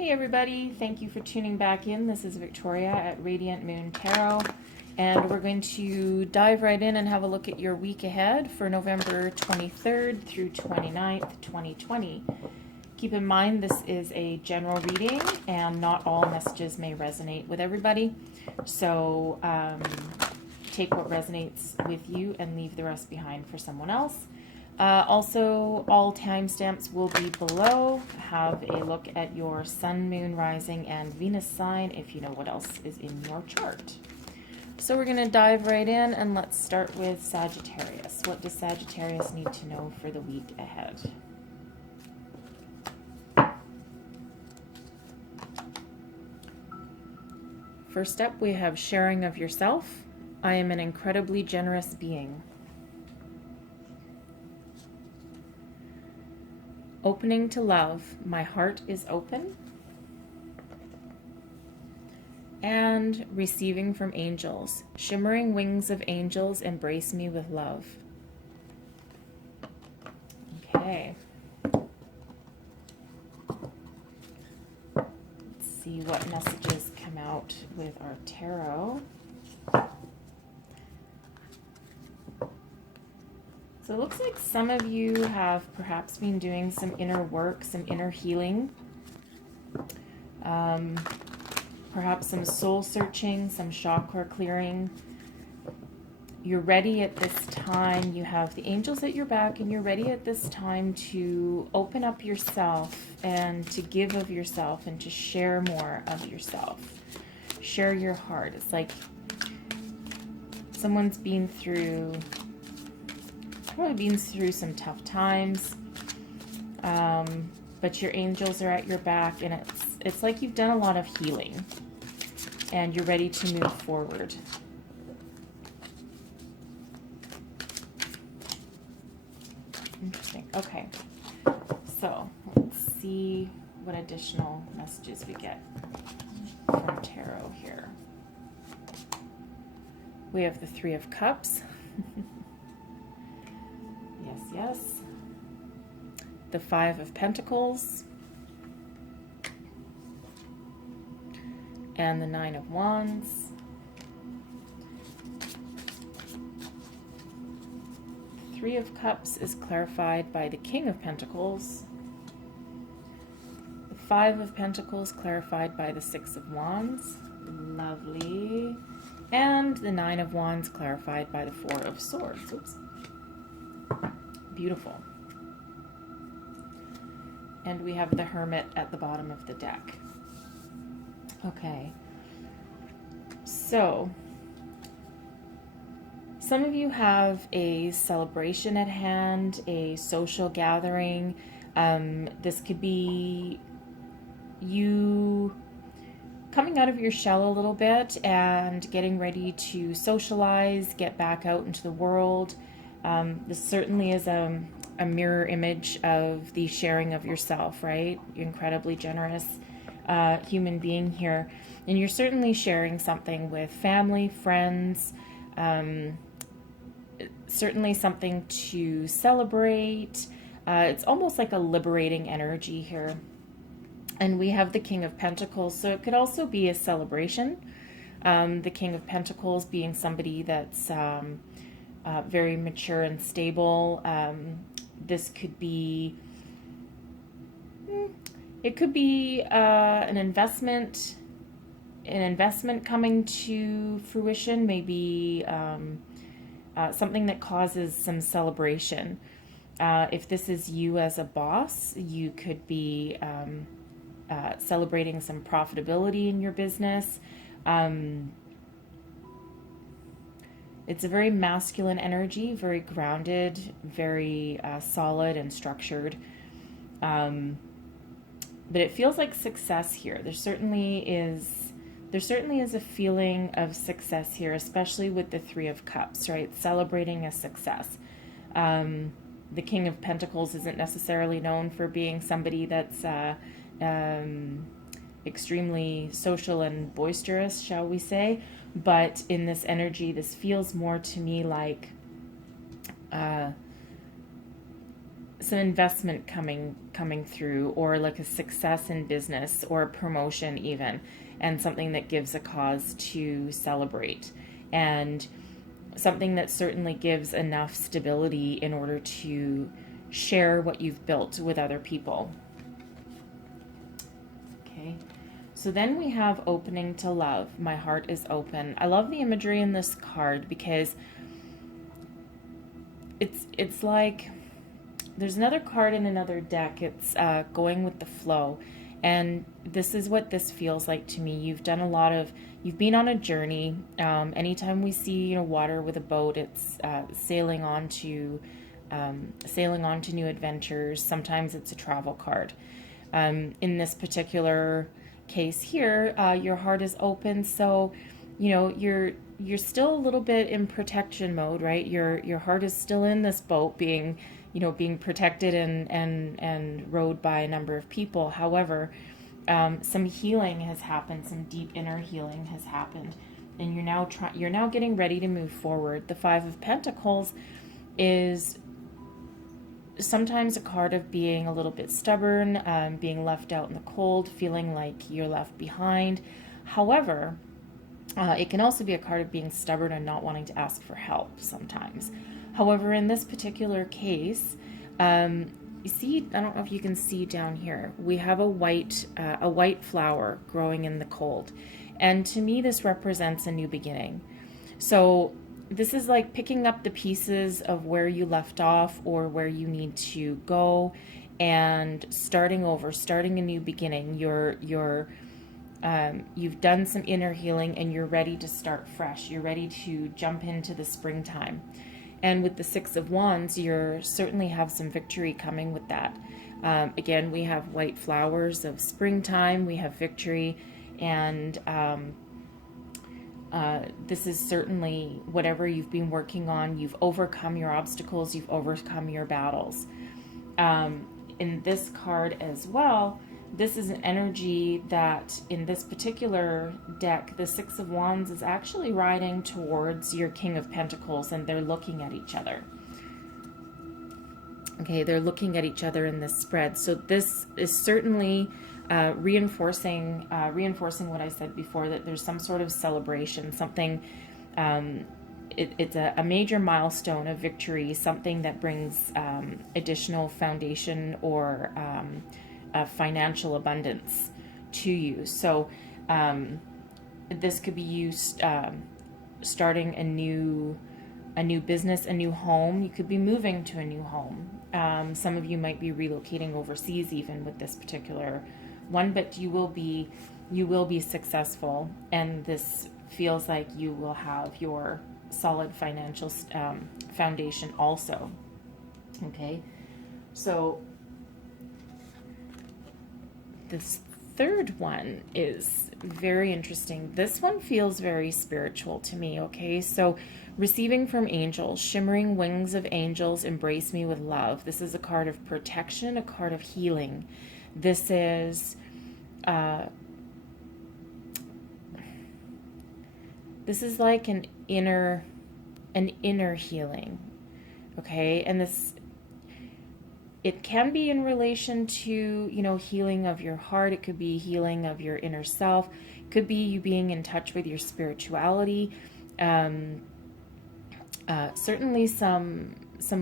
Hey everybody, thank you for tuning back in. This is Victoria at Radiant Moon Tarot, and we're going to dive right in and have a look at your week ahead for November 23rd through 29th, 2020. Keep in mind this is a general reading and not all messages may resonate with everybody, so take what resonates with you and leave the rest behind for someone else. Also, all timestamps will be below. Have a look at your sun, moon, rising, and Venus sign if you know what else is in your chart. So we're going to dive right in, and let's start with Sagittarius. What does Sagittarius need to know for the week ahead? First up, we have sharing of yourself. I am an incredibly generous being. Opening to love, my heart is open. And receiving from angels, shimmering wings of angels embrace me with love. Okay. Let's see what messages come out with our tarot. So it looks like some of you have perhaps been doing some inner work, some inner healing, perhaps some soul searching, some chakra clearing. You're ready at this time. You have the angels at your back, and you're ready at this time to open up yourself and to give of yourself and to share more of yourself. Share your heart. It's like someone's been through... probably been through some tough times, but your angels are at your back, and it's like you've done a lot of healing and you're ready to move forward. Interesting. Okay, so let's see what additional messages we get from tarot here. We have the Three of Cups. Yes. The Five of Pentacles. And the Nine of Wands. Three of Cups is clarified by the King of Pentacles. The Five of Pentacles clarified by the Six of Wands. Lovely. And the Nine of Wands clarified by the Four of Swords. Oops. Beautiful. And we have the Hermit at the bottom of the deck. Okay. So, some of you have a celebration at hand, a social gathering. This could be you coming out of your shell a little bit and getting ready to socialize, get back out into the world. This certainly is a mirror image of the sharing of yourself, right? You're incredibly generous human being here. And you're certainly sharing something with family, friends, certainly something to celebrate. It's almost like a liberating energy here. And we have the King of Pentacles, so it could also be a celebration. The King of Pentacles being somebody that's... very mature and stable. This could be, it could be an investment coming to fruition, maybe something that causes some celebration. If this is you as a boss, you could be celebrating some profitability in your business. It's a very masculine energy, very grounded, very solid and structured. But it feels like success here. There certainly is a feeling of success here, especially with the Three of Cups, right? Celebrating a success. The King of Pentacles isn't necessarily known for being somebody that's extremely social and boisterous, shall we say. But in this energy, this feels more to me like some investment coming through, or like a success in business, or a promotion even, and something that gives a cause to celebrate, and something that certainly gives enough stability in order to share what you've built with other people. Okay, so then we have opening to love. My heart is open. I love the imagery in this card because it's like there's another card in another deck. It's going with the flow, and this is what this feels like to me. You've been on a journey. Anytime we see water with a boat, it's sailing on to new adventures. Sometimes it's a travel card. In this particular case here, your heart is open, so you're still a little bit in protection mode, right? Your heart is still in this boat, being protected and rowed by a number of people. However, some healing has happened, some deep inner healing has happened, and you're now getting ready to move forward. The Five of Pentacles is sometimes a card of being a little bit stubborn, being left out in the cold, feeling like you're left behind. However, it can also be a card of being stubborn and not wanting to ask for help sometimes. However, in this particular case, you see, I don't know if you can see down here, we have a white flower growing in the cold. And to me, this represents a new beginning. So this is like picking up the pieces of where you left off or where you need to go and starting over, starting a new beginning. You've done some inner healing and you're ready to start fresh. You're ready to jump into the springtime. And with the Six of Wands, you certainly have some victory coming with that. Again, we have white flowers of springtime, we have victory, and this is certainly whatever you've been working on. You've overcome your obstacles, you've overcome your battles. In this card as well, this is an energy that in this particular deck, the Six of Wands is actually riding towards your King of Pentacles, and they're looking at each other. Okay, they're looking at each other in this spread. So this is certainly reinforcing what I said before, that there's some sort of celebration, something, it's a major milestone of victory, something that brings additional foundation or financial abundance to you. So this could be you starting a new business, a new home. You could be moving to a new home. Some of you might be relocating overseas even with this particular one, but you will be successful, and this feels like you will have your solid financial foundation also. Okay, so this third one is very interesting. This one feels very spiritual to me, okay? So receiving from angels, shimmering wings of angels embrace me with love. This is a card of protection, a card of healing. This is like an inner healing, okay? And it can be in relation to, healing of your heart. It could be healing of your inner self. It could be you being in touch with your spirituality. Certainly some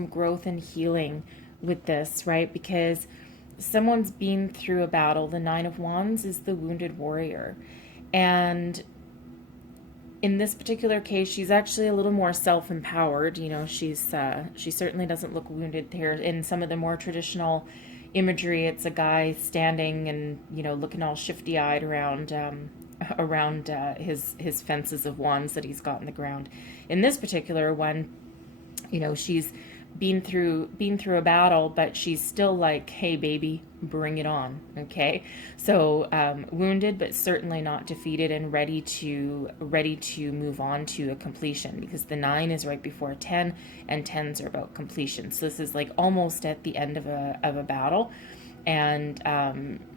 growth and healing with this, right? Because someone's been through a battle. The Nine of Wands is the wounded warrior. And in this particular case, she's actually a little more self-empowered. She certainly doesn't look wounded here. In some of the more traditional imagery, it's a guy standing and, looking all shifty-eyed around his fences of wands that he's got in the ground. In this particular one, she's been through a battle, but she's still like, hey baby, bring it on. Okay, so wounded but certainly not defeated, and ready to move on to a completion, because the 9 is right before 10, and 10s are about completion. So this is like almost at the end of a battle, and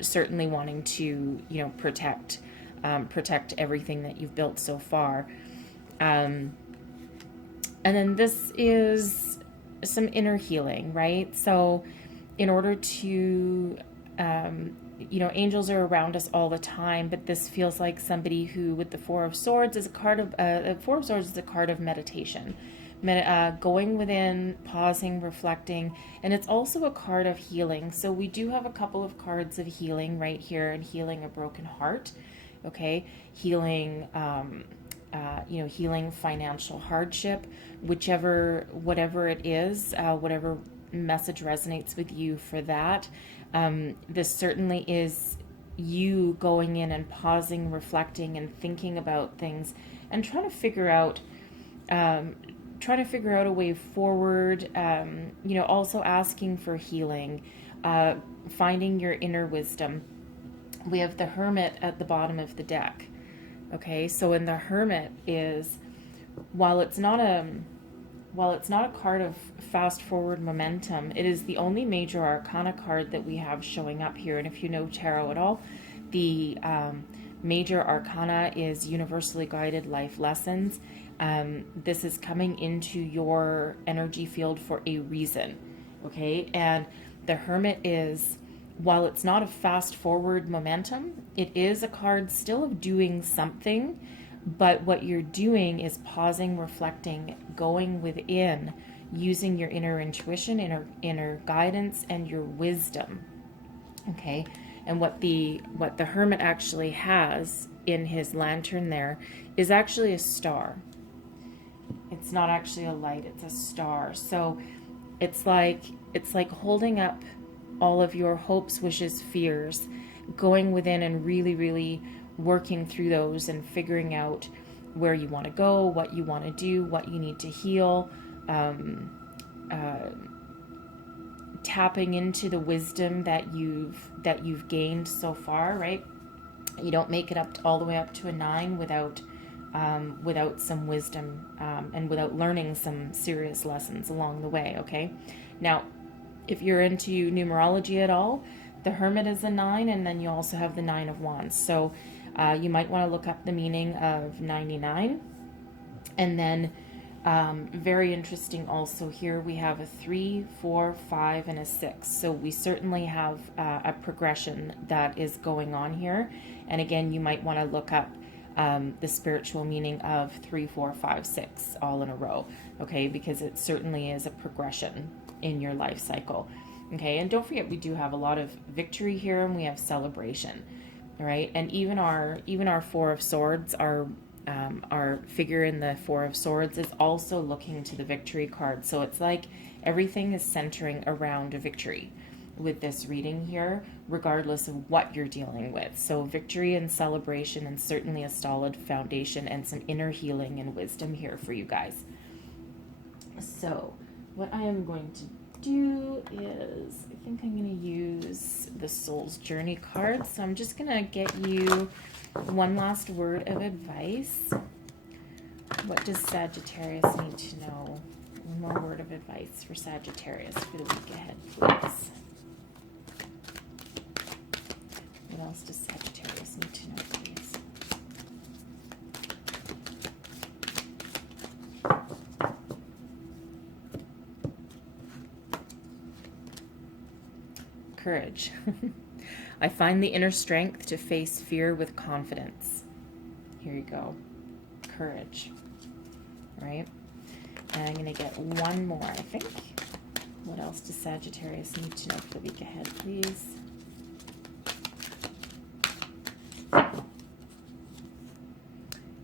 certainly wanting to protect everything that you've built so far. And then this is some inner healing, right? So in order to, you know, angels are around us all the time, but this feels like somebody who, with the Four of Swords, is a card of, Four of Swords is a card of meditation. Going within, pausing, reflecting, and it's also a card of healing. So we do have a couple of cards of healing right here, and healing a broken heart, okay? Healing, you know, healing financial hardship, whatever it is, whatever message resonates with you for that. This certainly is you going in and pausing, reflecting, and thinking about things, and trying to figure out a way forward, you know, also asking for healing, finding your inner wisdom. We have the Hermit at the bottom of the deck. Okay, so in the Hermit is, while it's not a card of fast forward momentum, it is the only major arcana card that we have showing up here. And if you know tarot at all, the major arcana is universally guided life lessons. This is coming into your energy field for a reason, okay? And the Hermit is, while it's not a fast forward momentum, it is a card still of doing something, but what you're doing is pausing, reflecting, going within, using your inner intuition, inner guidance, and your wisdom, okay? And what the Hermit actually has in his lantern there is actually a star. It's not actually a light, it's a star. So it's like holding up all of your hopes, wishes, fears, going within and really, really working through those and figuring out where you want to go, what you want to do, what you need to heal, tapping into the wisdom that you've gained so far, right? You don't make it all the way up to a 9 without some wisdom, and without learning some serious lessons along the way, okay? Now, if you're into numerology at all, the Hermit is a 9, and then you also have the 9 of Wands. So you might want to look up the meaning of 99. And then very interesting also here, we have a 3, 4, 5, and a 6. So we certainly have a progression that is going on here. And again, you might want to look up the spiritual meaning of 3, 4, 5, 6 all in a row, okay? Because it certainly is a progression in your life cycle, okay? And don't forget, we do have a lot of victory here, and we have celebration, all right? And even our Four of Swords, our figure in the Four of Swords is also looking to the victory card. So it's like everything is centering around a victory with this reading here, regardless of what you're dealing with. So victory and celebration, and certainly a solid foundation and some inner healing and wisdom here for you guys. So what I am going to do is, I think I'm going to use the Soul's Journey card. So I'm just going to get you one last word of advice. What does Sagittarius need to know? One more word of advice for Sagittarius for the week ahead, please. What else does Sagittarius need to know, please? Courage. I find the inner strength to face fear with confidence. Here you go. Courage. Right? And I'm going to get one more, I think. What else does Sagittarius need to know for the week ahead, please?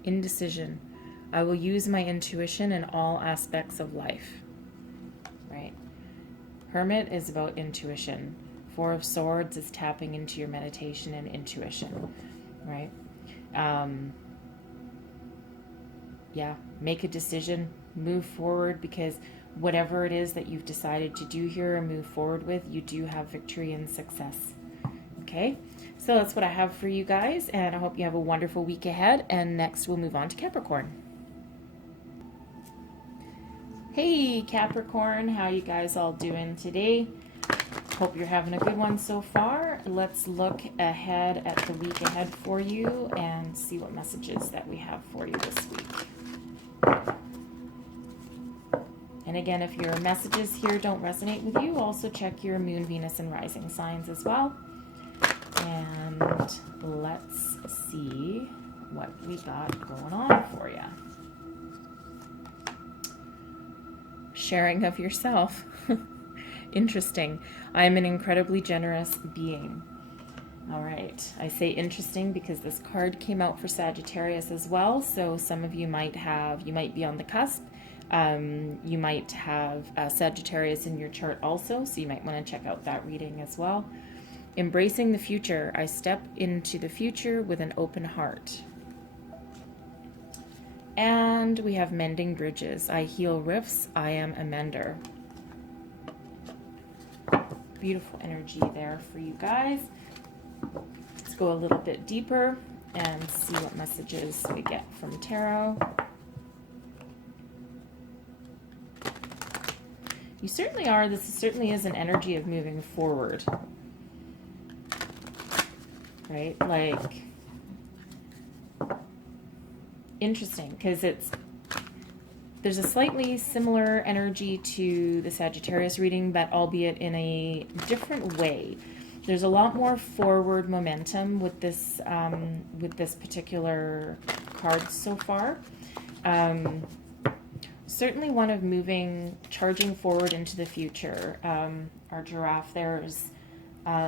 Indecision. I will use my intuition in all aspects of life. Right? Hermit is about intuition. Four of Swords is tapping into your meditation and intuition. Right? Yeah, make a decision, move forward, because whatever it is that you've decided to do here or move forward with, you do have victory and success. Okay, so that's what I have for you guys, and I hope you have a wonderful week ahead. And next we'll move on to Capricorn. Hey Capricorn, how you guys all doing today? Hope you're having a good one so far. Let's look ahead at the week ahead for you and see what messages that we have for you this week. And again, if your messages here don't resonate with you, also check your moon, Venus, and rising signs as well. And let's see what we got going on for you. Sharing of yourself. Interesting. I'm an incredibly generous being. All right. I say interesting because this card came out for Sagittarius as well. So some of you might be on the cusp. You might have Sagittarius in your chart also. So you might want to check out that reading as well. Embracing the future. I step into the future with an open heart. And we have mending bridges. I heal rifts. I am a mender. Beautiful energy there for you guys. Let's go a little bit deeper and see what messages we get from tarot. You certainly are. This certainly is an energy of moving forward. Right? Like, interesting, because there's a slightly similar energy to the Sagittarius reading, but albeit in a different way. There's a lot more forward momentum with this particular card so far. Certainly one of charging forward into the future. Our giraffe there is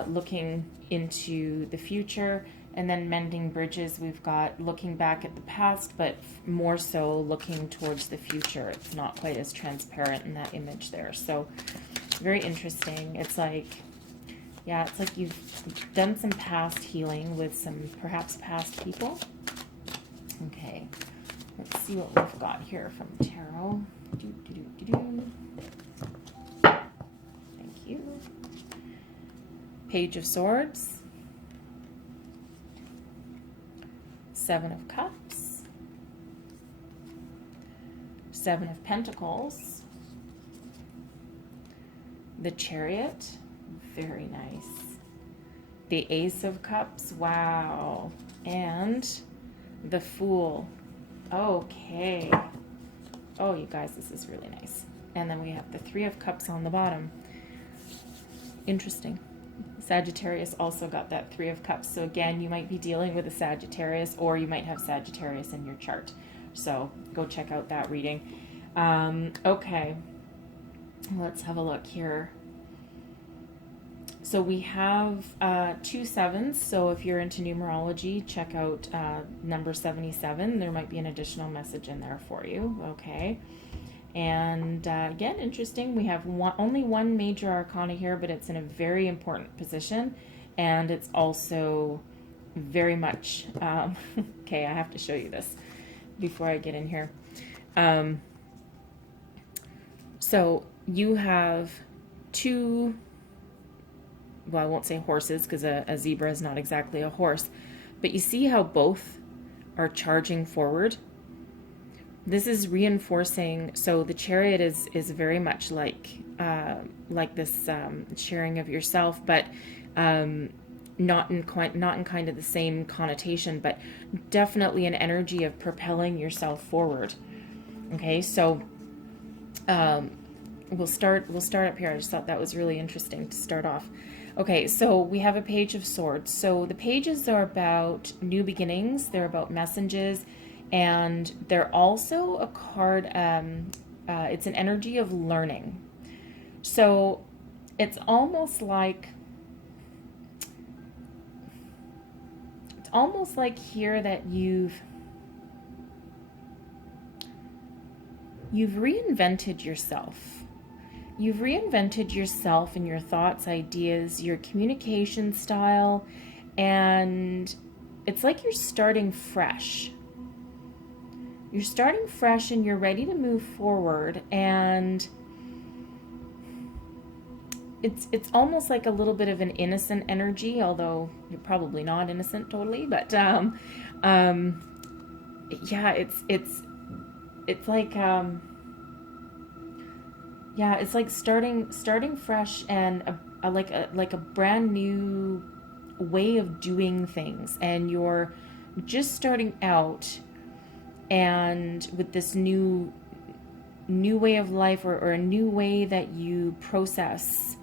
looking into the future. And then mending bridges, we've got looking back at the past, but more so looking towards the future. It's not quite as transparent in that image there. So very interesting. It's like, yeah, it's like you've done some past healing with some perhaps past people. Okay, let's see what we've got here from tarot. Thank you. Page of Swords. Seven of Cups, Seven of Pentacles, the Chariot, very nice, the Ace of Cups, wow, and the Fool. Okay, oh, you guys, this is really nice. And then we have the Three of Cups on the bottom. Interesting. Sagittarius also got that Three of Cups. So again, you might be dealing with a Sagittarius, or you might have Sagittarius in your chart. So go check out that reading. Okay, let's have a look here. So we have 2 sevens. So if you're into numerology, check out number 77. There might be an additional message in there for you. Okay. And again, interesting, we have only one major arcana here, but it's in a very important position, and it's also very much okay, I have to show you this before I get in here. So you have two, well, I won't say horses because a zebra is not exactly a horse, but you see how both are charging forward. This is reinforcing. So the Chariot is very much like this sharing of yourself, but not in kind of the same connotation, but definitely an energy of propelling yourself forward. Okay, so we'll start up here. I just thought that was really interesting to start off. Okay, so we have a Page of Swords. So the pages are about new beginnings. They're about messages. And they're also a card, it's an energy of learning. So it's almost like here that you've reinvented yourself. You've reinvented yourself and your thoughts, ideas, your communication style, and it's like you're starting fresh. You're starting fresh and you're ready to move forward, and it's almost like a little bit of an innocent energy, although you're probably not innocent totally, but yeah, it's like yeah, it's like starting fresh, and like a brand new way of doing things, and you're just starting out, and with this new new way of life, or a new way that you process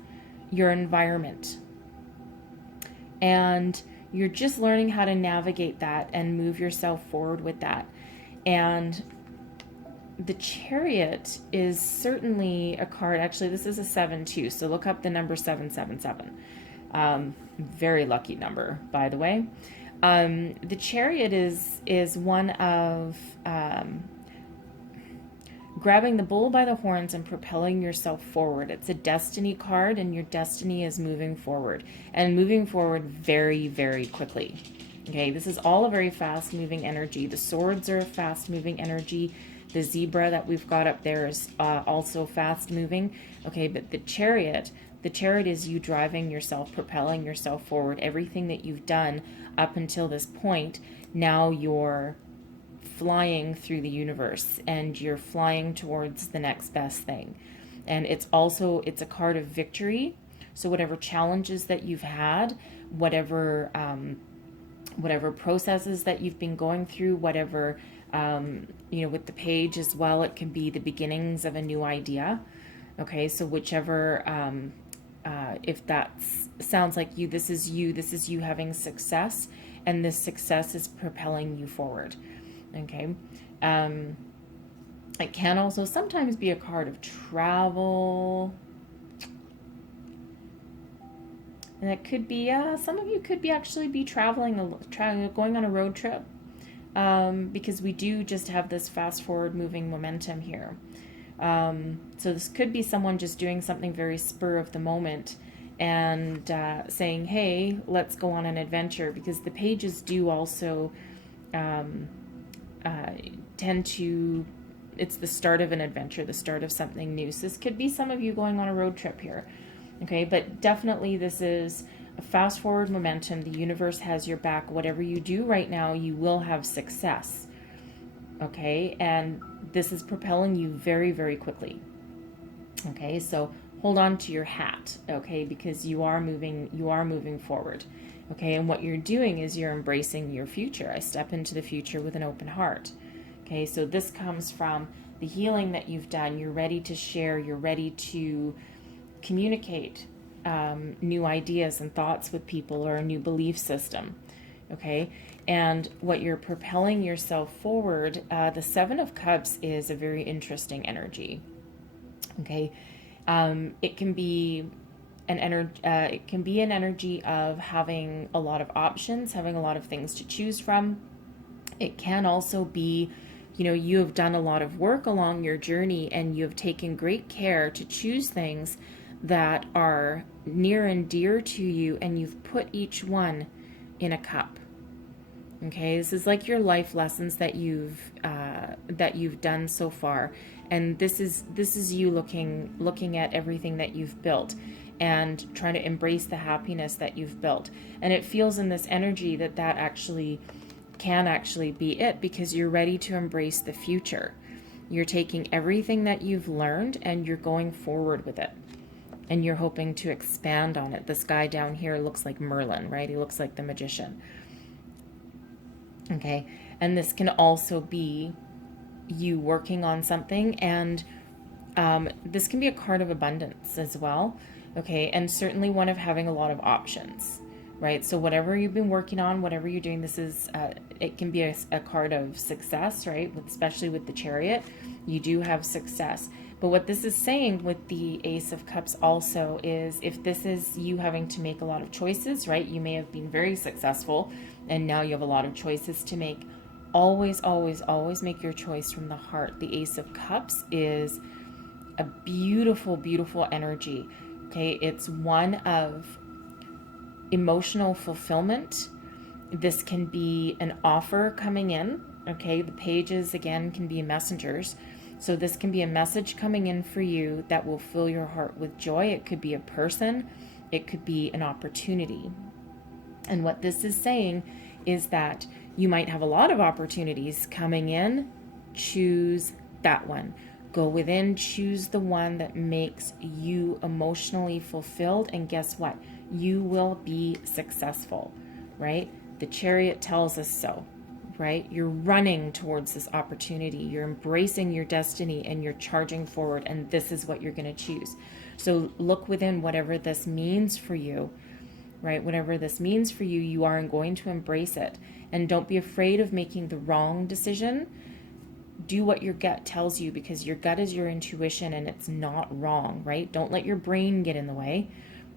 your environment. And you're just learning how to navigate that and move yourself forward with that. And the Chariot is certainly a card. Actually, this is a 7 too, so look up the number 777. Very lucky number, by the way. The Chariot is one of grabbing the bull by the horns and propelling yourself forward. It's a destiny card, and your destiny is moving forward, and moving forward very, very quickly. Okay, this is all a very fast-moving energy. The swords are a fast-moving energy. The zebra that we've got up there is also fast-moving. Okay, but the chariot is you driving yourself, propelling yourself forward. Everything that you've done up until this point, now you're flying through the universe, and you're flying towards the next best thing. And it's a card of victory. So whatever challenges that you've had, whatever processes that you've been going through, whatever, with the page as well, it can be the beginnings of a new idea. Okay, so whichever, if that sounds like you, this is you having success, and this success is propelling you forward. Okay, it can also sometimes be a card of travel. And it could be, some of you could be actually be traveling, going on a road trip, because we do just have this fast forward moving momentum here. So this could be someone just doing something very spur of the moment and saying, hey, let's go on an adventure, because the pages do also tend to, it's the start of an adventure, the start of something new. So this could be some of you going on a road trip here. Okay, but definitely this is a fast forward momentum. The universe has your back. Whatever you do right now, you will have success. Okay, and this is propelling you very, very quickly. Okay, so hold on to your hat, okay, because you are moving forward. Okay, and what you're doing is you're embracing your future. I step into the future with an open heart. Okay, so this comes from the healing that you've done. You're ready to share. You're ready to communicate new ideas and thoughts with people, or a new belief system. Okay, and what you're propelling yourself forward, the Seven of Cups is a very interesting energy. Okay, it can be an energy of having a lot of options, having a lot of things to choose from. It can also be, you have done a lot of work along your journey, and you have taken great care to choose things that are near and dear to you, and you've put each one in a cup. Okay, this is like your life lessons that you've done so far, and this is you looking at everything that you've built and trying to embrace the happiness that you've built. And it feels in this energy that actually can actually be it, because you're ready to embrace the future. You're taking everything that you've learned and you're going forward with it. And you're hoping to expand on it. This guy down here looks like Merlin, right? He looks like the magician. Okay, and this can also be you working on something, and this can be a card of abundance as well. Okay, and certainly one of having a lot of options, right? So whatever you've been working on, whatever you're doing, this is, it can be a card of success, right? Especially with the Chariot, you do have success. But what this is saying with the Ace of Cups also is, if this is you having to make a lot of choices, right? You may have been very successful and now you have a lot of choices to make. Always, always, always make your choice from the heart. The Ace of Cups is a beautiful, beautiful energy. Okay, it's one of emotional fulfillment. This can be an offer coming in. Okay, the pages again can be messengers. So this can be a message coming in for you that will fill your heart with joy. It could be a person. It could be an opportunity. And what this is saying is that you might have a lot of opportunities coming in. Choose that one. Go within, choose the one that makes you emotionally fulfilled. And guess what? You will be successful, right? The Chariot tells us so. right? You're running towards this opportunity. You're embracing your destiny and you're charging forward, and this is what you're going to choose. So look within, whatever this means for you, right? Whatever this means for you, you are going to embrace it. And don't be afraid of making the wrong decision. Do what your gut tells you, because your gut is your intuition and it's not wrong, right? Don't let your brain get in the way.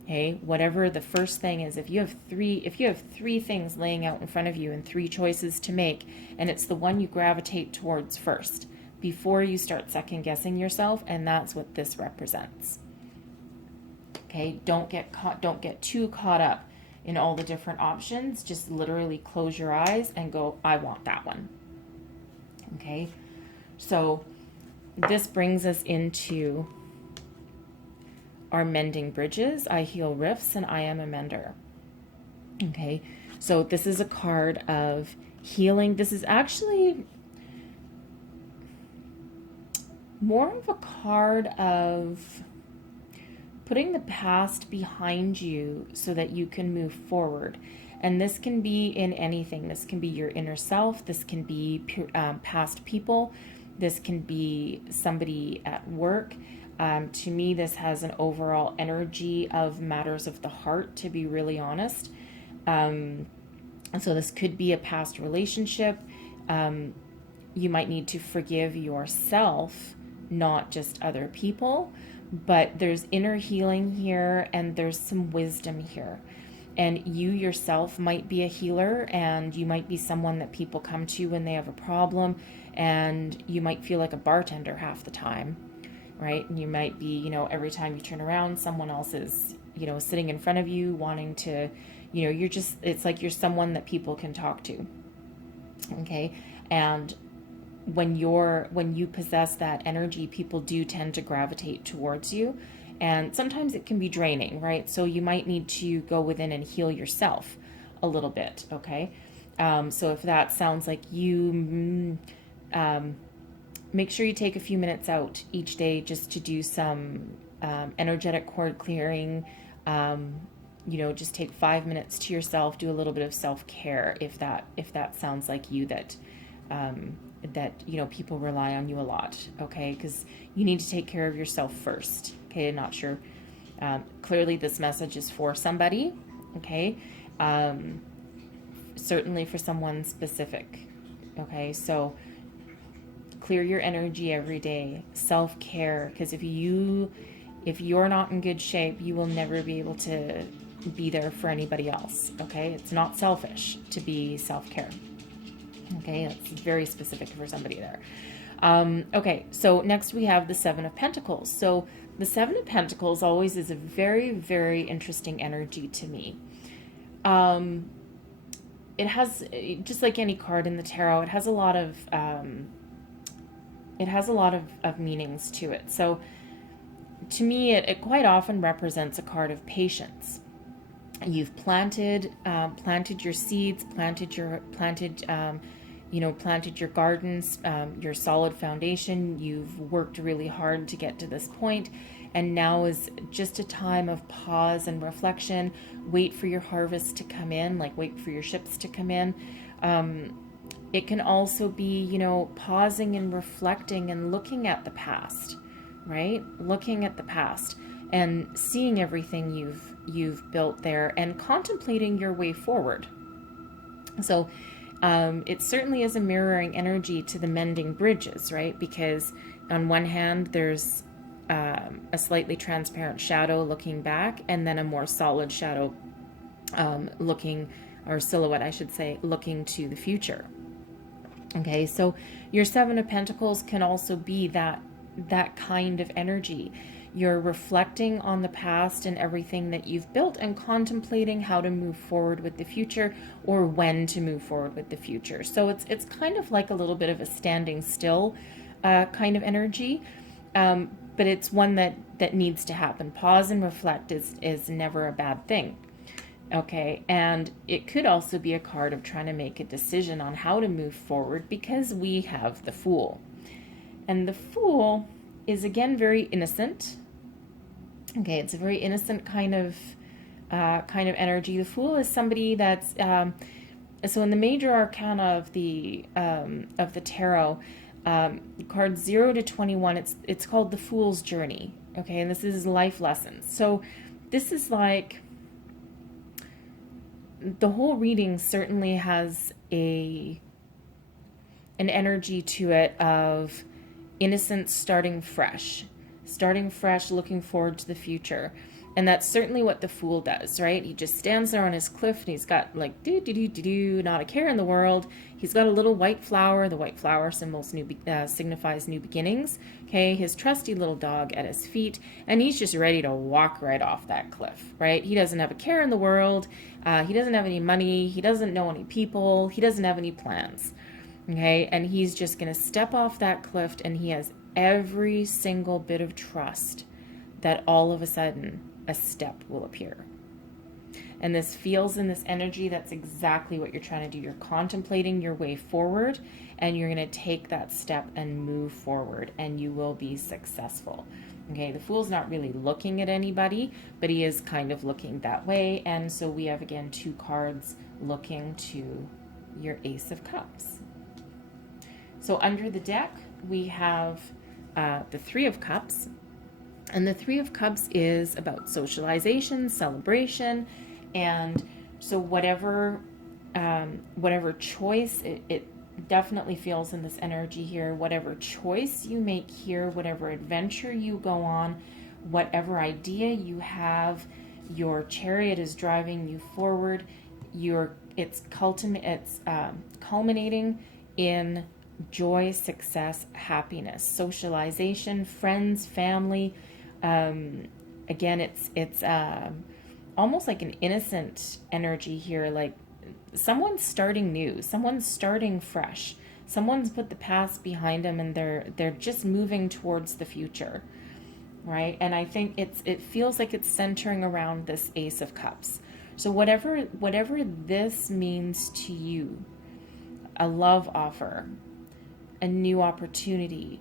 Okay, whatever the first thing is, if you have three things laying out in front of you and 3 choices to make, and it's the one you gravitate towards first before you start second guessing yourself, and that's what this represents. Okay, don't get too caught up in all the different options. Just literally close your eyes and go, I want that one. Okay, so this brings us into are mending bridges. I heal rifts and I am a mender. Okay, so this is a card of healing. This is actually more of a card of putting the past behind you so that you can move forward. And this can be in anything. This can be your inner self. This can be past people. This can be somebody at work. To me, this has an overall energy of matters of the heart, to be really honest. And so this could be a past relationship. You might need to forgive yourself, not just other people. But there's inner healing here, and there's some wisdom here. And you yourself might be a healer, and you might be someone that people come to when they have a problem, and you might feel like a bartender half the time. Right? And you might be, every time you turn around, someone else is, sitting in front of you wanting to, it's like you're someone that people can talk to. Okay. And when you possess that energy, people do tend to gravitate towards you. And sometimes it can be draining, right? So you might need to go within and heal yourself a little bit. Okay. So if that sounds like you, make sure you take a few minutes out each day just to do some energetic cord clearing. Just take 5 minutes to yourself. Do a little bit of self-care if that sounds like you, that people rely on you a lot. Okay, because you need to take care of yourself first. Okay, not sure. Clearly, this message is for somebody. Okay, certainly for someone specific. Okay, so clear your energy every day. Self-care, because if you're not in good shape, you will never be able to be there for anybody else. Okay, it's not selfish to be self-care. Okay, that's very specific for somebody there. Okay, so next we have the 7 of Pentacles. So the 7 of Pentacles always is a very, very interesting energy to me. It has, just like any card in the tarot, it has a lot of meanings to it. So to me, it quite often represents a card of patience. You've planted your seeds, planted your gardens, your solid foundation. You've worked really hard to get to this point, and now is just a time of pause and reflection. Wait for your harvest to come in, like wait for your ships to come in. It can also be, pausing and reflecting and looking at the past, right? Looking at the past and seeing everything you've built there and contemplating your way forward. So it certainly is a mirroring energy to the mending bridges, right? Because on one hand, there's a slightly transparent shadow looking back, and then a more solid shadow silhouette, I should say, looking to the future. Okay, so your 7 of Pentacles can also be that kind of energy. You're reflecting on the past and everything that you've built and contemplating how to move forward with the future, or when to move forward with the future. So it's kind of like a little bit of a standing still kind of energy, but it's one that needs to happen. Pause and reflect is never a bad thing. Okay, and it could also be a card of trying to make a decision on how to move forward, because we have the Fool. And the Fool is, again, very innocent. Okay, it's a very innocent kind of energy. The Fool is somebody that's So in the major arcana of the tarot, cards 0 to 21, it's called the Fool's Journey. Okay, and this is life lessons. So this is like, the whole reading certainly has an energy to it of innocence starting fresh, looking forward to the future. And that's certainly what the Fool does, right? He just stands there on his cliff and he's got like, not a care in the world. He's got a little white flower. The white flower signifies new beginnings. Okay, his trusty little dog at his feet, and he's just ready to walk right off that cliff, right? He doesn't have a care in the world. He doesn't have any money. He doesn't know any people. He doesn't have any plans. Okay, and he's just going to step off that cliff, and he has every single bit of trust that all of a sudden a step will appear. And this feels in this energy, that's exactly what you're trying to do. You're contemplating your way forward, and you're going to take that step and move forward, and you will be successful. Okay, the Fool's not really looking at anybody, but he is kind of looking that way. And so we have, again, 2 cards looking to your Ace of Cups. So under the deck, we have the 3 of Cups. And the 3 of Cups is about socialization, celebration, and so whatever choice, it definitely feels in this energy here, whatever choice you make here, whatever adventure you go on, whatever idea you have, your chariot is driving you forward, it's culminating in joy, success, happiness, socialization, friends, family. Again, it's almost like an innocent energy here, like someone's starting new, someone's starting fresh, someone's put the past behind them, and they're just moving towards the future, right? And I think it feels like it's centering around this Ace of Cups. So whatever this means to you, a love offer, a new opportunity,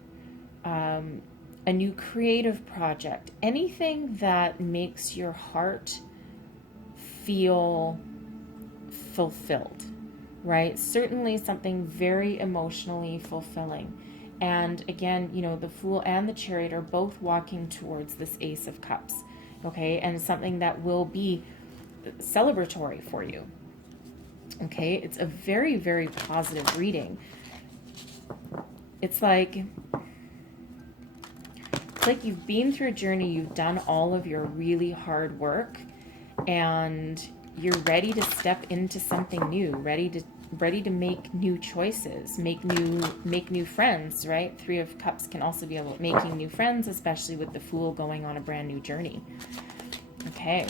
a new creative project, anything that makes your heart feel fulfilled, right? Certainly something very emotionally fulfilling. And again, the Fool and the Chariot are both walking towards this Ace of Cups, okay? And something that will be celebratory for you, okay? It's a very, very positive reading. It's like you've been through a journey, you've done all of your really hard work, and you're ready to step into something new, ready to make new choices, make new friends, right? 3 of Cups can also be about making new friends, especially with the Fool going on a brand new journey. Okay,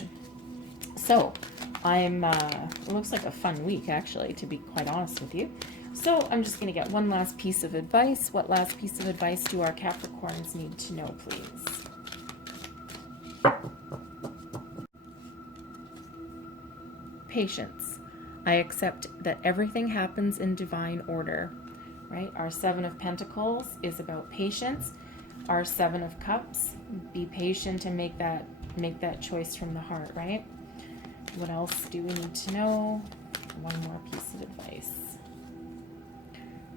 so it looks like a fun week, actually, to be quite honest with you. So I'm just going to get one last piece of advice. What last piece of advice do our Capricorns need to know, please? Patience. I accept that everything happens in divine order, right? Our 7 of Pentacles is about patience. Our 7 of Cups, be patient and make that choice from the heart, right? What else do we need to know? One more piece of advice.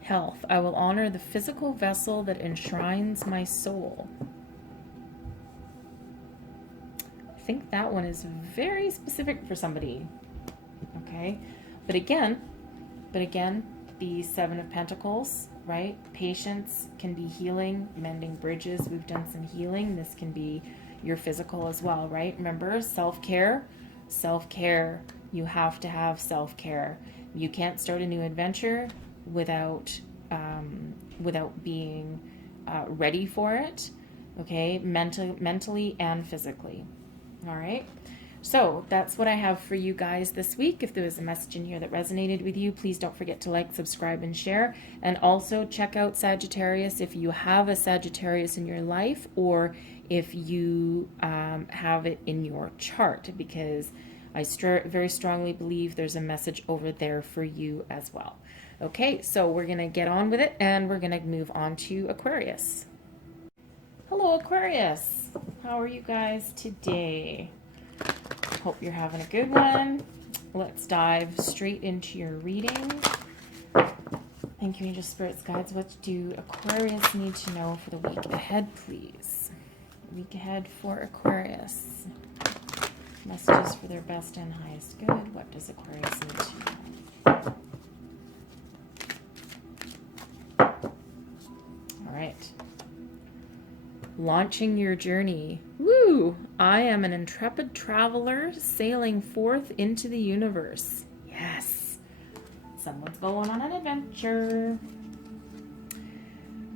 Health. I will honor the physical vessel that enshrines my soul. I think that one is very specific for somebody. Okay, but again, the 7 of Pentacles, right? Patience can be healing, mending bridges. We've done some healing. This can be your physical as well, right? Remember, self-care. You have to have self-care. You can't start a new adventure without being ready for it, okay? Mentally and physically. All right. So that's what I have for you guys this week. If there was a message in here that resonated with you, please don't forget to like, subscribe, and share. And also check out Sagittarius if you have a Sagittarius in your life, or if you have it in your chart, because I very strongly believe there's a message over there for you as well. Okay, so we're going to get on with it, and we're going to move on to Aquarius. Hello, Aquarius. How are you guys today? Hope you're having a good one. let's dive straight into your reading. Thank you, Angel Spirits Guides. What do Aquarius need to know for the week ahead, please? Week ahead for Aquarius. Messages for their best and highest good. What does Aquarius need to know? All right. Launching your journey. Woo! I am an intrepid traveler sailing forth into the universe. Yes. Someone's going on an adventure.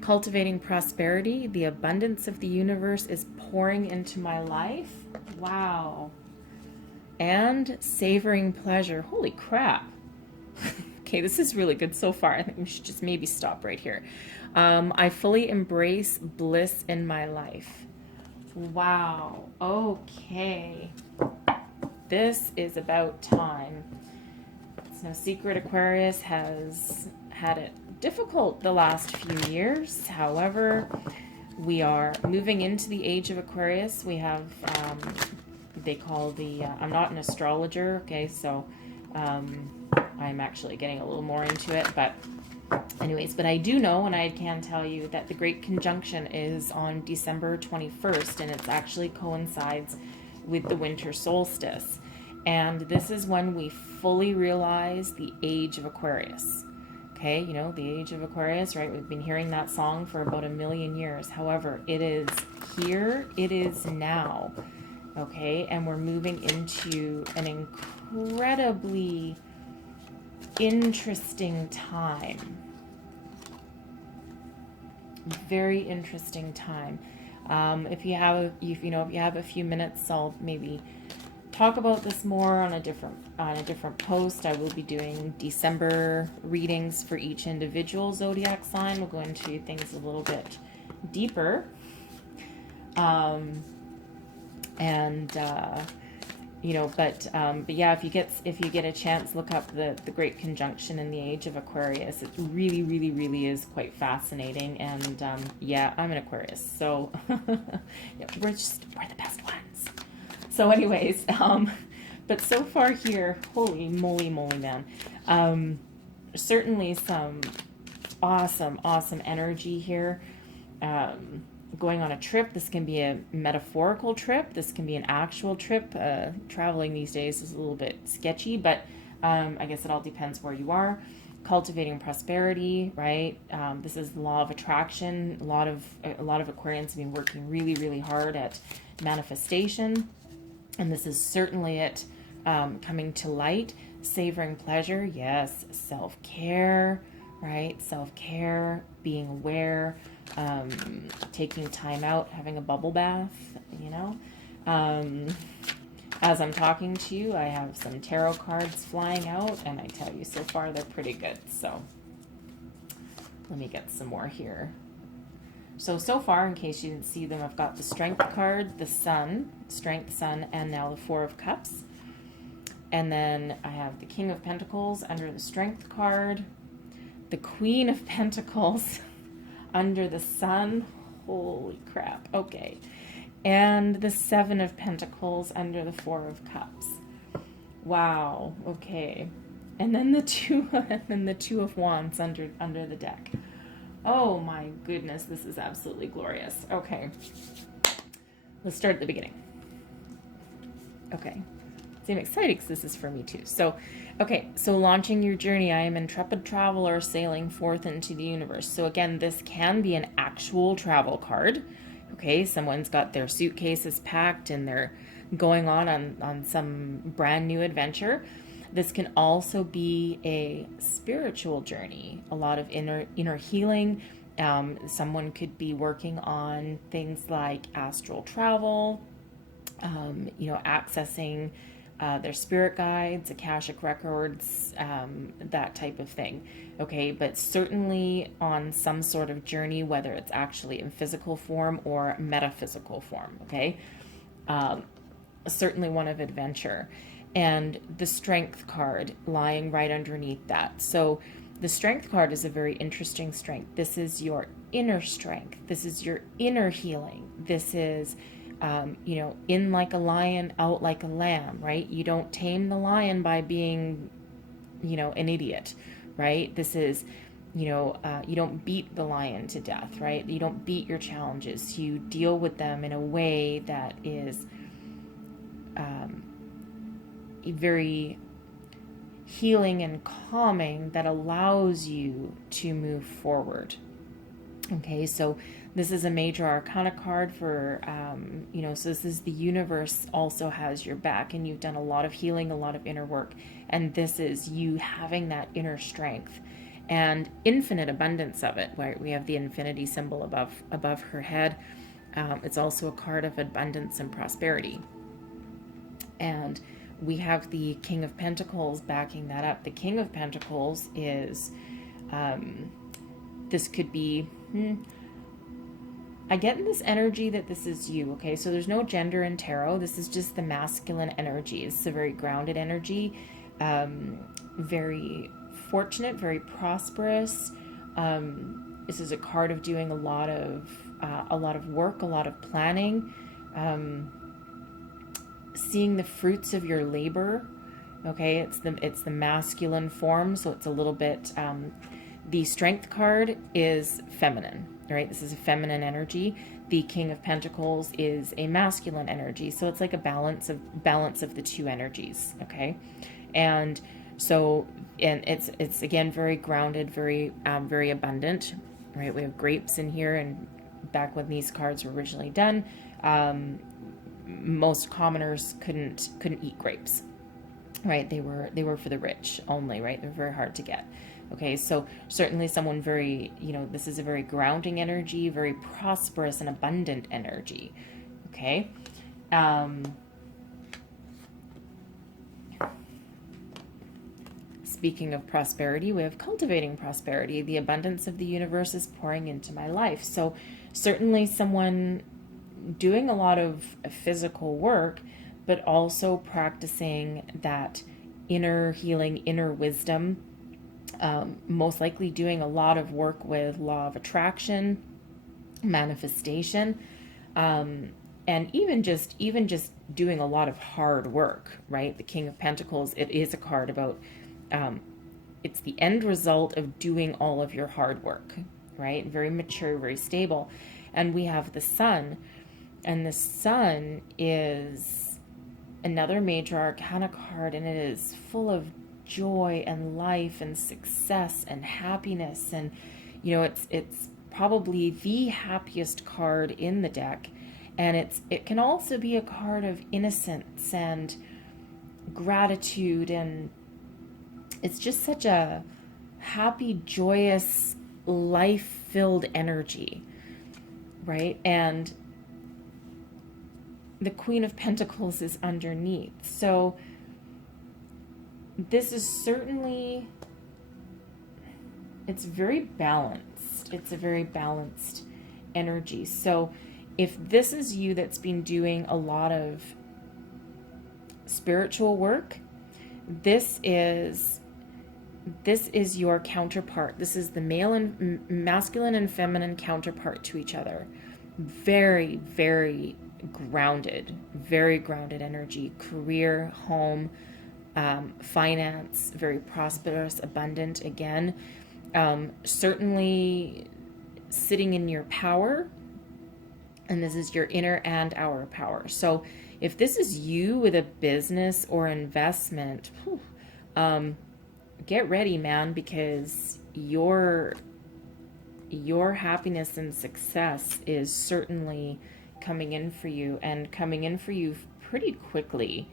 Cultivating prosperity. The abundance of the universe is pouring into my life. Wow. And savoring pleasure. Holy crap. Okay, this is really good so far. I think we should just maybe stop right here. I fully embrace bliss in my life. Wow. Okay. This is about time. It's no secret Aquarius has had it difficult the last few years. However, we are moving into the age of Aquarius. We have, they call the, I'm not an astrologer, okay, so I'm actually getting a little more into it, but anyways, but I do know, and I can tell you that the Great Conjunction is on December 21st, and it actually coincides with the winter solstice. And this is when we fully realize the age of Aquarius. Okay, you know, the age of Aquarius, right? We've been hearing that song for about 1,000,000 years. However, it is here, it is now. Okay, and we're moving into an incredibly interesting time. Very interesting time. If you have a few minutes, I'll maybe talk about this more on a different post. I will be doing December readings for each individual zodiac sign. We'll go into things a little bit deeper. But yeah, if you get a chance, look up the Great Conjunction in the age of Aquarius. It really, really, really is quite fascinating. And yeah, I'm an Aquarius, so yeah, we're the best ones. So anyways, but so far here, holy moly, man. Certainly some awesome energy here. Going on a trip. This can be a metaphorical trip. This can be an actual trip. Traveling these days is a little bit sketchy, but I guess it all depends where you are. Cultivating prosperity, right? This is the law of attraction. A lot of Aquarians have been working really, really hard at manifestation. And this is certainly it coming to light. Savoring pleasure, yes. Self-care, right? Self-care, being aware, taking time out, having a bubble bath, you know. As I'm talking to you, I have some tarot cards flying out, and I tell you, so far they're pretty good. So let me get some more here. So far, in case you didn't see them, I've got the Strength card, the Sun, Strength, Sun, and now the Four of Cups. And then I have the King of Pentacles under the Strength card, the Queen of Pentacles under the Sun. Holy crap. Okay. And the Seven of Pentacles under the Four of Cups. Wow. Okay. And then the Two of Wands under the deck. Oh my goodness, this is absolutely glorious. Okay. Let's start at the beginning. Okay. See, I'm excited because this is for me too. So launching your journey. I am an intrepid traveler sailing forth into the universe. So again, this can be an actual travel card. Okay, someone's got their suitcases packed and they're going on some brand new adventure. This can also be a spiritual journey, a lot of inner healing. Someone could be working on things like astral travel, accessing their spirit guides, Akashic records, that type of thing. Okay, but certainly on some sort of journey, whether it's actually in physical form or metaphysical form. Okay, certainly one of adventure. And the Strength card lying right underneath that. So the Strength card is a very interesting strength. This is your inner strength. This is your inner healing. This is you know, in like a lion, out like a lamb, right? You don't tame the lion by being, you know, an idiot, right? This is, you know, you don't beat the lion to death, right? You don't beat your challenges. You deal with them in a way that is very healing and calming, that allows you to move forward. Okay, so this is a major arcana card for, you know, so this is the universe also has your back, and you've done a lot of healing, a lot of inner work, and this is you having that inner strength and infinite abundance of it, right? We have the infinity symbol above her head. It's also a card of abundance and prosperity. And we have the King of Pentacles backing that up. The King of Pentacles is, this could be, I get in this energy that this is you, okay? So there's no gender in tarot. This is just the masculine energy. It's a very grounded energy, very fortunate, very prosperous. This is a card of doing a lot of work, a lot of planning, seeing the fruits of your labor. Okay, it's the masculine form, so it's a little bit, the Strength card is feminine, right? This is a feminine energy. The King of Pentacles is a masculine energy, so it's like a balance of the two energies, okay? And so, and it's again very grounded, very very abundant, right? We have grapes in here, and back when these cards were originally done, most commoners couldn't eat grapes, right? They were for the rich only, right? They're very hard to get. Okay, so certainly someone very, you know, this is a very grounding energy, very prosperous and abundant energy. Okay. Speaking of prosperity, we have cultivating prosperity. The abundance of the universe is pouring into my life. So certainly someone doing a lot of physical work, but also practicing that inner healing, inner wisdom, most likely doing a lot of work with law of attraction, manifestation, and even just doing a lot of hard work, right? The King of Pentacles, it is a card about, it's the end result of doing all of your hard work, right? Very mature, very stable. And we have the Sun, and the Sun is another major arcana card, and it is full of joy and life and success and happiness. And, you know, it's probably the happiest card in the deck. And it can also be a card of innocence and gratitude, and it's just such a happy, joyous, life-filled energy, right? And the Queen of Pentacles is underneath. So this is certainly, it's very balanced. It's a very balanced energy. So if this is you that's been doing a lot of spiritual work, this is your counterpart. This is the male and masculine and feminine counterpart to each other. Very, very grounded energy, career, home, finance, very prosperous, abundant again. Certainly sitting in your power, and this is your inner and outer power. So if this is you with a business or investment, get ready, man, because your happiness and success is certainly coming in for you, and coming in for you pretty quickly.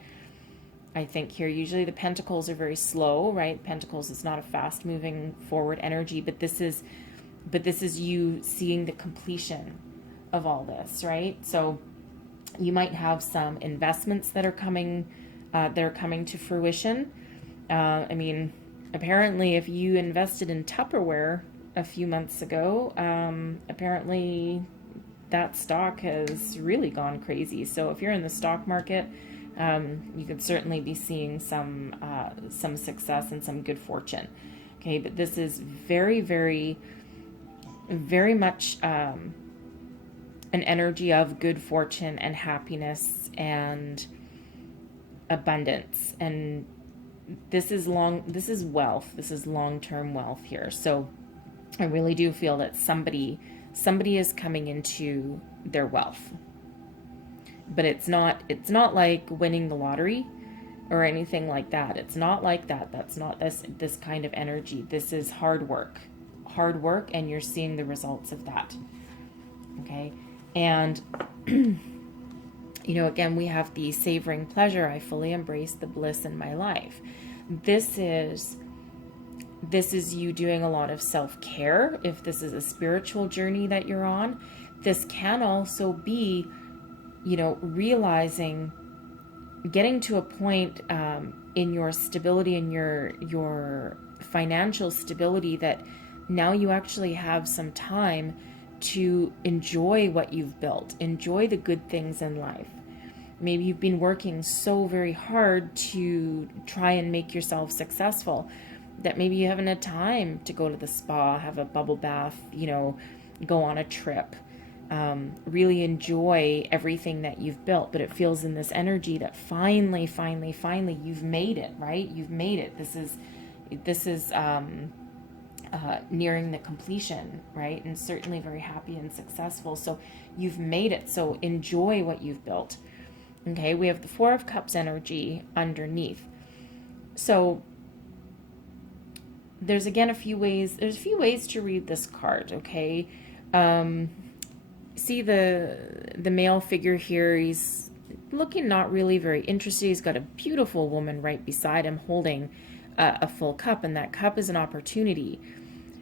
I think here, usually the Pentacles are very slow, right? Pentacles is not a fast moving forward energy, but this is you seeing the completion of all this, right? So you might have some investments that are coming to fruition. I mean, apparently if you invested in Tupperware a few months ago, apparently that stock has really gone crazy. So if you're in the stock market, you could certainly be seeing some success and some good fortune. Okay, but this is very, very, very much an energy of good fortune and happiness and abundance. And this is wealth. This is long-term wealth here. So I really do feel that somebody is coming into their wealth. But it's not like winning the lottery or anything like that. It's not like that. That's not this kind of energy. This is hard work, and you're seeing the results of that. Okay. And, again, we have the savoring pleasure. I fully embrace the bliss in my life. This is you doing a lot of self-care. If this is a spiritual journey that you're on, this can also be, realizing, getting to a point in your stability, in your financial stability, that now you actually have some time to enjoy what you've built, enjoy the good things in life. Maybe you've been working so very hard to try and make yourself successful that maybe you haven't had time to go to the spa, have a bubble bath, go on a trip, really enjoy everything that you've built. But it feels in this energy that finally, you've made it, right? You've made it. This is nearing the completion, right? And certainly very happy and successful. So you've made it. So enjoy what you've built. Okay, we have the Four of Cups energy underneath. So there's again a few ways to read this card, okay? See the male figure here, he's looking not really very interested. He's got a beautiful woman right beside him holding a full cup, and that cup is an opportunity,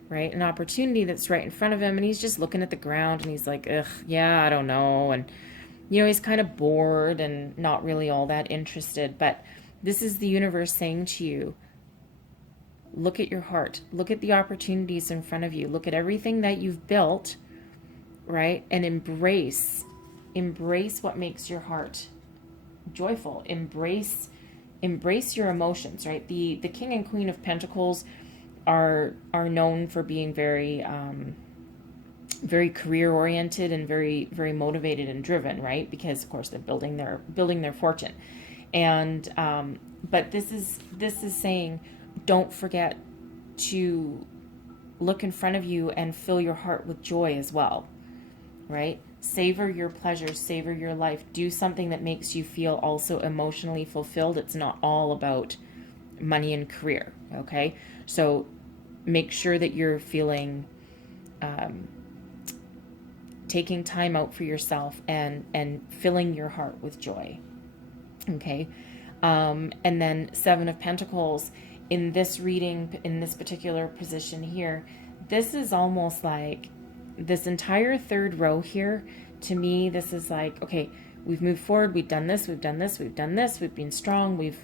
right? An opportunity that's right in front of him, and he's just looking at the ground, and he's like, ugh, yeah, I don't know, and he's kind of bored and not really all that interested. But this is the universe saying to you, look at your heart, look at the opportunities in front of you, look at everything that you've built, right? And embrace what makes your heart joyful. Embrace your emotions, right? The King and Queen of Pentacles are known for being very very career oriented and very, very motivated and driven, right? Because of course they're building their fortune. And but this is saying, don't forget to look in front of you and fill your heart with joy as well, right? Savor your pleasure, savor your life. Do something that makes you feel also emotionally fulfilled. It's not all about money and career, okay? So make sure that you're feeling taking time out for yourself and filling your heart with joy, okay? And then Seven of Pentacles, in this reading, in this particular position here, this is almost like this entire third row here. To me, this is like, okay, we've moved forward, we've done this, we've been strong, we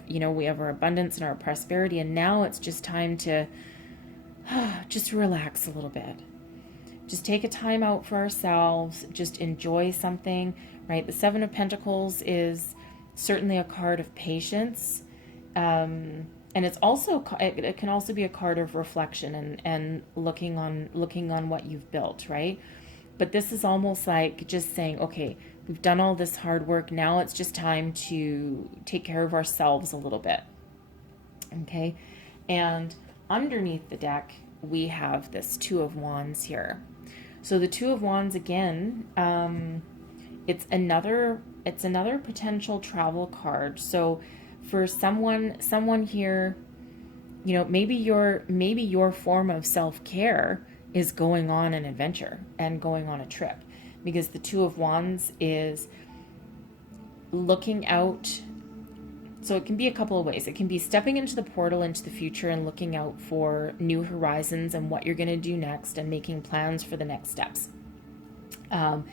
have our abundance and our prosperity, and now it's just time to just relax a little bit. Just take a time out for ourselves, just enjoy something, right? The Seven of Pentacles is certainly a card of patience. And it's also, it can also be a card of reflection and looking on what you've built, right? But this is almost like just saying, okay, we've done all this hard work. Now it's just time to take care of ourselves a little bit. Okay. And underneath the deck, we have this Two of Wands here. So the Two of Wands, again, it's another potential travel card. So for someone here, maybe your form of self-care is going on an adventure and going on a trip, because the Two of Wands is looking out. So it can be a couple of ways. It can be stepping into the portal into the future and looking out for new horizons and what you're going to do next and making plans for the next steps. On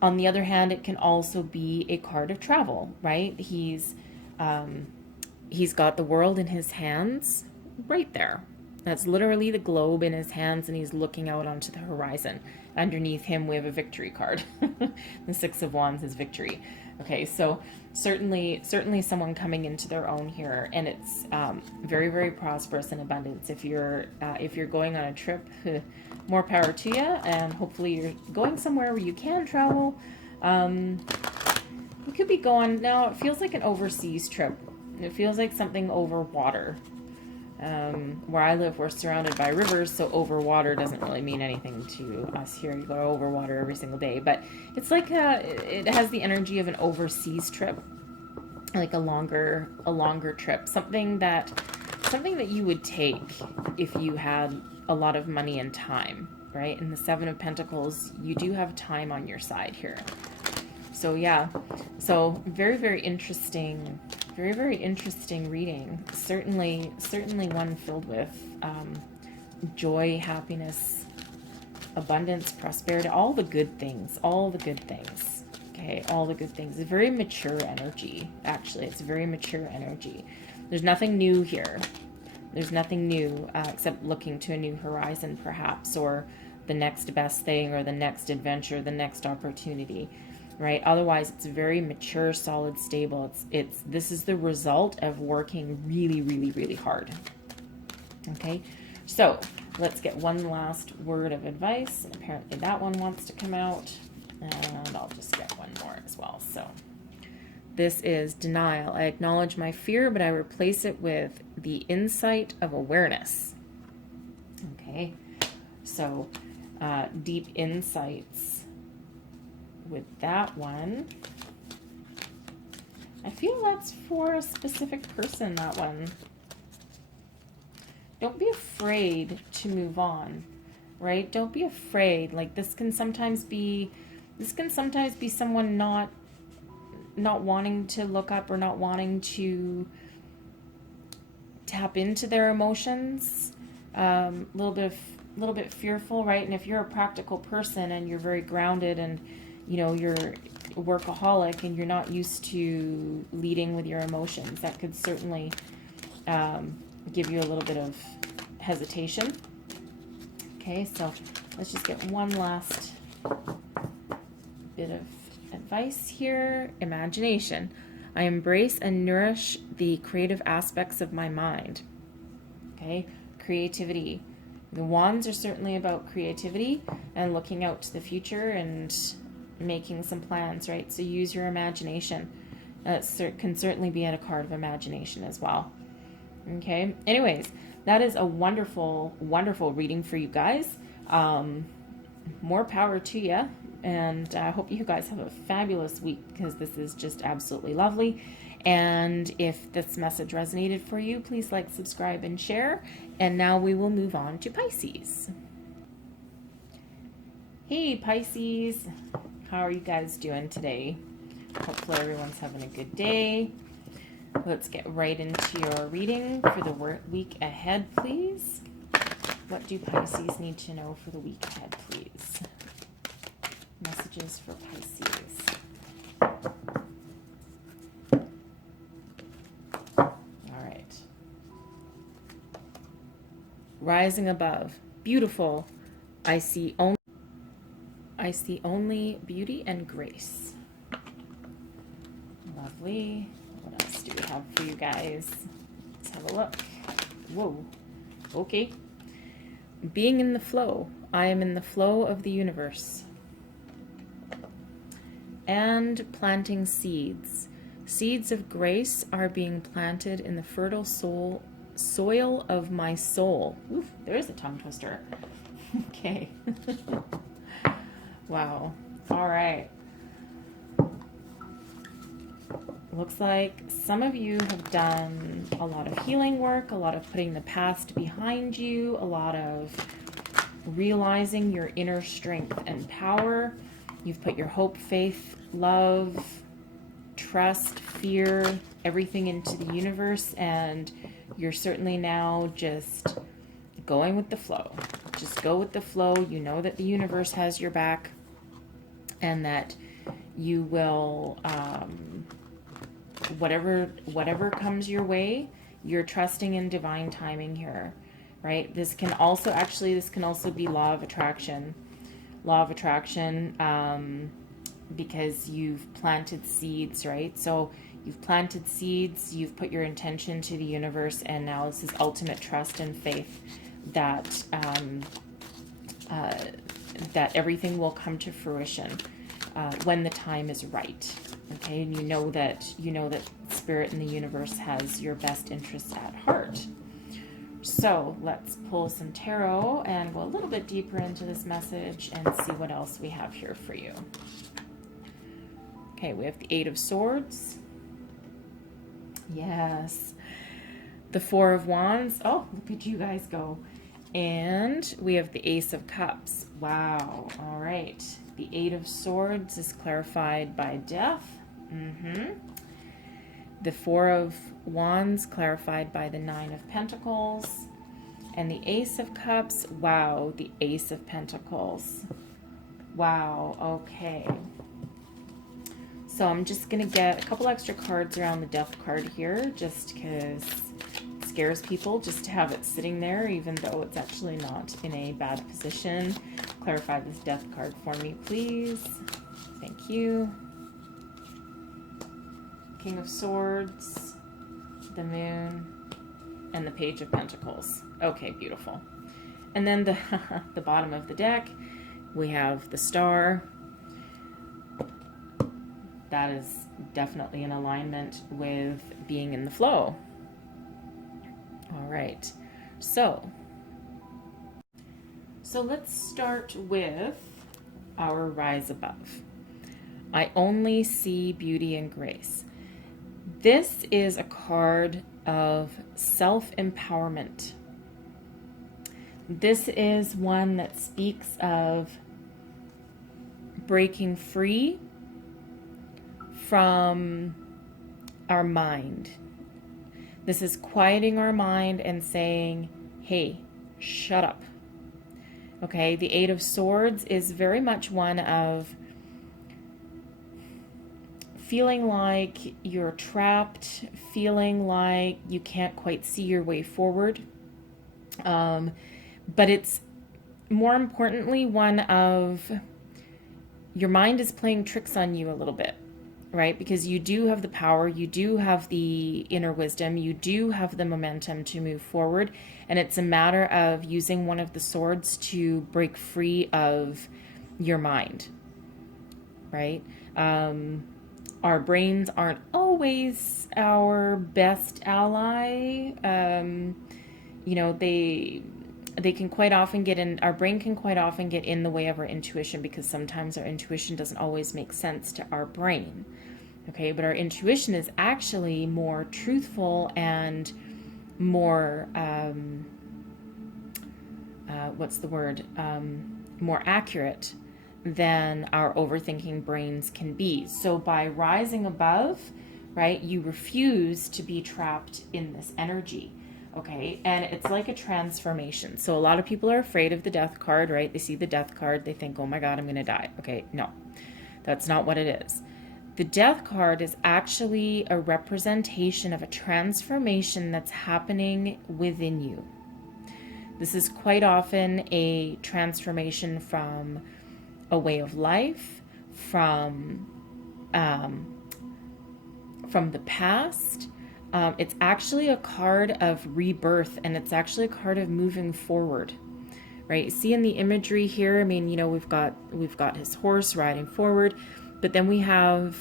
the other hand, it can also be a card of travel, right? He's got the world in his hands right there. That's literally the globe in his hands, and he's looking out onto the horizon. Underneath him, we have a victory card. The Six of Wands is victory. Okay, so certainly someone coming into their own here, and it's very, very prosperous and abundance. If you're going on a trip, more power to you, and hopefully you're going somewhere where you can travel. You could be going now. It feels like an overseas trip. It feels like something over water. Where I live, we're surrounded by rivers, so over water doesn't really mean anything to us here. You go over water every single day, but it's like it has the energy of an overseas trip, like a longer trip, something that you would take if you had a lot of money and time, right? In the Seven of Pentacles, you do have time on your side here. So yeah, so very, very interesting. Very, very interesting reading. Certainly one filled with joy, happiness, abundance, prosperity, all the good things. Okay, all the good things. A very mature energy, actually. It's a very mature energy. There's nothing new here. There's nothing new except looking to a new horizon, perhaps, or the next best thing, or the next adventure, the next opportunity. Right? Otherwise, it's very mature, solid, stable. This is the result of working really, really, really hard. Okay, so let's get one last word of advice. Apparently that one wants to come out, and I'll just get one more as well. So this is denial. I acknowledge my fear, but I replace it with the insight of awareness. Okay, so deep insights. With that one, I feel that's for a specific person, that one. Don't be afraid to move on, right? Don't be afraid. Like this can sometimes be someone not wanting to look up, or not wanting to tap into their emotions. A little bit fearful, right? And if you're a practical person and you're very grounded, and you're a workaholic, and you're not used to leading with your emotions, that could certainly give you a little bit of hesitation. Okay, so let's just get one last bit of advice here. Imagination. I embrace and nourish the creative aspects of my mind. Okay, creativity. The wands are certainly about creativity and looking out to the future and making some plans, right? So use your imagination. Can certainly be a card of imagination as well. Okay, anyways, that is a wonderful, wonderful reading for you guys. More power to you, and I hope you guys have a fabulous week, because this is just absolutely lovely. And if this message resonated for you, please like, subscribe, and share. And now we will move on to Pisces. Hey Pisces, how are you guys doing today? Hopefully everyone's having a good day. Let's get right into your reading for the week ahead, please. What do Pisces need to know for the week ahead, please? Messages for Pisces. All right. Rising above. Beautiful. I see only beauty and grace. Lovely. What else do we have for you guys? Let's have a look. Whoa. Okay. Being in the flow. I am in the flow of the universe. And planting seeds. Seeds of grace are being planted in the fertile soil of my soul. Oof, there's a tongue twister. Okay. Wow. All right. Looks like some of you have done a lot of healing work, a lot of putting the past behind you, a lot of realizing your inner strength and power. You've put your hope, faith, love, trust, fear, everything into the universe, and you're certainly now just going with the flow. Just go with the flow. You know that the universe has your back, and that you will, whatever comes your way, you're trusting in divine timing here. right? This can also be law of attraction. Law of attraction, because you've planted seeds, right? So you've planted seeds, you've put your intention to the universe, and now this is ultimate trust and faith that that everything will come to fruition when the time is right. Okay, and you know that Spirit in the universe has your best interests at heart. So let's pull some tarot and go a little bit deeper into this message and see what else we have here for you. Okay, we have the Eight of Swords. Yes. The Four of Wands. Oh, look at you guys go. And we have the Ace of Cups. Wow. All right. The Eight of Swords is clarified by death. The Four of Wands clarified by the Nine of Pentacles. And the Ace of Cups. Wow. The Ace of Pentacles. Wow. Okay. So I'm just going to get a couple extra cards around the death card here, just because it scares people just to have it sitting there, even though it's actually not in a bad position. Clarify this death card for me, please. Thank you. King of Swords, the Moon, and the Page of Pentacles. Okay, beautiful. And then the bottom of the deck, we have the Star. That is definitely in alignment with being in the flow. All right. So let's start with our rise above. I only see beauty and grace. This is a card of self-empowerment. This is one that speaks of breaking free from our mind. This is quieting our mind and saying, hey, shut up. Okay, the Eight of Swords is very much one of feeling like you're trapped, feeling like you can't quite see your way forward. But it's more importantly one of your mind is playing tricks on you a little bit. Right? Because you do have the power, you do have the inner wisdom, you do have the momentum to move forward. And it's a matter of using one of the swords to break free of your mind. Right? Our brains aren't always our best ally. You know, they can quite often get in, our brain can quite often get in the way of our intuition, because sometimes our intuition doesn't always make sense to our brain. Okay, but our intuition is actually more truthful and more, more accurate than our overthinking brains can be. So by rising above, right, you refuse to be trapped in this energy. Okay, and it's like a transformation. So a lot of people are afraid of the death card, right? They see the death card, they think, oh my God, I'm going to die. Okay, no, that's not what it is. The death card is actually a representation of a transformation that's happening within you. This is quite often a transformation from a way of life, from the past. It's actually a card of rebirth, and it's actually a card of moving forward, right? See in the imagery here, I mean, you know, we've got his horse riding forward, but then we have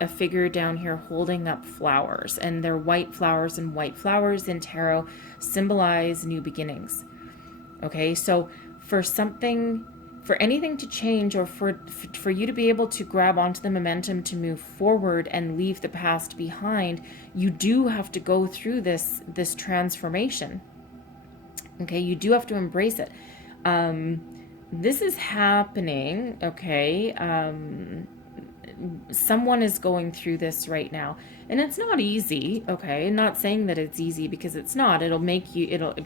a figure down here holding up flowers, and they're white flowers, and white flowers in tarot symbolize new beginnings. Okay, so for anything to change, or for you to be able to grab onto the momentum to move forward and leave the past behind, you do have to go through this transformation. Okay, you do have to embrace it. This is happening, okay? Someone is going through this right now, and it's not easy, okay? Not saying that it's easy, because it's not. It'll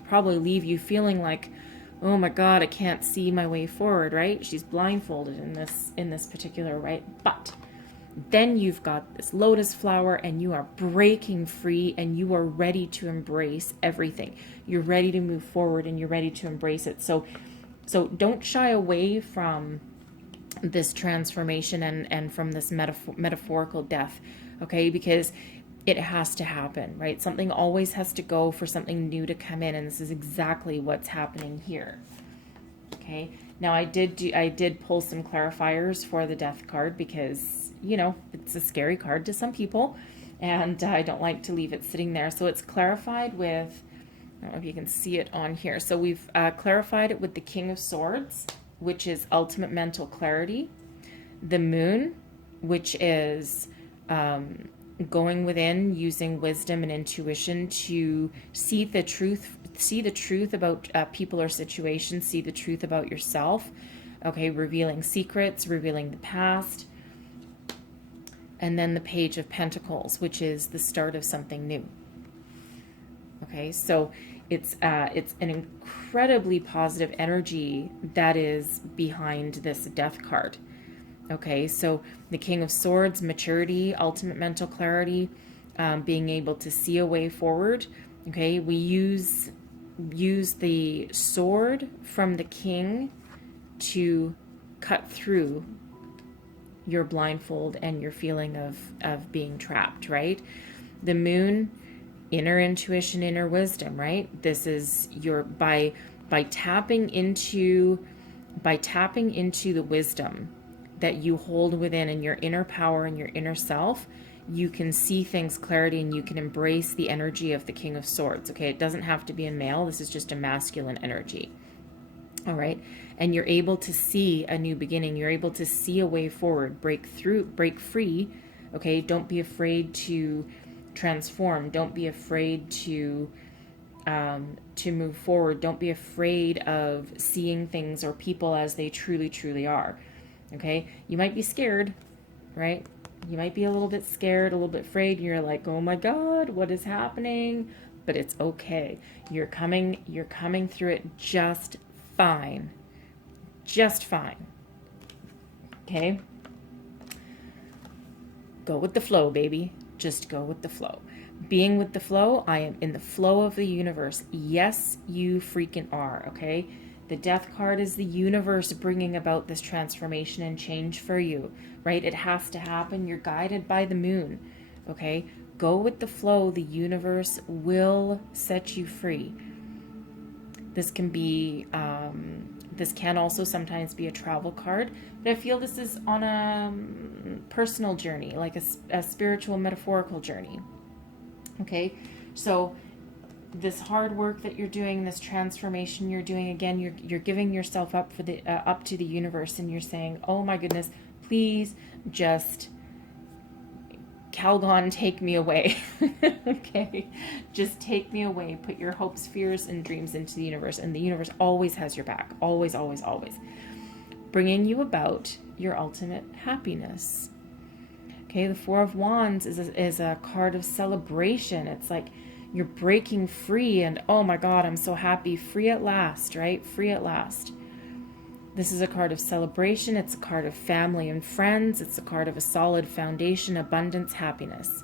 probably leave you feeling like, oh my God, I can't see my way forward, right? She's blindfolded in this particular, right? But Then you've got this lotus flower, and you are breaking free, and you are ready to embrace everything. You're ready to move forward, and you're ready to embrace it. So don't shy away from this transformation and from this metaphorical death, okay? Because it has to happen, right? Something always has to go for something new to come in, and this is exactly what's happening here. Okay, now I did pull some clarifiers for the death card because, you know, it's a scary card to some people, and I don't like to leave it sitting there. So it's clarified with, I don't know if you can see it on here. So we've clarified it with the King of Swords, which is ultimate mental clarity, the Moon, which is going within, using wisdom and intuition to see the truth about people or situations, see the truth about yourself, okay, revealing secrets, revealing the past. And then the Page of Pentacles, which is the start of something new. Okay, so it's an incredibly positive energy that is behind this death card. Okay, so the King of Swords, maturity, ultimate mental clarity, being able to see a way forward. Okay, we use the sword from the king to cut through your blindfold and your feeling of being trapped, right? The Moon, inner intuition, inner wisdom, right? This is your by tapping into the wisdom that you hold within, in your inner power and your inner self, you can see things clarity, and you can embrace the energy of the King of Swords. Okay, it doesn't have to be a male. This is just a masculine energy. All right, and you're able to see a new beginning. You're able to see a way forward, break free. Okay, don't be afraid to transform. Don't be afraid to move forward. Don't be afraid of seeing things or people as they truly, truly are. Okay, you might be scared, right? You might be a little bit scared, a little bit afraid. And you're like, oh my God, what is happening? But it's okay. You're coming through it just fine. Just fine. Okay? Go with the flow, baby. Just go with the flow. Being with the flow, I am in the flow of the universe. Yes, you freaking are, okay? The death card is the universe bringing about this transformation and change for you, right? It has to happen. You're guided by the Moon, okay? Go with the flow. The universe will set you free. This can be, this can also sometimes be a travel card, but I feel this is on a personal journey, like a spiritual, metaphorical journey, okay? So this hard work that you're doing, this transformation you're doing, again, you're giving yourself up for the up to the universe, and you're saying, oh my goodness, please just Calgon, take me away. Okay, just take me away. Put your hopes, fears, and dreams into the universe, and the universe always has your back. Always, always, always. Bringing you about your ultimate happiness. Okay, the Four of Wands is a card of celebration. It's like you're breaking free, and oh my God, I'm so happy. Free at last, right? Free at last. This is a card of celebration. It's a card of family and friends. It's a card of a solid foundation, abundance, happiness.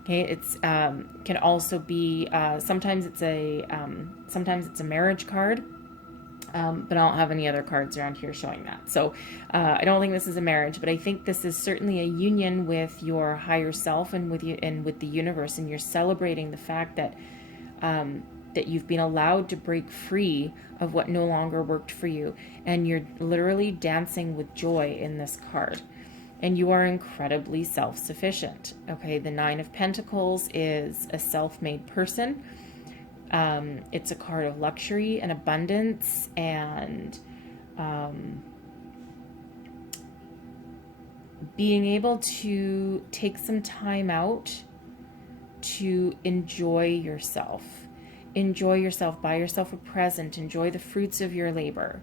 Okay, it's can also be sometimes it's a marriage card, but I don't have any other cards around here showing that. So I don't think this is a marriage, but I think this is certainly a union with your higher self and with you and with the universe, and you're celebrating the fact that that you've been allowed to break free of what no longer worked for you, and you're literally dancing with joy in this card, and you are incredibly self-sufficient. Okay, the Nine of Pentacles is a self-made person. It's a card of luxury and abundance, and being able to take some time out to enjoy yourself. Enjoy yourself, buy yourself a present, enjoy the fruits of your labor,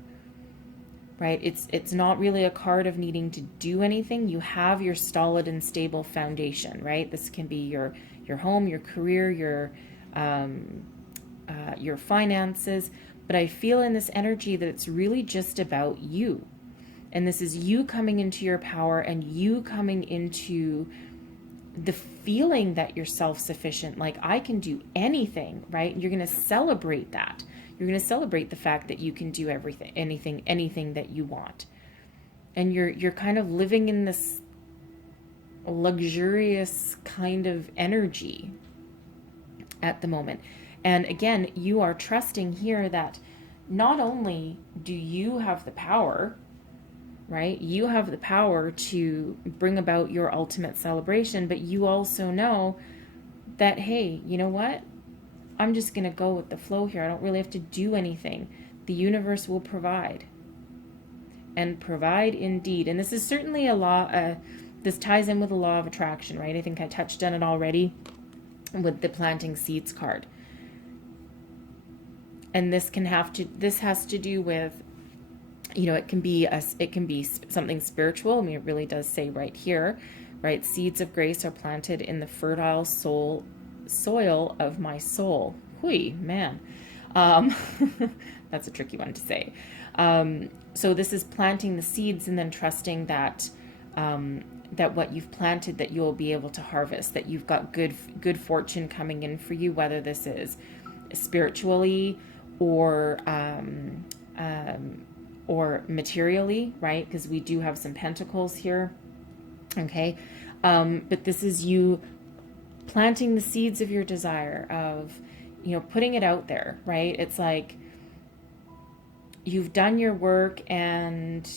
right? It's not really a card of needing to do anything. You have your solid and stable foundation, right? This can be your home, your career, your finances, but I feel in this energy that it's really just about you. And this is you coming into your power and you coming into the feeling that you're self-sufficient, like I can do anything, right? You're going to celebrate that. You're going to celebrate the fact that you can do everything, anything that you want. And you're kind of living in this luxurious kind of energy at the moment. And again, you are trusting here that not only do you have the power, right? You have the power to bring about your ultimate celebration, but you also know that, hey, you know what? I'm just going to go with the flow here. I don't really have to do anything. The universe will provide. And provide indeed. And this is certainly a law, this ties in with the law of attraction, right? I think I touched on it already with the planting seeds card. And this has to do with, you know, it can be something spiritual. I mean, it really does say right here, right? Seeds of grace are planted in the fertile soil of my soul. Hui, man. That's a tricky one to say. So this is planting the seeds and then trusting that that what you've planted, that you'll be able to harvest, that you've got good fortune coming in for you, whether this is spiritually or materially, right? Because we do have some pentacles here. Okay. But this is you planting the seeds of your desire, of, you know, putting it out there, right? It's like you've done your work, and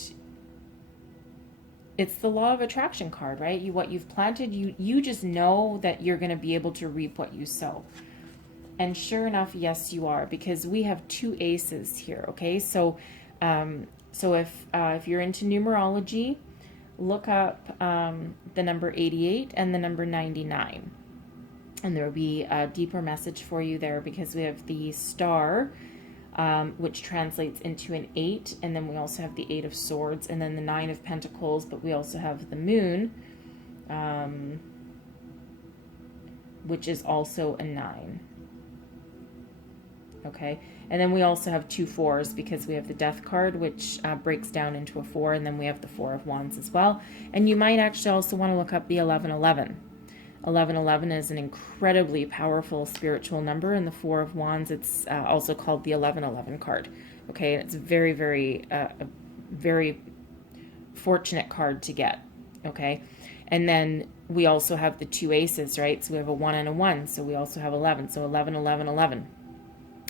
it's the law of attraction card, right? What you've planted, you just know that you're going to be able to reap what you sow. And sure enough, yes, you are, because we have two aces here. Okay. So if you're into numerology, look up the number 88 and the number 99. And there will be a deeper message for you there, because we have the star, which translates into an 8. And then we also have the 8 of swords, and then the 9 of pentacles. But we also have the moon, which is also a 9. Okay. And then we also have 2 4s, because we have the death card, which breaks down into a 4. And then we have the 4 of wands as well. And you might actually also want to look up the 1111. 1111 is an incredibly powerful spiritual number, and the 4 of wands, it's also called the 1111 card. Okay. And it's very, very, very fortunate card to get. Okay. And then we also have the 2 aces, right? So we have a 1 and a 1. So we also have 11. So 11, 11, 11.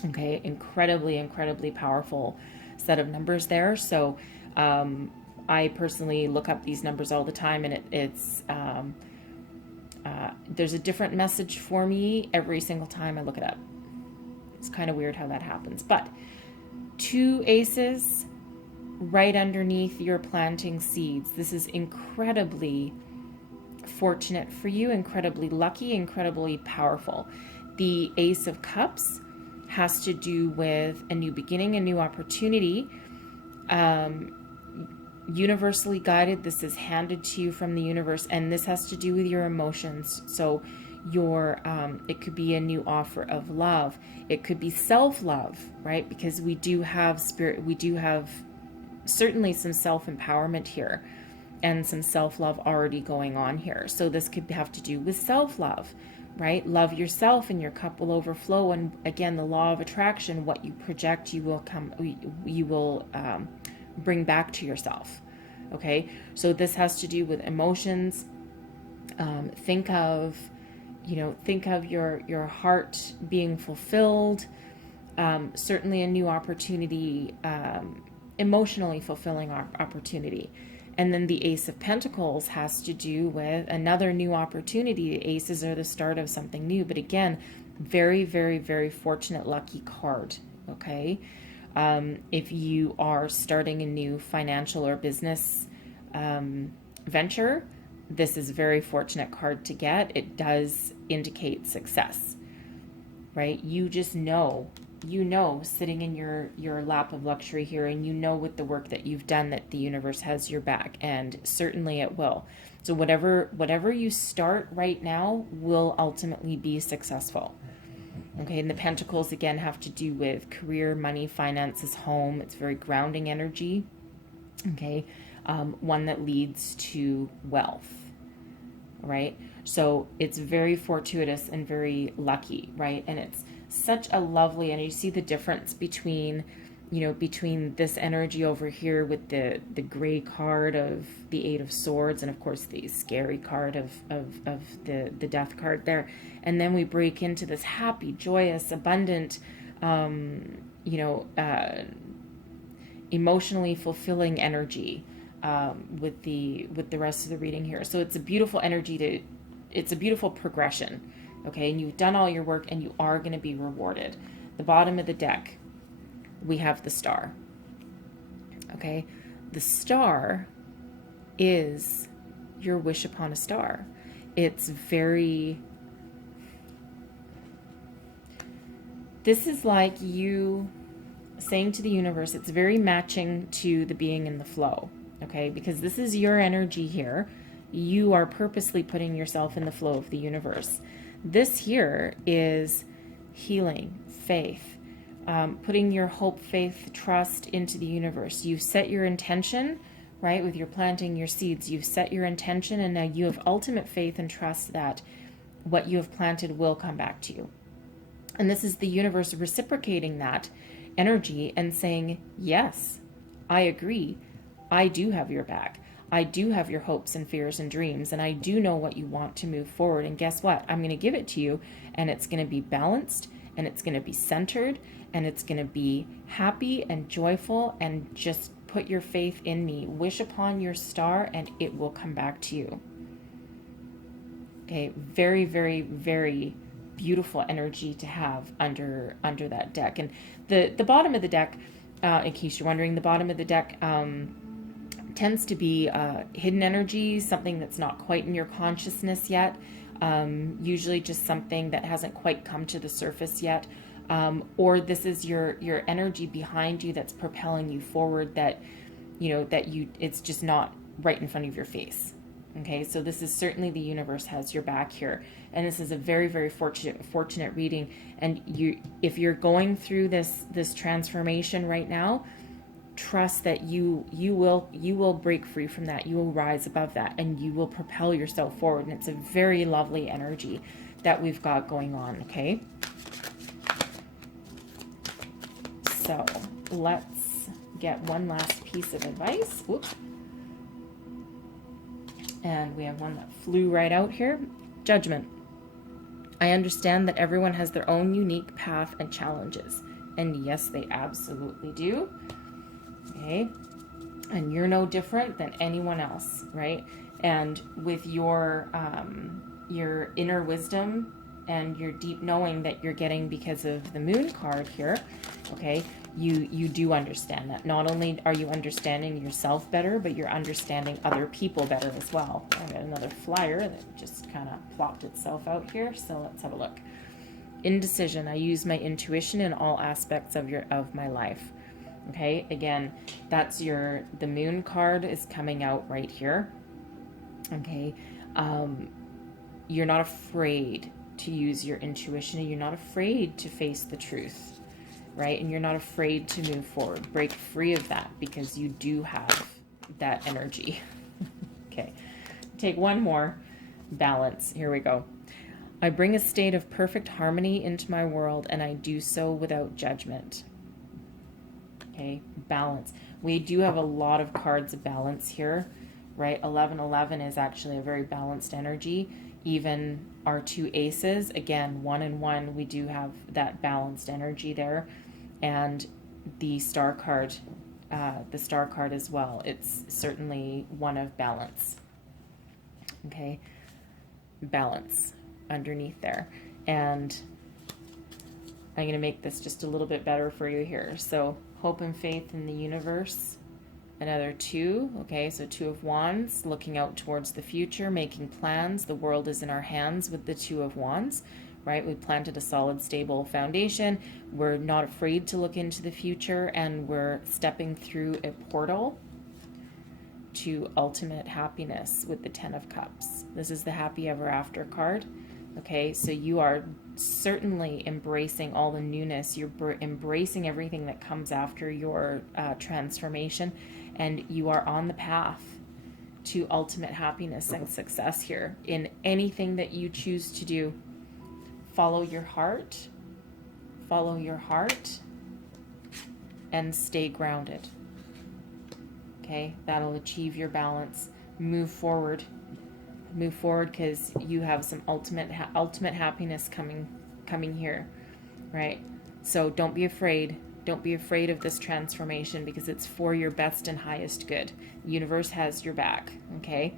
Okay, incredibly, incredibly powerful set of numbers there. So I personally look up these numbers all the time, and it's there's a different message for me every single time I look it up. It's kind of weird how that happens. But 2 aces right underneath your planting seeds. This is incredibly fortunate for you, incredibly lucky, incredibly powerful. The Ace of Cups has to do with a new beginning, a new opportunity, universally guided. This is handed to you from the universe, and this has to do with your emotions. So it could be a new offer of love. It could be self-love, right? Because we do have certainly some self-empowerment here and some self-love already going on here. So this could have to do with self-love, right? Love yourself and your cup will overflow. And again, the law of attraction, what you project, you will bring back to yourself. Okay. So this has to do with emotions. Think of your heart being fulfilled. Certainly a new opportunity, emotionally fulfilling opportunity. And then the Ace of Pentacles has to do with another new opportunity. The aces are the start of something new. But again, very, very, very fortunate, lucky card. Okay. If you are starting a new financial or business venture, this is a very fortunate card to get. It does indicate success, right? You just know, sitting in your lap of luxury here, and with the work that you've done, that the universe has your back, and certainly it will. So whatever you start right now will ultimately be successful. Okay, and the Pentacles again have to do with career, money, finances, home. It's very grounding energy. Okay, one that leads to wealth, right? So it's very fortuitous and very lucky, right? And it's such a lovely, and you see the difference between, you know, between this energy over here with the gray card of the Eight of Swords, and of course the scary card of the Death card there. And then we break into this happy, joyous, abundant, you know, emotionally fulfilling energy with the rest of the reading here. So it's a beautiful energy it's a beautiful progression, okay? And you've done all your work and you are going to be rewarded. The bottom of the deck, we have the Star, okay? The Star is your wish upon a star. It's very, this is like you saying to the universe, it's very matching to the being in the flow, okay? Because this is your energy here. You are purposely putting yourself in the flow of the universe. This here is healing, faith, putting your hope, faith, trust into the universe. You've set your intention, right? With your planting your seeds, you've set your intention, and now you have ultimate faith and trust that what you have planted will come back to you. And this is the universe reciprocating that energy and saying, yes, I agree. I do have your back. I do have your hopes and fears and dreams, and I do know what you want to move forward. And guess what? I'm going to give it to you, and it's going to be balanced, and it's going to be centered, and it's going to be happy and joyful, and just put your faith in me. Wish upon your star, and it will come back to you. Okay, very, very, very beautiful energy to have under that deck. And the bottom of the deck, in case you're wondering, the bottom of the deck tends to be hidden energy, something that's not quite in your consciousness yet, usually just something that hasn't quite come to the surface yet, or this is your energy behind you that's propelling you forward, that it's just not right in front of your face. Okay, so this is certainly the universe has your back here, and this is a very, very fortunate reading. And if you're going through this transformation right now, trust that you will break free from that. You will rise above that, and you will propel yourself forward. And it's a very lovely energy that we've got going on. Okay, so let's get one last piece of advice. Whoops. And we have one that flew right out here. Judgment. I understand that everyone has their own unique path and challenges. And yes, they absolutely do. Okay. And you're no different than anyone else, right? And with your inner wisdom and your deep knowing that you're getting because of the Moon card here, okay, you do understand that. Not only are you understanding yourself better, but you're understanding other people better as well. I got another flyer that just kind of plopped itself out here, so let's have a look. Indecision. I use my intuition in all aspects of my life. Okay, again, that's the Moon card is coming out right here. Okay, you're not afraid to use your intuition, and you're not afraid to face the truth, right? And you're not afraid to move forward. Break free of that, because you do have that energy. Okay, take one more. Balance. Here we go. I bring a state of perfect harmony into my world, and I do so without judgment. Okay, balance. We do have a lot of cards of balance here, right? 1111 is actually a very balanced energy. Even our two aces, again, 1 and 1, we do have that balanced energy there. And the star card as well, it's certainly one of balance. Okay, balance underneath there. And I'm going to make this just a little bit better for you here. So hope and faith in the universe, another 2. Okay, so 2 of Wands, looking out towards the future, making plans. The world is in our hands with the 2 of Wands, right? We planted a solid, stable foundation. We're not afraid to look into the future, and we're stepping through a portal to ultimate happiness with the 10 of Cups. This is the happy ever after card. Okay, so you are certainly embracing all the newness. You're embracing everything that comes after your transformation, and you are on the path to ultimate happiness and success here in anything that you choose to do. Follow your heart, and stay grounded. Okay, that'll achieve your balance. Move forward because you have some ultimate happiness coming here, right? So don't be afraid. Don't be afraid of this transformation because it's for your best and highest good. The universe has your back, okay?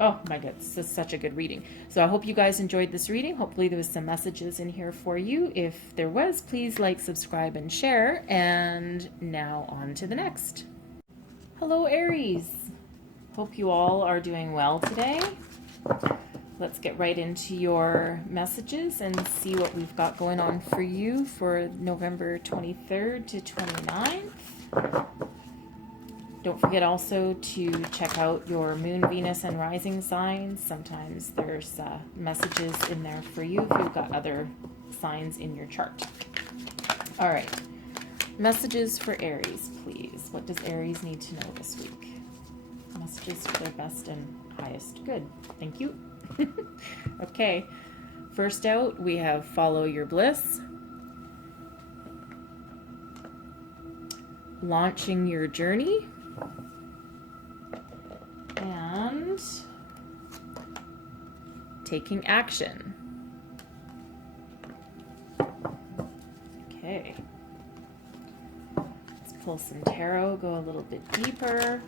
Oh my God, this is such a good reading. So I hope you guys enjoyed this reading. Hopefully there was some messages in here for you. If there was, please like, subscribe, and share. And now on to the next. Hello, Aries. Hope you all are doing well today. Let's get right into your messages and see what we've got going on for you for November 23rd to 29th. Don't forget also to check out your moon, Venus, and rising signs. Sometimes there's messages in there for you if you've got other signs in your chart. All right. Messages for Aries, please. What does Aries need to know this week? Messages for their best and highest good. Thank you. Okay, first out we have follow your bliss, launching your journey, and taking action. Okay, let's pull some tarot, go a little bit deeper.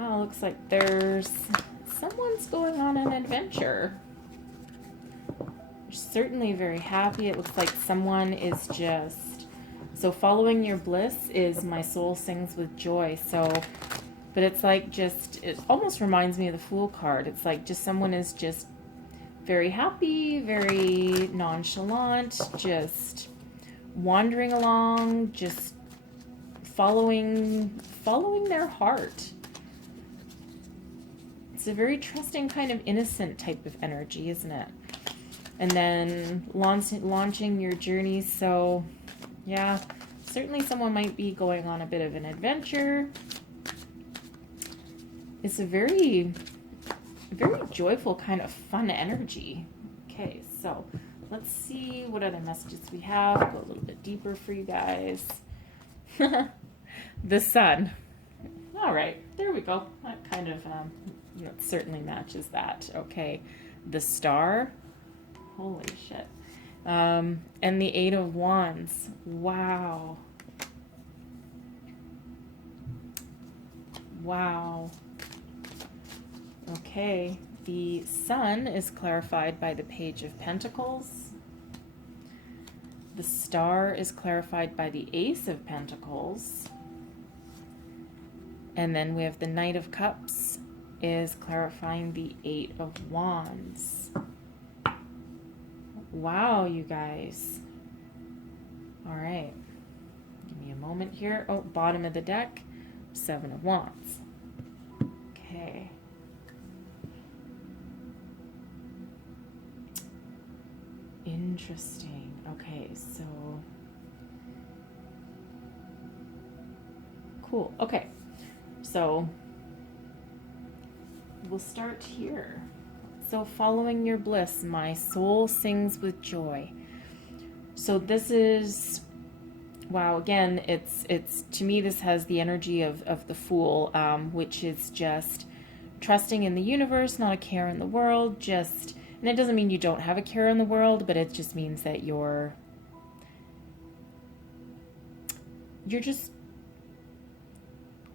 Oh, looks like someone's going on an adventure. They're certainly very happy. It looks like someone is so following your bliss is my soul sings with joy. So, but it's like it almost reminds me of the Fool card. It's like just someone is just very happy, very nonchalant, just wandering along, just following their heart. It's a very trusting kind of innocent type of energy, isn't it? And then launching your journey. So yeah, certainly someone might be going on a bit of an adventure. It's a very, very joyful kind of fun energy. Okay, so let's see what other messages we have. Go a little bit deeper for you guys. The sun. All right, there we go. That kind of it certainly matches that. Okay, the star. Holy shit. And the 8 of Wands. Wow. Wow. Okay, the sun is clarified by the Page of Pentacles. The star is clarified by the Ace of Pentacles. And then we have the Knight of Cups is clarifying the 8 of Wands. Wow, you guys. All right. Give me a moment here. Oh, bottom of the deck, 7 of Wands. Okay. Interesting. Okay, so cool. Okay. So we'll start here. So following your bliss, my soul sings with joy. So this is, wow, again, it's to me, this has the energy of the Fool, which is just trusting in the universe, not a care in the world, and it doesn't mean you don't have a care in the world, but it just means that you're just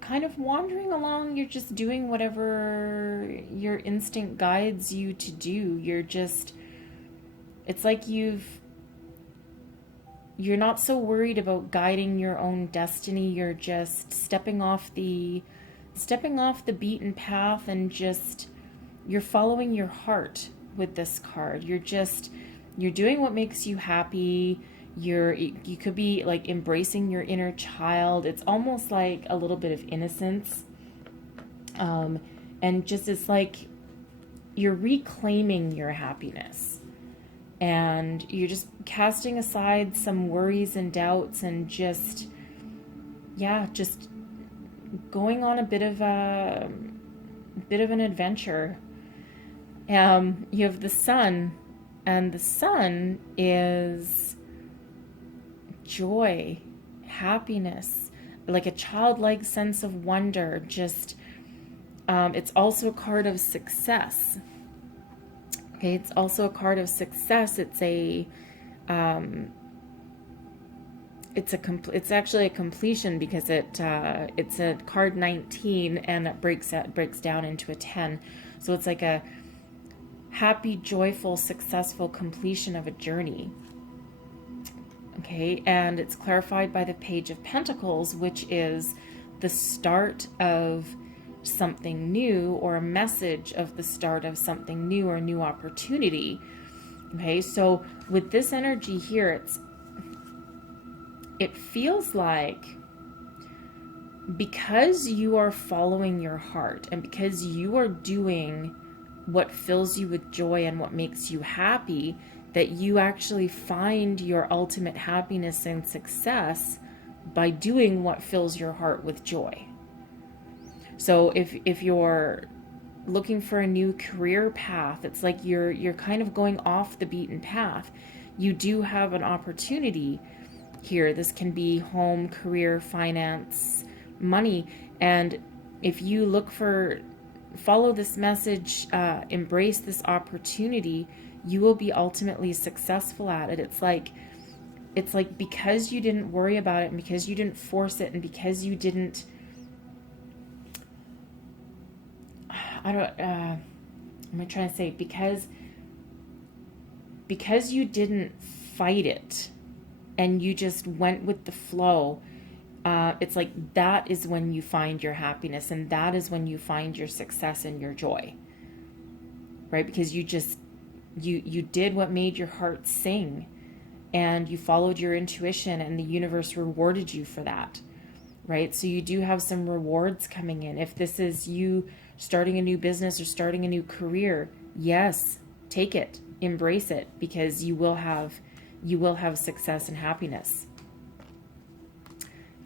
kind of wandering along. You're just doing whatever your instinct guides you to do. It's like you're not so worried about guiding your own destiny. You're just stepping off the beaten path, and you're following your heart with this card. You're doing what makes you happy. You could be like embracing your inner child. It's almost like a little bit of innocence. And just it's like you're reclaiming your happiness. and you're just casting aside some worries and doubts and just going on a bit of an adventure. You have the sun, and the sun is joy, happiness, like a childlike sense of wonder. Just it's also a card of success. Okay, it's also a card of success. It's actually a completion, because it's a card 19, and it breaks down into a 10. So it's like a happy, joyful, successful completion of a journey. Okay, and it's clarified by the Page of Pentacles, which is the start of something new, or a message of the start of something new or new opportunity. Okay, so with this energy here, it feels like, because you are following your heart, and because you are doing what fills you with joy and what makes you happy, that you actually find your ultimate happiness and success by doing what fills your heart with joy. So if you're looking for a new career path, it's like you're kind of going off the beaten path. You do have an opportunity here. This can be home, career, finance, money. And if you follow this message, embrace this opportunity, you will be ultimately successful at it. It's like because you didn't worry about it, and because you didn't force it, and because you didn't, I'm trying to say, because you didn't fight it, and you just went with the flow, it's like that is when you find your happiness, and that is when you find your success and your joy, right? Because you did what made your heart sing, and you followed your intuition, and the universe rewarded you for that, right? So you do have some rewards coming in. If this is you starting a new business or starting a new career, yes, take it, embrace it, because you will have success and happiness.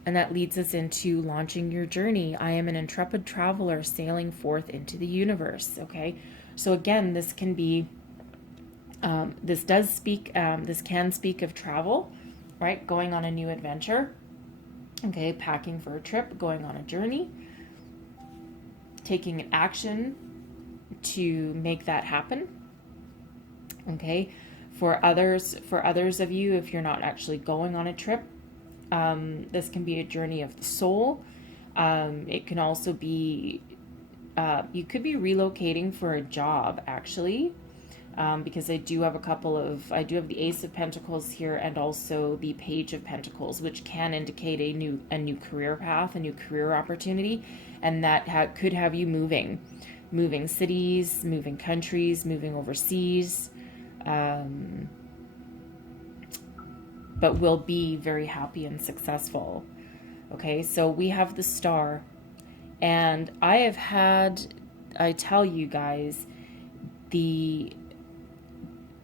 And that leads us into launching your journey. I am an intrepid traveler sailing forth into the universe. Okay, so again, this can be, this can speak of travel, right? Going on a new adventure. Okay, packing for a trip, going on a journey, taking action to make that happen. Okay, for others of you, if you're not actually going on a trip, this can be a journey of the soul. It can also be, you could be relocating for a job, actually, because I do have the Ace of Pentacles here, and also the Page of Pentacles, which can indicate a new career path, a new career opportunity, and that could have you moving cities, moving countries, moving overseas, but will be very happy and successful. Okay, so we have the Star, and I tell you guys, the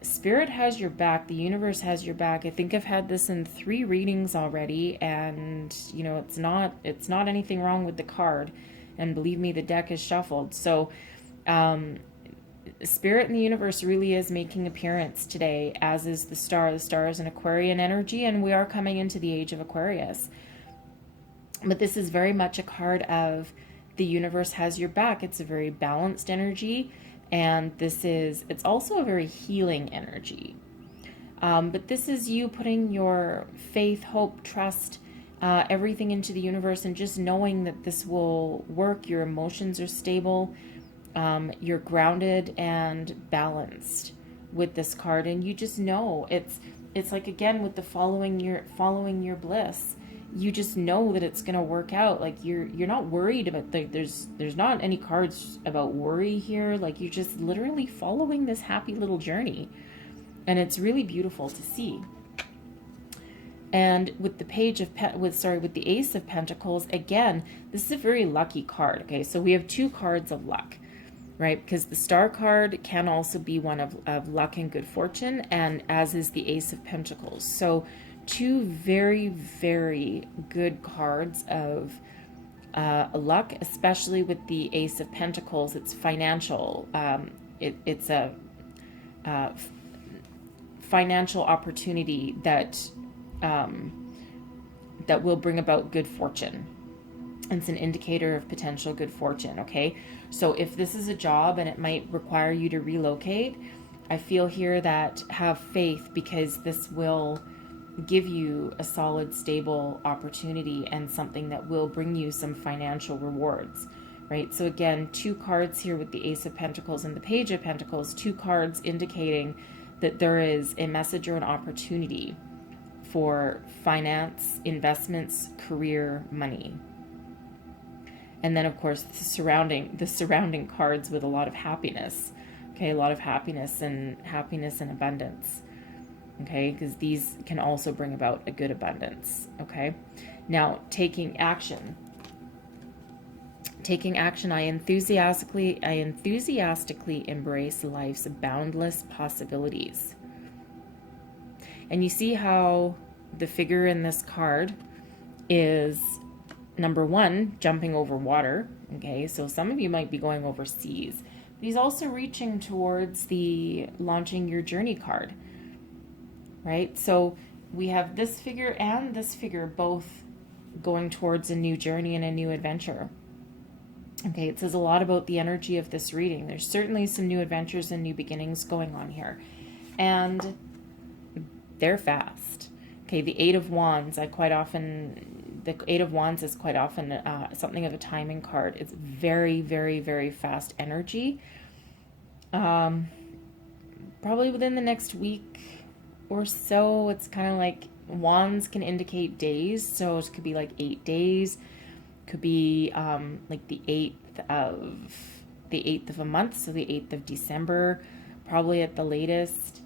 Spirit has your back, the universe has your back. I think I've had this in 3 readings already, and it's not anything wrong with the card, and believe me, the deck is shuffled. So Spirit and the universe really is making appearance today, as is the Star. The Star is an Aquarian energy, and we are coming into the age of Aquarius. But this is very much a card of the universe has your back. It's a very balanced energy, and it's also a very healing energy. But this is you putting your faith, hope, trust, everything into the universe, and just knowing that this will work. Your emotions are stable. You're grounded and balanced with this card, and you just know it's like, again, with the following your bliss. You just know that it's going to work out. Like you're not worried about there's not any cards about worry here. Like you're just literally following this happy little journey, and it's really beautiful to see. And with the with the Ace of Pentacles, again, this is a very lucky card. Okay, so we have 2 cards of luck. right? Because the Star card can also be one of luck and good fortune, and as is the Ace of Pentacles. So two very, very good cards of luck, especially with the Ace of Pentacles. It's financial. It's a financial opportunity that that will bring about good fortune. It's an indicator of potential good fortune, okay? So if this is a job and it might require you to relocate, I feel here that have faith, because this will give you a solid, stable opportunity and something that will bring you some financial rewards, right? So again, two cards here with the Ace of Pentacles and the Page of Pentacles, two cards indicating that there is a message or an opportunity for finance, investments, career, money. And then of course the surrounding cards with a lot of happiness. Okay, a lot of happiness and abundance. Okay, because these can also bring about a good abundance. Okay, now taking action. I enthusiastically embrace life's boundless possibilities. And you see how the figure in this card is, number one, jumping over water. Okay, so some of you might be going overseas. But he's also reaching towards the launching your journey card, right? So we have this figure and this figure both going towards a new journey and a new adventure. Okay, it says a lot about the energy of this reading. There's certainly some new adventures and new beginnings going on here. And they're fast. Okay, the Eight of Wands, the Eight of Wands is quite often something of a timing card. It's very, very, very fast energy. Probably within the next week or so, it's kind of like Wands can indicate days. So it could be like 8 days. Could be like the 8th of a month, so the 8th of December, probably at the latest.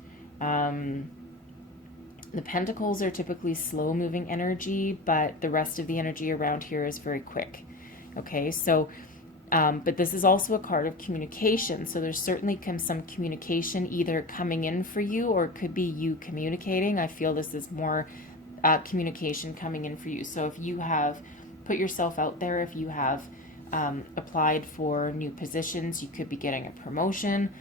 The Pentacles are typically slow-moving energy, but the rest of the energy around here is very quick. Okay, so, but this is also a card of communication, so there's certainly some communication either coming in for you, or it could be you communicating. I feel this is more communication coming in for you. So if you have put yourself out there, if you have applied for new positions, you could be getting a promotion.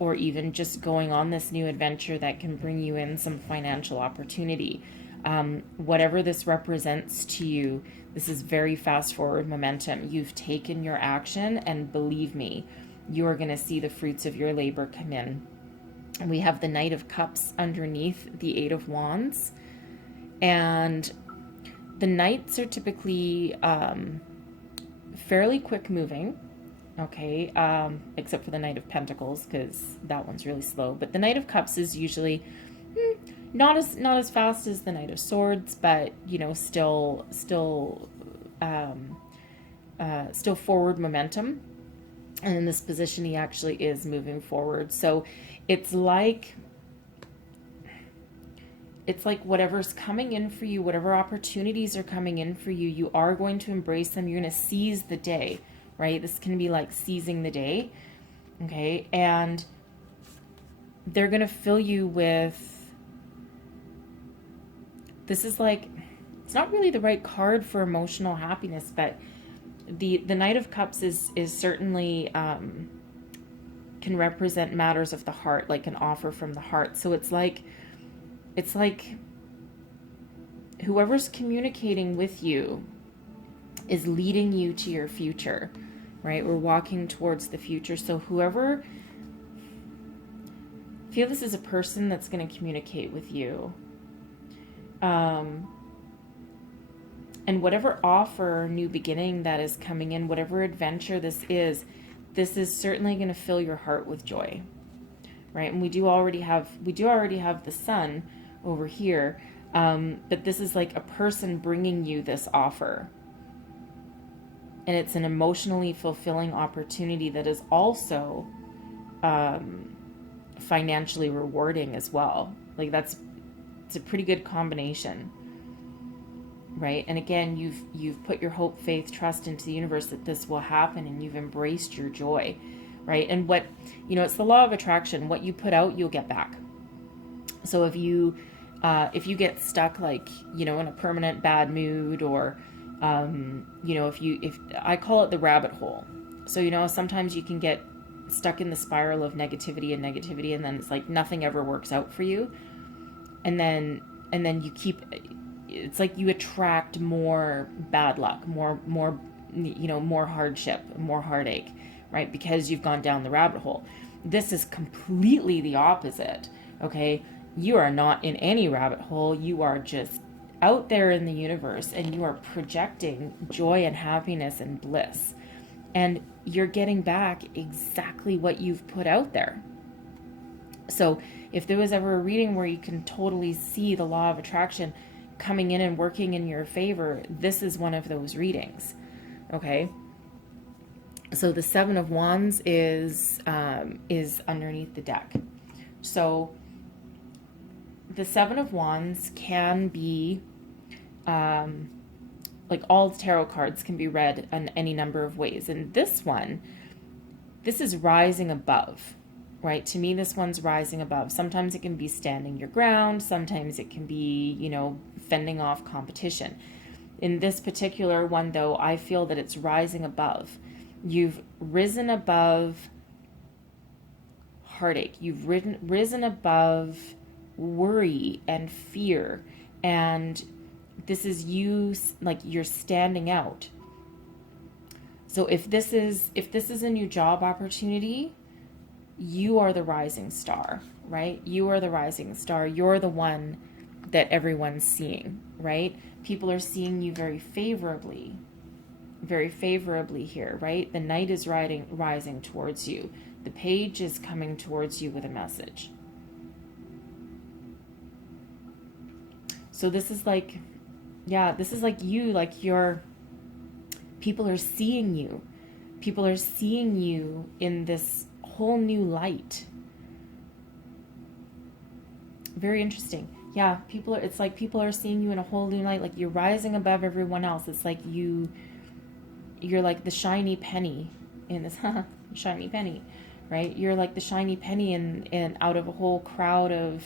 Or even just going on this new adventure that can bring you in some financial opportunity. Whatever this represents to you, this is very fast forward momentum. You've taken your action, and believe me, you're going to see the fruits of your labor come in. And we have the Knight of Cups underneath the Eight of Wands. And the Knights are typically fairly quick moving. Okay, except for the Knight of Pentacles, because that one's really slow. But the Knight of Cups is usually not as fast as the Knight of Swords, but you know, still forward momentum. And in this position, he actually is moving forward. So it's like whatever's coming in for you, whatever opportunities are coming in for you, you are going to embrace them. You're going to seize the day. Right? This can be like seizing the day, okay? And they're going to fill you with, this is like, it's not really the right card for emotional happiness, but the Knight of Cups is certainly, can represent matters of the heart, like an offer from the heart. So it's like whoever's communicating with you is leading you to your future. Right? We're walking towards the future. So whoever, I feel this is a person that's going to communicate with you. And whatever offer, new beginning that is coming in, whatever adventure this is certainly going to fill your heart with joy. Right? And we do already have the Sun over here. But this is like a person bringing you this offer. And it's an emotionally fulfilling opportunity that is also financially rewarding as well. Like it's a pretty good combination, right? And again, you've put your hope, faith, trust into the universe that this will happen, and you've embraced your joy, right? And what, it's the law of attraction. What you put out, you'll get back. So if you get stuck, like, in a permanent bad mood, or if I call it the rabbit hole. So sometimes you can get stuck in the spiral of negativity, and then it's like nothing ever works out for you, and then you keep, it's like you attract more bad luck, more more hardship, more heartache, right? Because you've gone down the rabbit hole. This is completely the opposite. Okay, you are not in any rabbit hole. You are just out there in the universe, and you are projecting joy and happiness and bliss, and you're getting back exactly what you've put out there. So if there was ever a reading where you can totally see the law of attraction coming in and working in your favor, this is one of those readings. Okay, so the Seven of Wands is underneath the deck. So the Seven of Wands can be, like, all tarot cards can be read in any number of ways. And this is rising above, right? To me, this one's rising above. Sometimes it can be standing your ground. Sometimes it can be, fending off competition. In this particular one, though, I feel that it's rising above. You've risen above heartache. You've risen above worry and fear, and this is you, like, you're standing out. So if this is a new job opportunity, you are the rising star, right? You are the rising star. You're the one that everyone's seeing, right? People are seeing you very favorably here, right? The Knight is rising towards you. The Page is coming towards you with a message. So this is like, you, like, people are seeing you. People are seeing you in this whole new light. Very interesting. Yeah, it's like people are seeing you in a whole new light. Like, you're rising above everyone else. It's like you're like the shiny penny in this, shiny penny, right? You're like the shiny penny in out of a whole crowd of,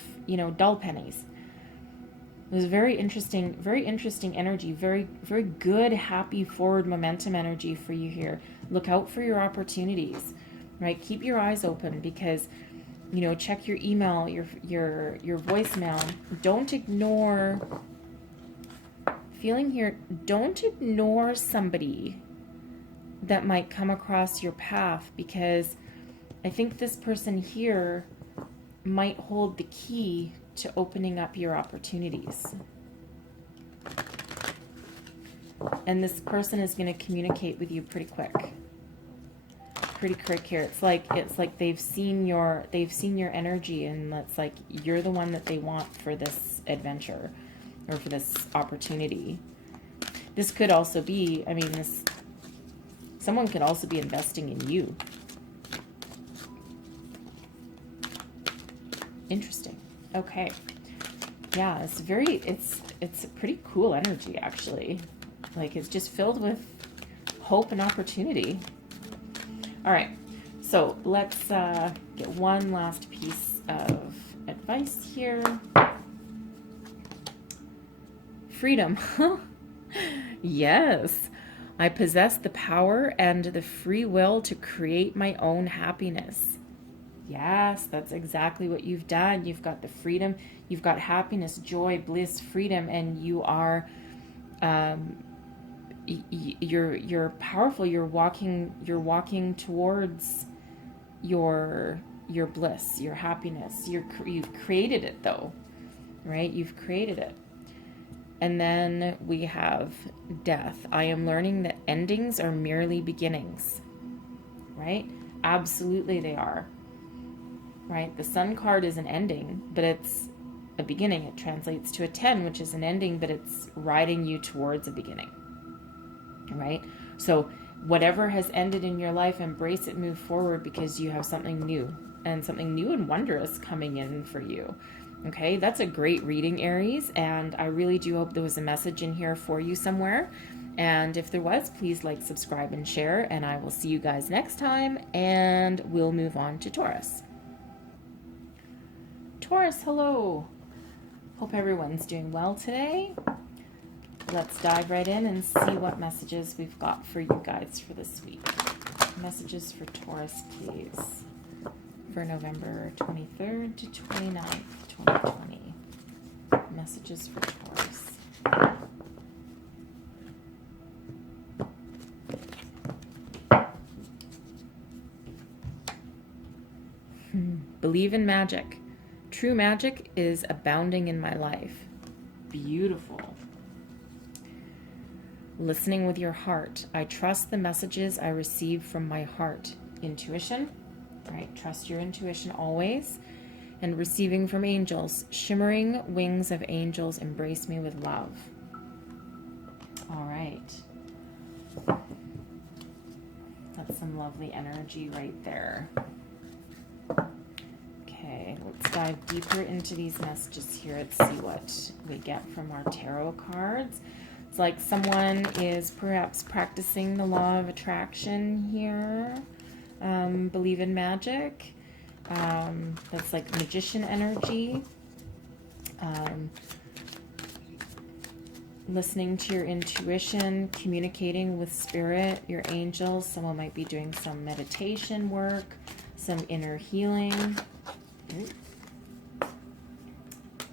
dull pennies. It was very interesting energy, very, very good, happy, forward momentum energy for you here. Look out for your opportunities, right? Keep your eyes open, because, check your email, your voicemail. Don't ignore, feeling here, don't ignore somebody that might come across your path, because I think this person here might hold the key to opening up your opportunities. And this person is going to communicate with you pretty quick. Pretty quick here. It's like they've seen your energy, and it's like you're the one that they want for this adventure or for this opportunity. This could also be, someone could also be investing in you. Interesting. Okay. Yeah, it's a pretty cool energy, actually. Like, it's just filled with hope and opportunity. All right. So let's get one last piece of advice here. Freedom. Yes. I possess the power and the free will to create my own happiness. Yes, that's exactly what you've done. You've got the freedom, you've got happiness, joy, bliss, freedom, and you are, you're powerful. You're walking towards your bliss, your happiness. You've created it, though, right? You've created it. And then we have death. I am learning that endings are merely beginnings, right? Absolutely, they are. Right? The Sun card is an ending, but it's a beginning. It translates to a 10, which is an ending, but it's riding you towards a beginning. Right? So whatever has ended in your life, embrace it, move forward, because you have something new and wondrous coming in for you. Okay, that's a great reading, Aries, and I really do hope there was a message in here for you somewhere. And if there was, please like, subscribe, and share, and I will see you guys next time, and we'll move on to Taurus. Taurus, hello. Hope everyone's doing well today. Let's dive right in and see what messages we've got for you guys for this week. Messages for Taurus, please, for November 23rd to 29th, 2020. Messages for Taurus. Believe in magic. True magic is abounding in my life. Beautiful. Listening with your heart. I trust the messages I receive from my heart. Intuition. Right? Trust your intuition always. And receiving from angels. Shimmering wings of angels embrace me with love. All right. That's some lovely energy right there. Okay, let's dive deeper into these messages here. Let's see what we get from our tarot cards. It's like someone is perhaps practicing the law of attraction here. Believe in magic. That's like magician energy. Listening to your intuition, communicating with spirit, your angels. Someone might be doing some meditation work, some inner healing.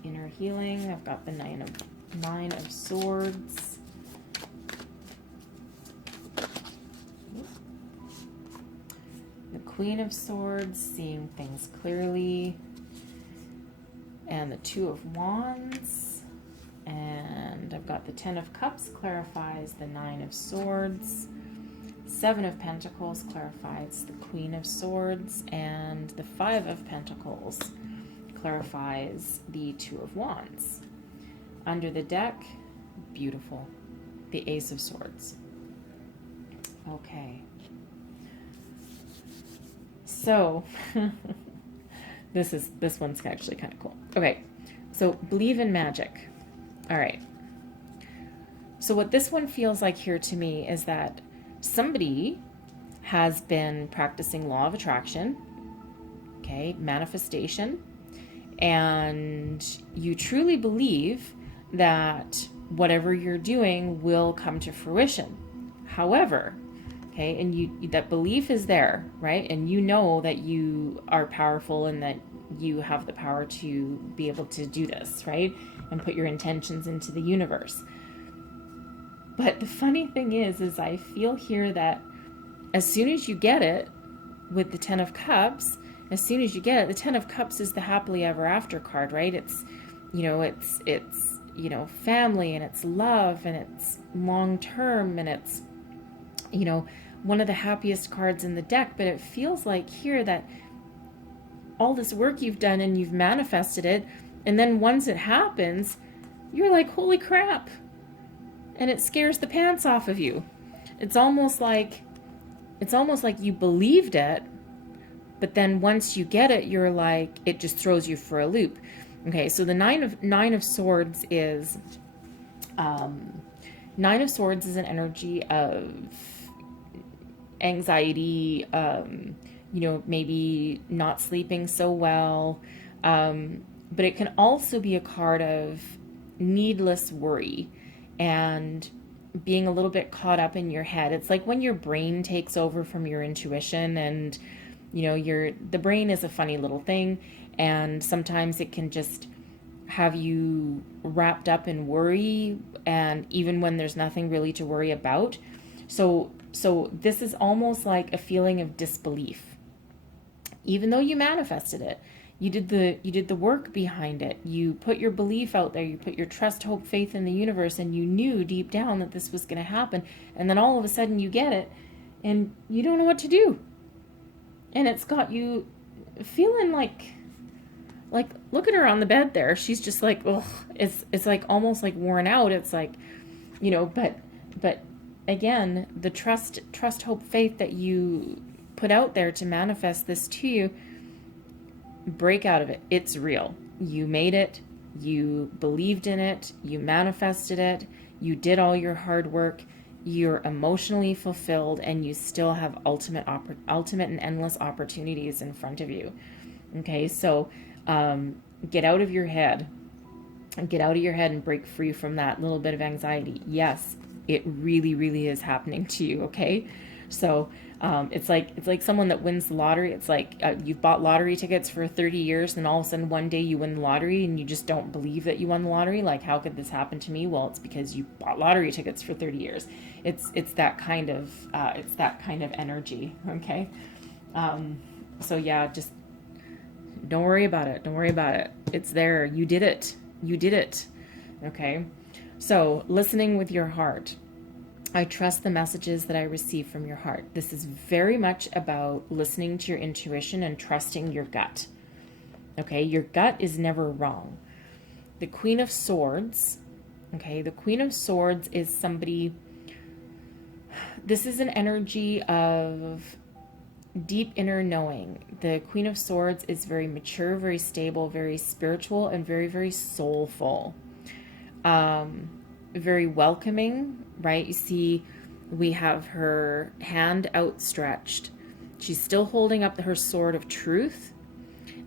Inner healing. I've got the Nine of Swords. The Queen of Swords, seeing things clearly. And the Two of Wands. And I've got the Ten of Cups, clarifies the Nine of Swords. Seven of Pentacles clarifies the Queen of Swords, and the Five of Pentacles clarifies the Two of Wands. Under the deck, beautiful, the Ace of Swords. Okay. So, this one's actually kind of cool. Okay, so believe in magic. All right. So what this one feels like here to me is that somebody has been practicing law of attraction, okay, manifestation, and you truly believe that whatever you're doing will come to fruition. However, okay, and that belief is there, right? And you know that you are powerful and that you have the power to be able to do this, right? And put your intentions into the universe. But the funny thing is I feel here that as soon as you get it with the Ten of Cups, as soon as you get it, the Ten of Cups is the happily ever after card, right? It's, family, and it's love, and it's long term, and it's, one of the happiest cards in the deck. But it feels like here that all this work you've done and you've manifested it, and then once it happens, you're like, holy crap. And it scares the pants off of you. It's almost like you believed it, but then once you get it, you're like, it just throws you for a loop. Okay, so the Nine of Swords is Nine of Swords is an energy of anxiety, maybe not sleeping so well, but it can also be a card of needless worry and being a little bit caught up in your head. It's like when your brain takes over from your intuition, and the brain is a funny little thing, and sometimes it can just have you wrapped up in worry, and even when there's nothing really to worry about. So this is almost like a feeling of disbelief. Even though you manifested it, you did the work behind it. You put your belief out there. You put your trust, hope, faith in the universe, and you knew deep down that this was going to happen. And then all of a sudden you get it, and you don't know what to do. And it's got you feeling like look at her on the bed there. She's just like, ugh. It's like almost like worn out. It's like, but again, the trust, hope, faith that you put out there to manifest this to you, break out of it. It's real. You made it, you believed in it, you manifested it, you did all your hard work, you're emotionally fulfilled, and you still have ultimate and endless opportunities in front of you. Okay, so get out of your head. Get out of your head and break free from that little bit of anxiety. Yes, it really, really is happening to you, okay? So it's like someone that wins the lottery. It's like you've bought lottery tickets for 30 years, and all of a sudden one day you win the lottery and you just don't believe that you won the lottery. Like, how could this happen to me? Well, it's because you bought lottery tickets for 30 years. It's that kind of energy, okay? So yeah, just don't worry about it. Don't worry about it. It's there. You did it. You did it. Okay? So, listening with your heart. I trust the messages that I receive from your heart. This is very much about listening to your intuition and trusting your gut. Okay? Your gut is never wrong. The Queen of Swords, okay? The Queen of Swords is somebody, this is an energy of deep inner knowing. The Queen of Swords is very mature, very stable, very spiritual, and very, very soulful. Very welcoming, right? You see, we have her hand outstretched. She's still holding up her sword of truth.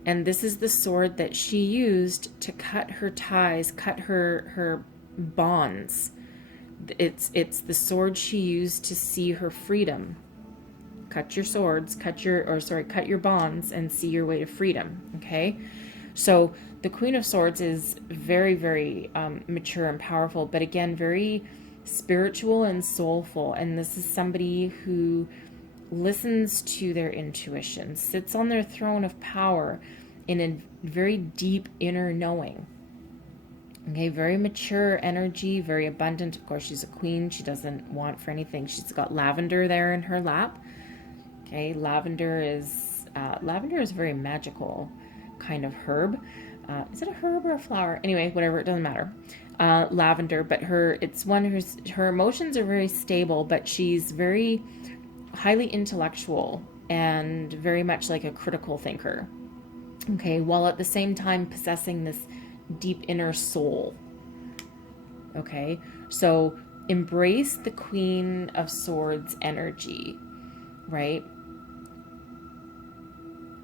And this is the sword that she used to cut her ties, cut her bonds. It's the sword she used to see her freedom. Cut your swords, cut your bonds and see your way to freedom, okay? So the Queen of Swords is very, very mature and powerful, but again, very spiritual and soulful. And this is somebody who listens to their intuition, sits on their throne of power in a very deep inner knowing. Okay, very mature energy, very abundant. Of course, she's a queen. She doesn't want for anything. She's got lavender there in her lap. Okay, lavender is a very magical kind of herb. Is it a herb or a flower? Anyway, whatever, it doesn't matter. Lavender, but it's one whose her emotions are very stable, but she's very highly intellectual and very much like a critical thinker. Okay, while at the same time possessing this deep inner soul. Okay, so embrace the Queen of Swords energy, right?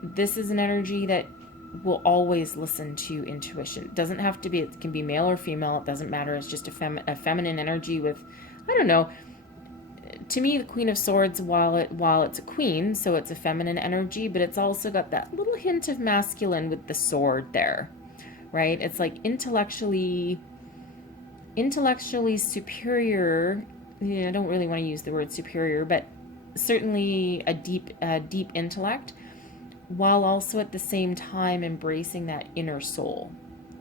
This is an energy that will always listen to intuition. It doesn't have to be, it can be male or female, it doesn't matter. It's just a feminine energy with, I don't know. To me, the Queen of Swords, while it's a queen, so it's a feminine energy, but it's also got that little hint of masculine with the sword there, right? It's like intellectually superior. Yeah, I don't really want to use the word superior, but certainly a deep intellect, while also at the same time embracing that inner soul.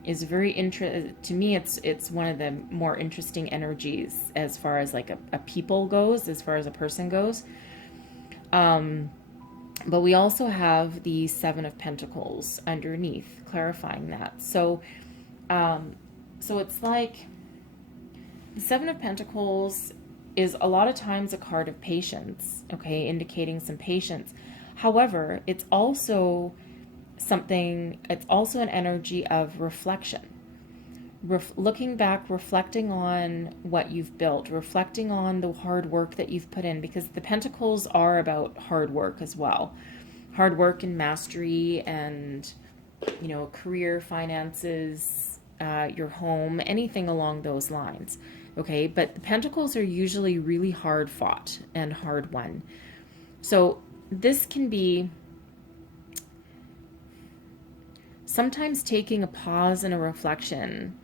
Is very to me, it's one of the more interesting energies as far as like a people goes, as far as a person goes. But we also have the Seven of Pentacles underneath, clarifying that. So it's like the Seven of Pentacles is a lot of times a card of patience, okay, indicating some patience. However, it's also an energy of reflection. Looking back, reflecting on what you've built, reflecting on the hard work that you've put in, because the Pentacles are about hard work as well. Hard work and mastery and, career, finances, your home, anything along those lines. Okay, but the Pentacles are usually really hard fought and hard won. So this can be sometimes taking a pause and a reflection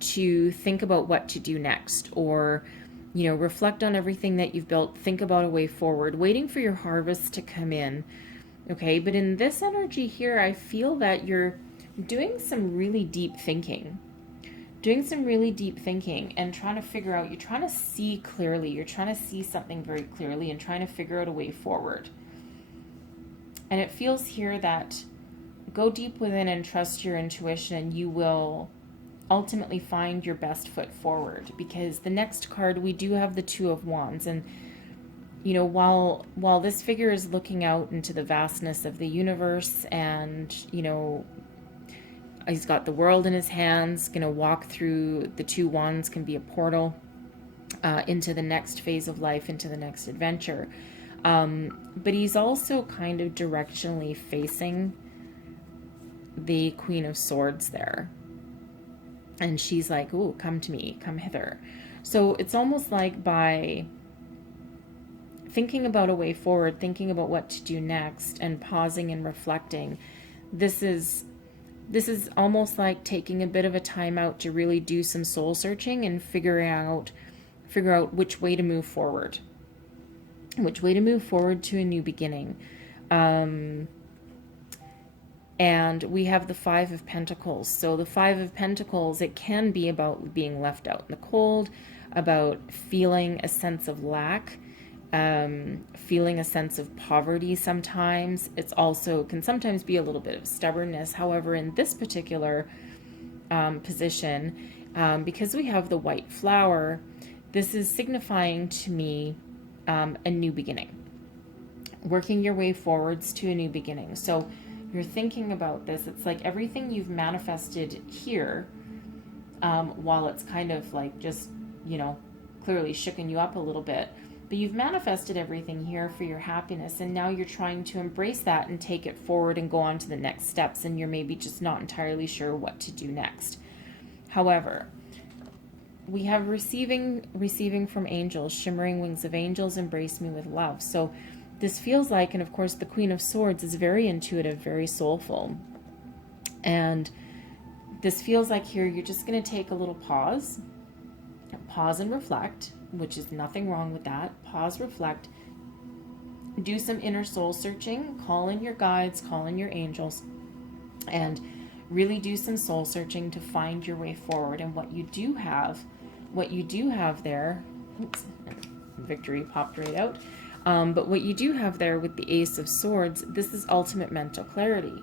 to think about what to do next, or, reflect on everything that you've built, think about a way forward, waiting for your harvest to come in. Okay, but in this energy here, I feel that you're doing some really deep thinking. And trying to figure out, you're trying to see clearly, you're trying to see something very clearly and trying to figure out a way forward. And it feels here that go deep within and trust your intuition, and you will ultimately find your best foot forward. Because the next card, we do have the Two of Wands. And, while this figure is looking out into the vastness of the universe and, He's got the world in his hands, going to walk through the two wands, can be a portal into the next phase of life, into the next adventure. But he's also kind of directionally facing the Queen of Swords there. And she's like, "Ooh, come to me, come hither." So it's almost like by thinking about a way forward, thinking about what to do next, and pausing and reflecting, this is almost like taking a bit of a time out to really do some soul searching and figure out which way to move forward. Which way to move forward to a new beginning. And we have the Five of Pentacles. So the Five of Pentacles, it can be about being left out in the cold, about feeling a sense of lack, feeling a sense of poverty sometimes. It's also can sometimes be a little bit of stubbornness. However, in this particular position, because we have the white flower, this is signifying to me a new beginning. Working your way forwards to a new beginning. So you're thinking about this, it's like everything you've manifested here, while it's kind of like just, clearly shooken you up a little bit, but you've manifested everything here for your happiness, and now you're trying to embrace that and take it forward and go on to the next steps, and you're maybe just not entirely sure what to do next. However, we have receiving from angels, shimmering wings of angels, embrace me with love. So this feels like, and of course the Queen of Swords is very intuitive, very soulful. And this feels like here you're just going to take a little pause and reflect, which is nothing wrong with that. Pause, reflect, do some inner soul searching, call in your guides, call in your angels, and really do some soul searching to find your way forward. And what you do have there, oops, victory popped right out. But what you do have there with the Ace of Swords, this is ultimate mental clarity.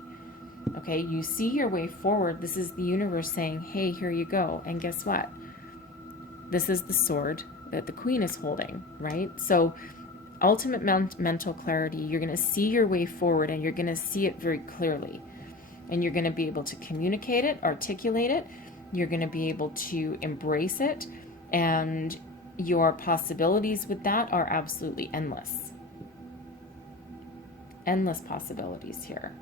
Okay, you see your way forward. This is the universe saying, hey, here you go. And guess what? This is the sword that the Queen is holding, right? So ultimate mental clarity, you're going to see your way forward, and you're going to see it very clearly. And you're going to be able to communicate it, articulate it. You're going to be able to embrace it. And your possibilities with that are absolutely endless. Endless possibilities here.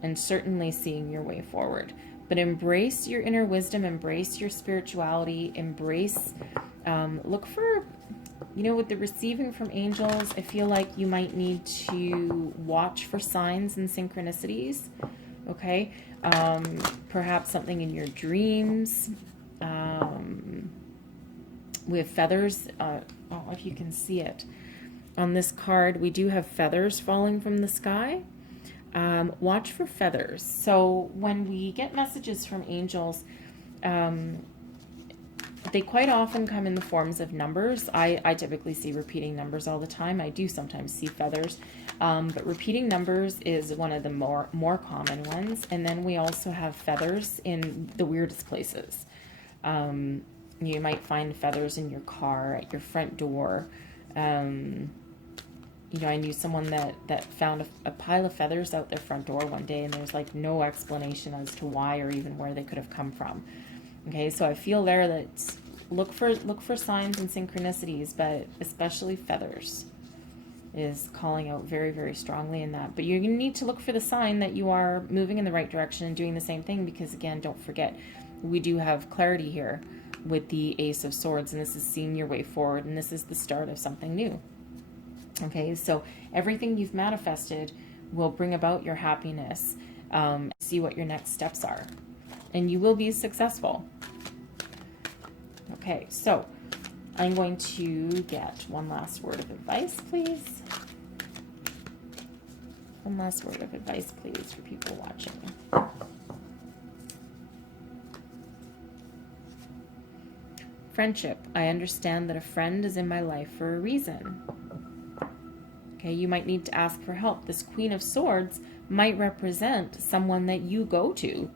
And certainly seeing your way forward. But embrace your inner wisdom, embrace your spirituality, embrace, look for, with the receiving from angels, I feel like you might need to watch for signs and synchronicities, okay? Perhaps something in your dreams. We have feathers. If you can see it. On this card, we do have feathers falling from the sky. Watch for feathers. So when we get messages from angels, they quite often come in the forms of numbers. I typically see repeating numbers all the time. I do sometimes see feathers, but repeating numbers is one of the more common ones. And then we also have feathers in the weirdest places. You might find feathers in your car, at your front door. I knew someone that found a pile of feathers out their front door one day, and there was like no explanation as to why or even where they could have come from. Okay, so I feel there that look for signs and synchronicities, but especially feathers is calling out very, very strongly in that. But you're going to need to look for the sign that you are moving in the right direction and doing the same thing, because again, don't forget, we do have clarity here with the Ace of Swords, and this is seeing your way forward, and this is the start of something new. Okay, so everything you've manifested will bring about your happiness. See what your next steps are, and you will be successful. Okay, so I'm going to get one last word of advice, please. One last word of advice, please, for people watching. Friendship. I understand that a friend is in my life for a reason. Okay, you might need to ask for help. This Queen of Swords might represent someone that you go to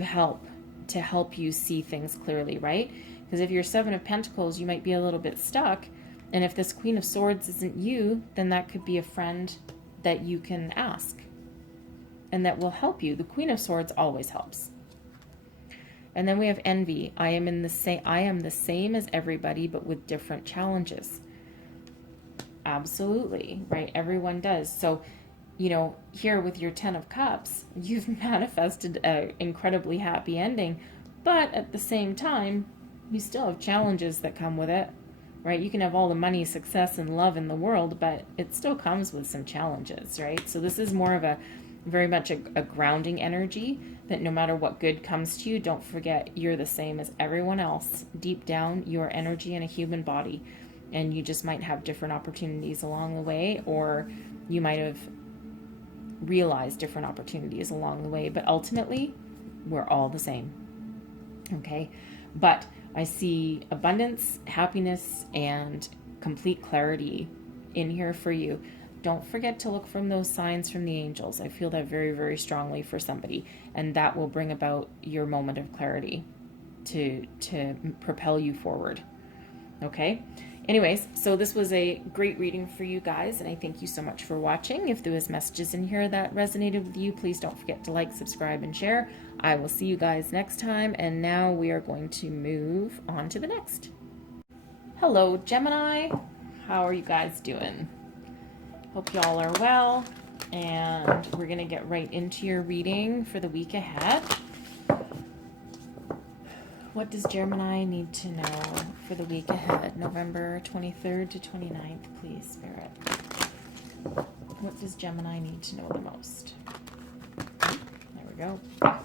help you see things clearly, right? Because if you're Seven of Pentacles, you might be a little bit stuck. And if this Queen of Swords isn't you, then that could be a friend that you can ask. and that will help you. The Queen of Swords always helps. And then we have envy. I am the same as everybody, but with different challenges. Absolutely, right? Everyone does. So, you know, here with your 10 of Cups, you've manifested an incredibly happy ending, but at the same time, you still have challenges that come with it, right? You can have all the money, success, and love in the world, but it still comes with some challenges, right? So this is more of a very much a grounding energy, that no matter what good comes to you, don't forget you're the same as everyone else. Deep down, you're energy in a human body, and you just might have different opportunities along the way, or you might have realized different opportunities along the way, but ultimately, we're all the same, okay? But I see abundance, happiness, and complete clarity in here for you. Don't forget to look from those signs from the angels. I feel that very, very strongly for somebody, and that will bring about your moment of clarity to propel you forward. Okay? Anyways, so this was a great reading for you guys, and I thank you so much for watching. If there was messages in here that resonated with you, please don't forget to like, subscribe, and share. I will see you guys next time, and now we are going to move on to the next. Hello, Gemini. How are you guys doing? Hope y'all are well, and we're going to get right into your reading for the week ahead. What does Gemini need to know for the week ahead? November 23rd to 29th, please, Spirit. What does Gemini need to know the most? There we go. All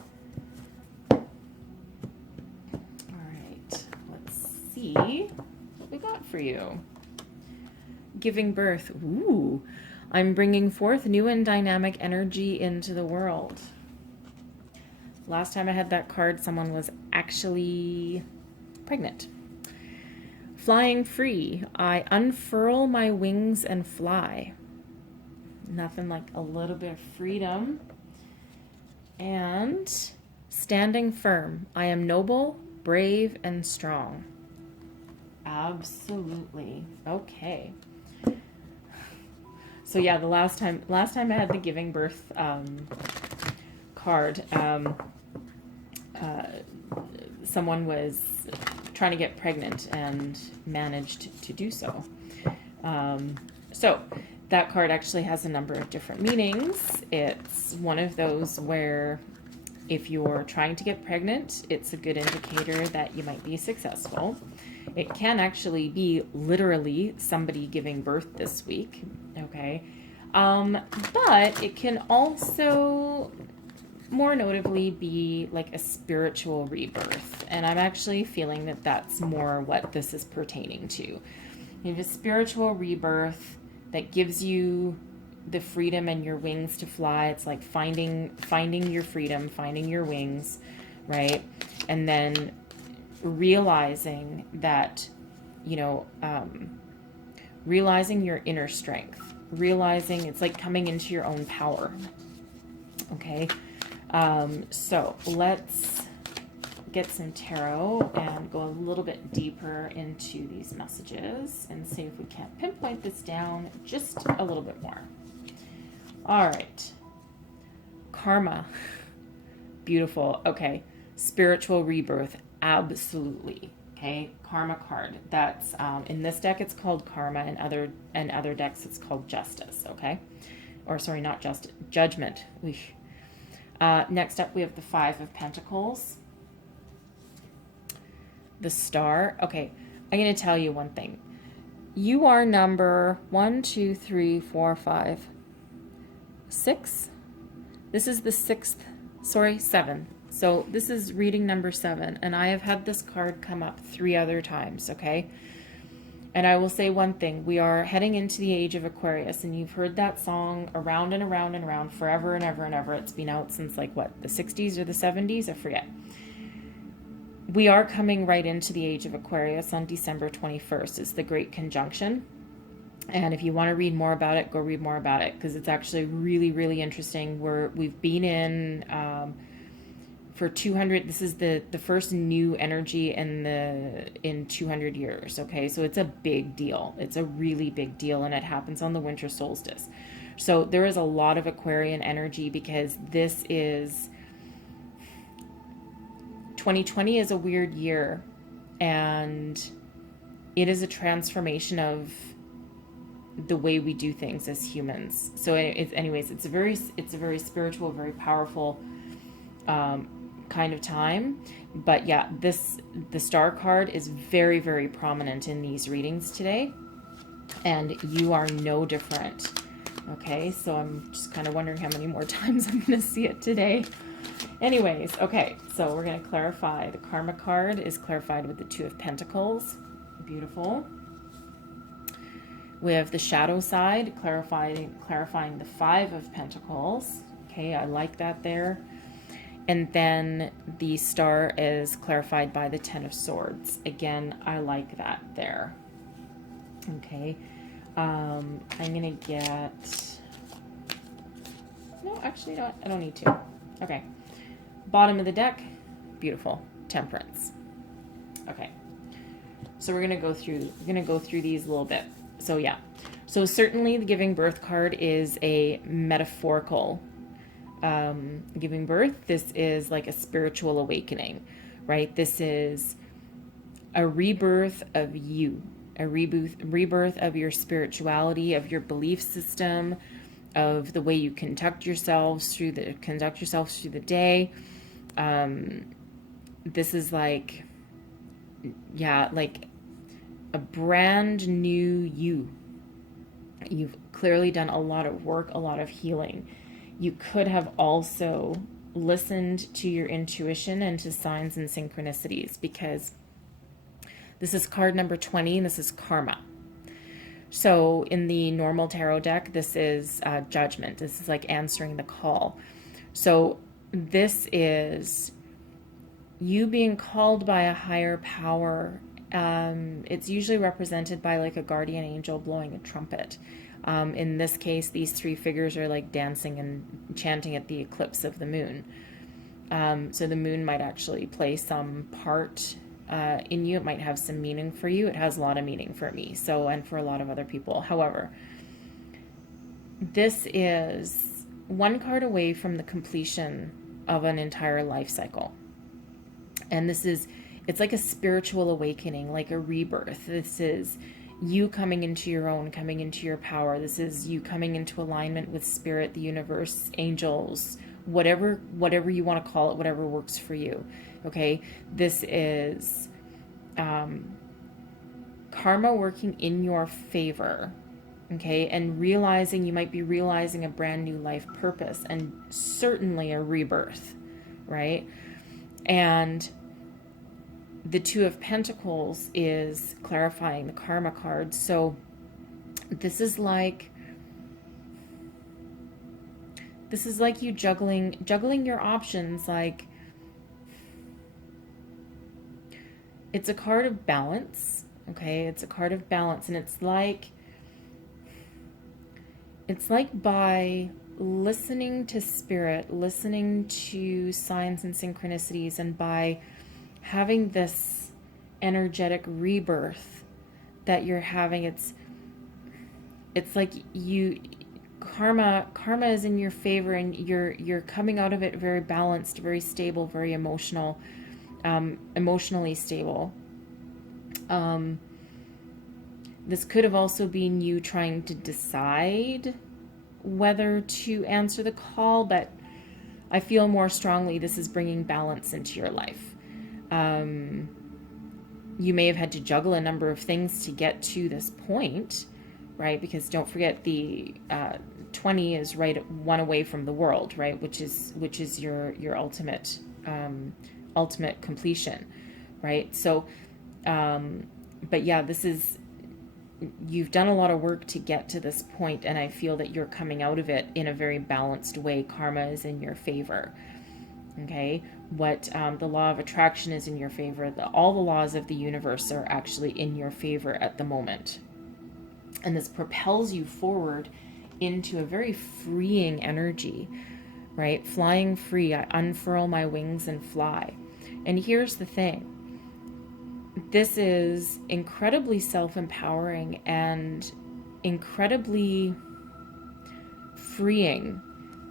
right, let's see what we got for you. Giving birth. Ooh, I'm bringing forth new and dynamic energy into the world. Last time I had that card, someone was actually pregnant. Flying free. I unfurl my wings and fly. Nothing like a little bit of freedom. And standing firm. I am noble, brave, and strong. Absolutely. Okay. So yeah, the last time I had the giving birth card, someone was trying to get pregnant and managed to do so. So that card actually has a number of different meanings. It's one of those where if you're trying to get pregnant, it's a good indicator that you might be successful. It can actually be literally somebody giving birth this week, okay? But it can also more notably be like a spiritual rebirth. And I'm actually feeling that that's more what this is pertaining to. You have a spiritual rebirth that gives you the freedom and your wings to fly. It's like finding your freedom, finding your wings, right? And then realizing that, you know, realizing your inner strength, realizing it's like coming into your own power. Okay. So let's get some tarot and go a little bit deeper into these messages and see if we can't pinpoint this down just a little bit more. All right. Karma. Beautiful. Okay. Spiritual rebirth. Absolutely. Okay. Karma card. That's in this deck it's called Karma, and other decks it's called Justice. Okay. Or sorry, not Justice. Judgment. Next up we have the Five of Pentacles. The Star. Okay. I'm going to tell you one thing. You are number 1, 2, 3, 4, 5, 6. This is the 7. So this is reading number 7, and I have had this card come up 3 other times, okay? And I will say one thing. We are heading into the age of Aquarius, and you've heard that song around and around and around forever and ever and ever. It's been out since like, what, the 60s or the 70s? I forget. We are coming right into the age of Aquarius on December 21st. It's the Great Conjunction. And if you want to read more about it, go read more about it, because it's actually really, really interesting. We've been in for 200, this is the first new energy in 200 years. Okay, so it's a big deal. It's a really big deal, and it happens on the winter solstice. So there is a lot of Aquarian energy, because this is 2020 is a weird year, and it is a transformation of the way we do things as humans. So anyways, it's a very spiritual, very powerful kind of time. But yeah, the star card is very, very prominent in these readings today, and you are no different. Okay, so I'm just kind of wondering how many more times I'm going to see it today. Anyways, okay, so we're going to clarify. The Karma card is clarified with the Two of Pentacles. Beautiful. We have the shadow side, clarifying the Five of Pentacles. Okay, I like that there. And then the star is clarified by the Ten of Swords. Again, I like that there. Okay. I'm going to get... No, actually, no, I don't need to. Okay. Bottom of the deck, beautiful. Temperance. Okay. So we're going to go through these a little bit. So yeah. So certainly the giving birth card is a metaphorical giving birth. This is like a spiritual awakening, right? This is a rebirth of you, a rebirth of your spirituality, of your belief system, of the way you conduct yourselves through the day. This is like, yeah, like a brand new you. You've clearly done a lot of work, a lot of healing. You could have also listened to your intuition and to signs and synchronicities, because this is card number 20, and this is karma. So in the normal tarot deck, this is judgment. This is like answering the call. So this is you being called by a higher power. It's usually represented by like a guardian angel blowing a trumpet. In this case, these three figures are like dancing and chanting at the eclipse of the moon. So the moon might actually play some part in you. It might have some meaning for you. It has a lot of meaning for me, so, and for a lot of other people. However, this is one card away from the completion of an entire life cycle. And it's like a spiritual awakening, like a rebirth. This is you coming into your own, coming into your power. This is you coming into alignment with spirit, the universe, angels, whatever you want to call it, whatever works for you. Okay, this is karma working in your favor. Okay, and you might be realizing a brand new life purpose, and certainly a rebirth, right? And the Two of Pentacles is clarifying the karma card. So this is like you juggling your options. Like, it's a card of balance. Okay, it's a card of balance, and it's like by listening to spirit, listening to signs and synchronicities, and by having this energetic rebirth that you're having, it's like karma is in your favor, and you're coming out of it very balanced, very stable, very emotionally stable. This could have also been you trying to decide whether to answer the call, but I feel more strongly this is bringing balance into your life. You may have had to juggle a number of things to get to this point, right? Because don't forget, the 20 is right one away from the world, right? Which is your ultimate completion, right? So, but yeah, you've done a lot of work to get to this point, and I feel that you're coming out of it in a very balanced way. Karma is in your favor. Okay, the law of attraction is in your favor. All the laws of the universe are actually in your favor at the moment. And this propels you forward into a very freeing energy. right? Flying free. I unfurl my wings and fly. And here's the thing. This is incredibly self-empowering and incredibly freeing,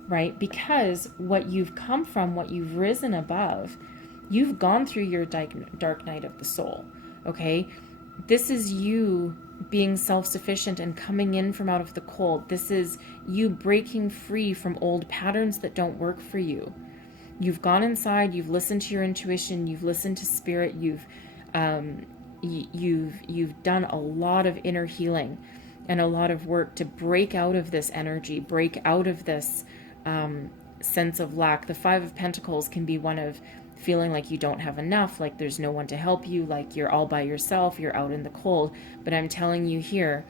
right? Because what you've come from, what you've risen above, you've gone through your dark night of the soul, okay? This is you being self-sufficient and coming in from out of the cold. This is you breaking free from old patterns that don't work for you. You've gone inside, you've listened to your intuition, you've listened to spirit, you've done a lot of inner healing and a lot of work to break out of this energy, break out of this sense of lack. The Five of Pentacles can be one of feeling like you don't have enough, like there's no one to help you, like you're all by yourself, you're out in the cold. But I'm telling you here,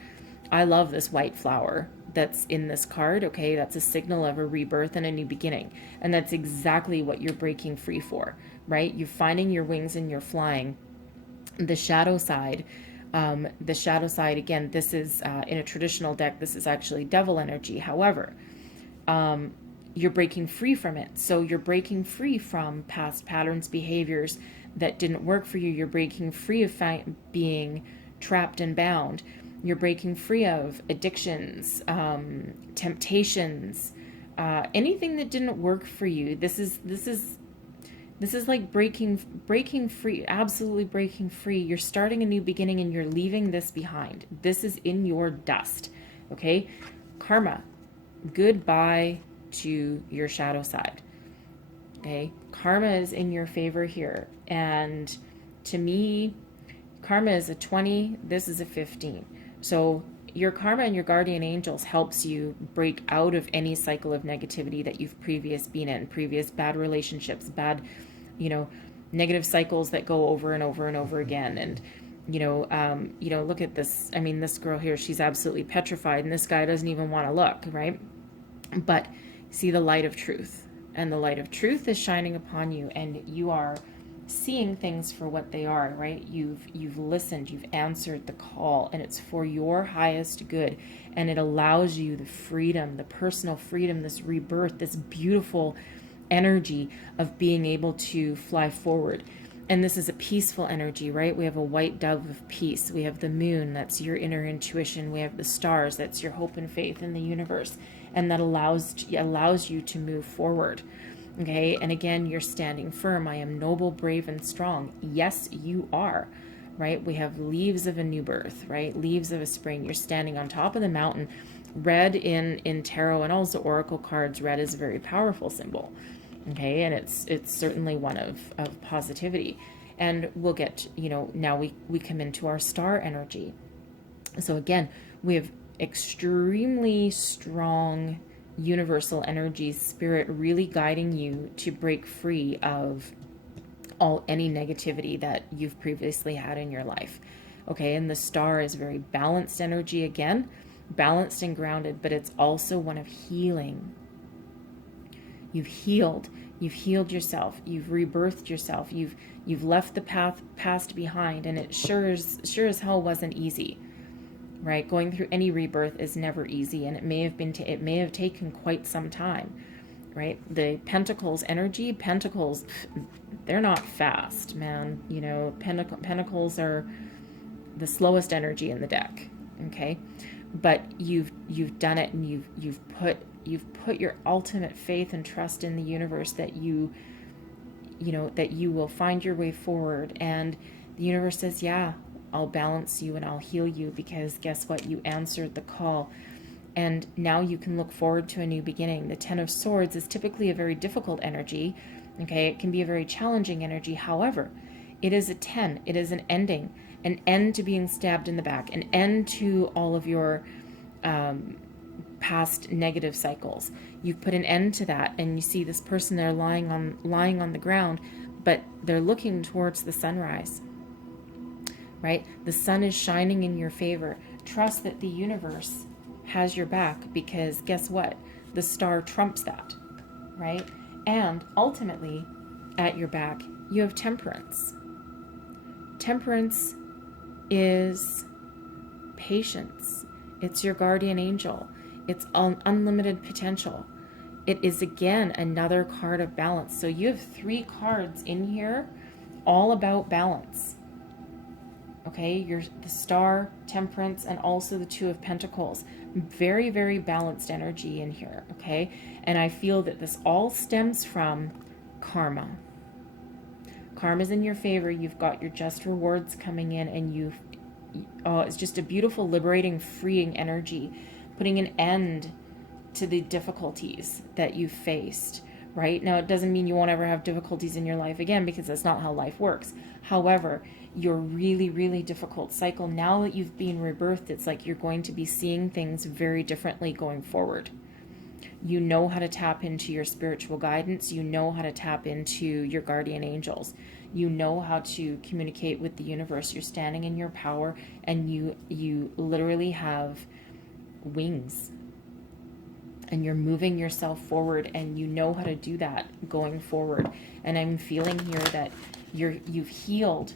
I love this white flower that's in this card, okay? That's a signal of a rebirth and a new beginning. And that's exactly what you're breaking free for, right? You're finding your wings and you're flying. The shadow side, again, this is in a traditional deck, this is actually devil energy. However, you're breaking free from it. So you're breaking free from past patterns, behaviors that didn't work for you. You're breaking free of being trapped and bound. You're breaking free of addictions, temptations, anything that didn't work for you. This is like breaking free, absolutely breaking free. You're starting a new beginning and you're leaving this behind. This is in your dust, okay? Karma, goodbye to your shadow side, okay? Karma is in your favor here. And to me, karma is a 20, this is a 15. So your karma and your guardian angels helps you break out of any cycle of negativity that you've been in, previous bad relationships, bad, negative cycles that go over and over and over again. And, look at this. I mean, this girl here, she's absolutely petrified and this guy doesn't even want to look, right? But see the light of truth, and the light of truth is shining upon you, and you are seeing things for what they are, right? You've listened, you've answered the call, and it's for your highest good, and it allows you the freedom, the personal freedom, this rebirth, this beautiful energy of being able to fly forward. And this is a peaceful energy, right? We have a white dove of peace. We have the moon, that's your inner intuition. We have the stars, that's your hope and faith in the universe, and that allows you to move forward. Okay, and again, you're standing firm. I am noble, brave, and strong. Yes, you are, right? We have leaves of a new birth, right? Leaves of a spring. You're standing on top of the mountain. Red in tarot and also oracle cards, red is a very powerful symbol. Okay, and it's certainly one of positivity. And we'll get, now we come into our star energy. So again, we have extremely strong universal energy, spirit really guiding you to break free of any negativity that you've previously had in your life. Okay, and the star is very balanced energy, again, balanced and grounded, but it's also one of healing. You've healed yourself, you've rebirthed yourself, you've left the past behind, and it sure as hell wasn't easy. Right, going through any rebirth is never easy, and it may have taken quite some time. Right, the Pentacles energy, Pentacles, they're not fast, man. Pentacles are the slowest energy in the deck. Okay, but you've done it, and you've put your ultimate faith and trust in the universe that you will find your way forward, and the universe says, yeah, I'll balance you and I'll heal you, because guess what? You answered the call. And now you can look forward to a new beginning. The Ten of Swords is typically a very difficult energy. Okay, it can be a very challenging energy. However, it is a 10. It is an ending. An end to being stabbed in the back. An end to all of your past negative cycles. You've put an end to that, and you see this person there lying on the ground, but they're looking towards the sunrise. Right? The sun is shining in your favor. Trust that the universe has your back, because guess what? The star trumps that, right? And ultimately, at your back, you have Temperance. Temperance is patience. It's your guardian angel. It's unlimited potential. it is again another card of balance. So you have 3 cards in here all about balance. Okay, you're the Star, Temperance, and also the 2 of Pentacles. Very, very balanced energy in here, okay? And I feel that this all stems from karma. Karma's in your favor. You've got your just rewards coming in, and it's just a beautiful, liberating, freeing energy, putting an end to the difficulties that you've faced, right? Now, it doesn't mean you won't ever have difficulties in your life again, because that's not how life works. However, your really, really difficult cycle, now that you've been rebirthed, it's like you're going to be seeing things very differently going forward. You know how to tap into your spiritual guidance. You know how to tap into your guardian angels. You know how to communicate with the universe. You're standing in your power, and you literally have wings. And you're moving yourself forward, and you know how to do that going forward. And I'm feeling here that you've healed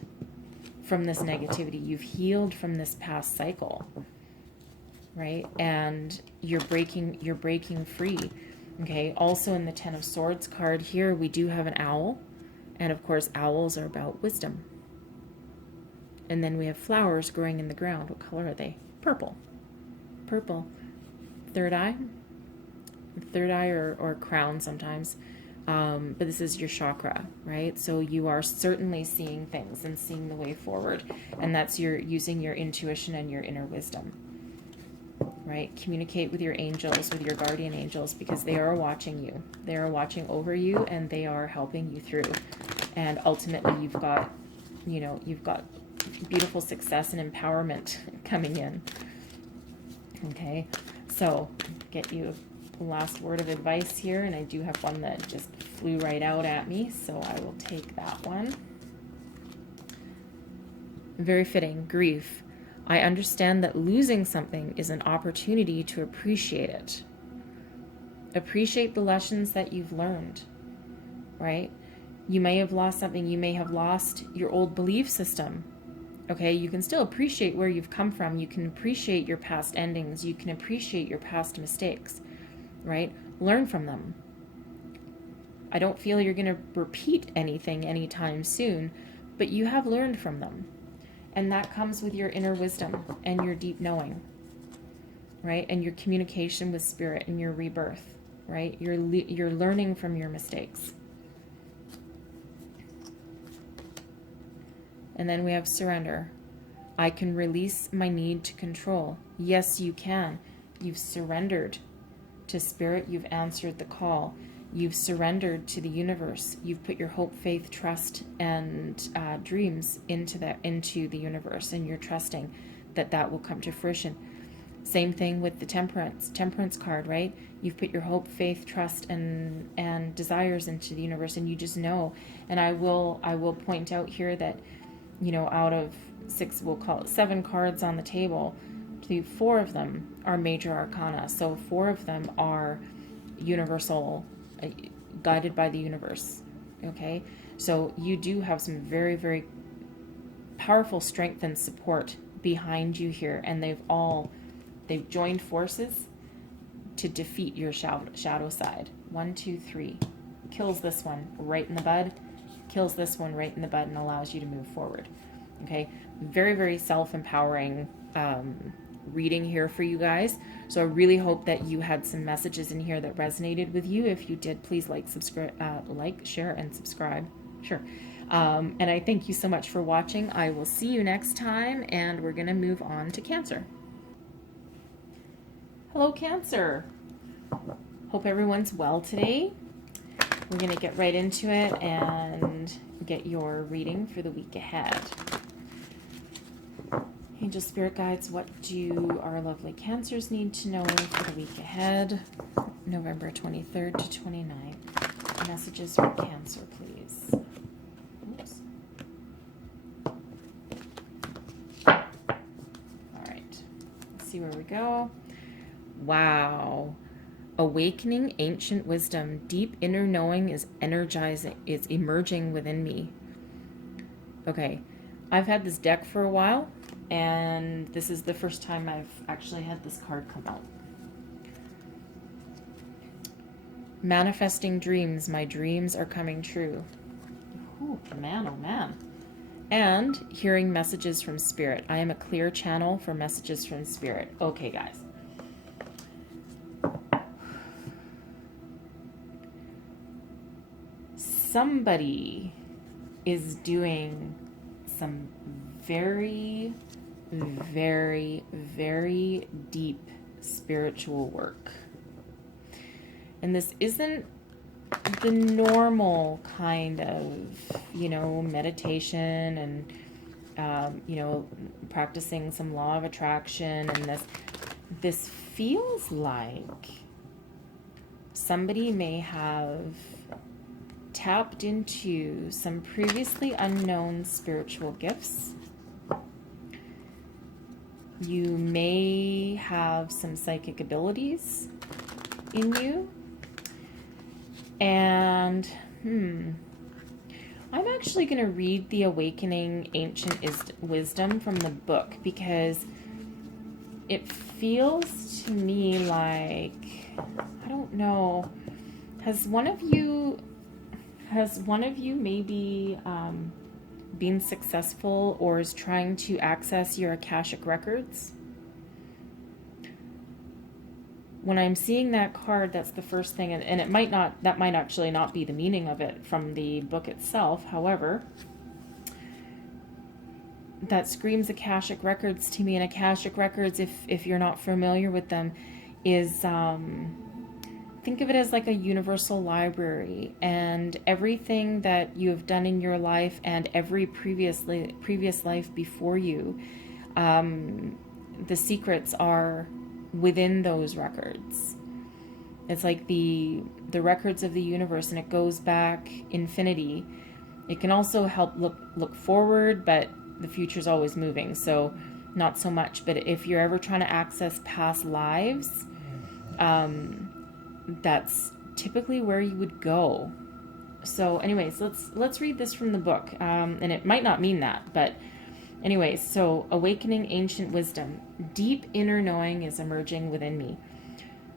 from this negativity. You've healed from this past cycle, right? And you're breaking free. Okay. Also in the 10 of Swords card here, we do have an owl. And of course, owls are about wisdom. And then we have flowers growing in the ground. What color are they? Purple. Purple. Third eye or crown sometimes. But this is your chakra, right? So you are certainly seeing things and seeing the way forward. And that's using your intuition and your inner wisdom, right? Communicate with your angels, with your guardian angels, because they are watching you. They are watching over you, and they are helping you through. And ultimately, you've got beautiful success and empowerment coming in. Okay, so get you last word of advice here, and I do have one that just flew right out at me, so I will take that one. Very fitting. Grief. I understand that losing something is an opportunity to appreciate it. Appreciate the lessons that you've learned, right? You may have lost something. You may have lost your old belief system. Okay, you can still appreciate where you've come from. You can appreciate your past endings. You can appreciate your past mistakes, right? Learn from them. I don't feel you're going to repeat anything anytime soon, but you have learned from them. And that comes with your inner wisdom and your deep knowing, right? And your communication with spirit and your rebirth, right? You're learning from your mistakes. And then we have surrender. I can release my need to control. Yes, you can. You've surrendered to spirit. You've answered the call. You've surrendered to the universe. You've put your hope, faith, trust, and dreams into the universe, and you're trusting that will come to fruition. Same thing with the temperance card, right? You've put your hope, faith, trust, and desires into the universe, and you just know. And I will point out here that, out of 6, we'll call it 7 cards on the table, 4 of them are major arcana. So 4 of them are universal, guided by the universe. Okay, so you do have some very, very powerful strength and support behind you here, and they've joined forces to defeat your shadow side. 1, 2, 3 kills this one right in the bud, kills this one right in the bud, and allows you to move forward. Okay, very, very self-empowering reading here for you guys. So I really hope that you had some messages in here that resonated with you. If you did, please like, share, and subscribe. Sure. And I thank you so much for watching. I will see you next time, and we're going to move on to Cancer. Hello, Cancer. Hope everyone's well today. We're going to get right into it and get your reading for the week ahead. Angel Spirit Guides, what do our lovely Cancers need to know for the week ahead? November 23rd to 29th. Messages for Cancer, please. Oops. All right. Let's see where we go. Wow. Awakening ancient wisdom. Deep inner knowing is emerging within me. Okay. I've had this deck for a while, and this is the first time I've actually had this card come out. Manifesting dreams. My dreams are coming true. Ooh, man, oh man. And hearing messages from spirit. I am a clear channel for messages from spirit. Okay, guys. Somebody is doing some very, very, very deep spiritual work. And this isn't the normal kind of, meditation and, practicing some law of attraction. And this feels like somebody may have tapped into some previously unknown spiritual gifts. You may have some psychic abilities in you. And, I'm actually going to read the Awakening Ancient Wisdom from the book, because it feels to me like, I don't know, has one of you maybe been successful or is trying to access your Akashic records? When I'm seeing that card, that's the first thing, and it might not, that might actually not be the meaning of it from the book itself. However, that screams Akashic records to me. And Akashic records, if you're not familiar with them, is think of it as like a universal library, and everything that you have done in your life and every previous life before you, the secrets are within those records. It's like the records of the universe, and it goes back infinity. It can also help look forward, but the future's always moving, so not so much. But if you're ever trying to access past lives, that's typically where you would go. So anyways, let's read this from the book, and it might not mean that, but anyways. So Awakening Ancient Wisdom. Deep inner knowing is emerging within me.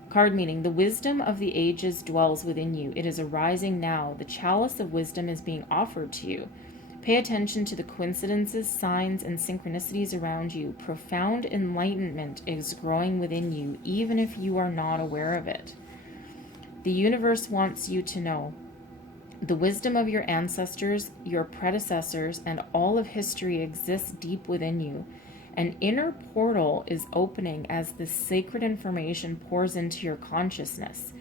Card meaning: the wisdom of the ages dwells within you. It is arising now. The chalice of wisdom is being offered to you. Pay attention to the coincidences, signs, and synchronicities around you. Profound enlightenment is growing within you, even if you are not aware of it. The universe wants you to know the wisdom of your ancestors, your predecessors, and all of history exists deep within you. An inner portal is opening as this sacred information pours into your consciousness.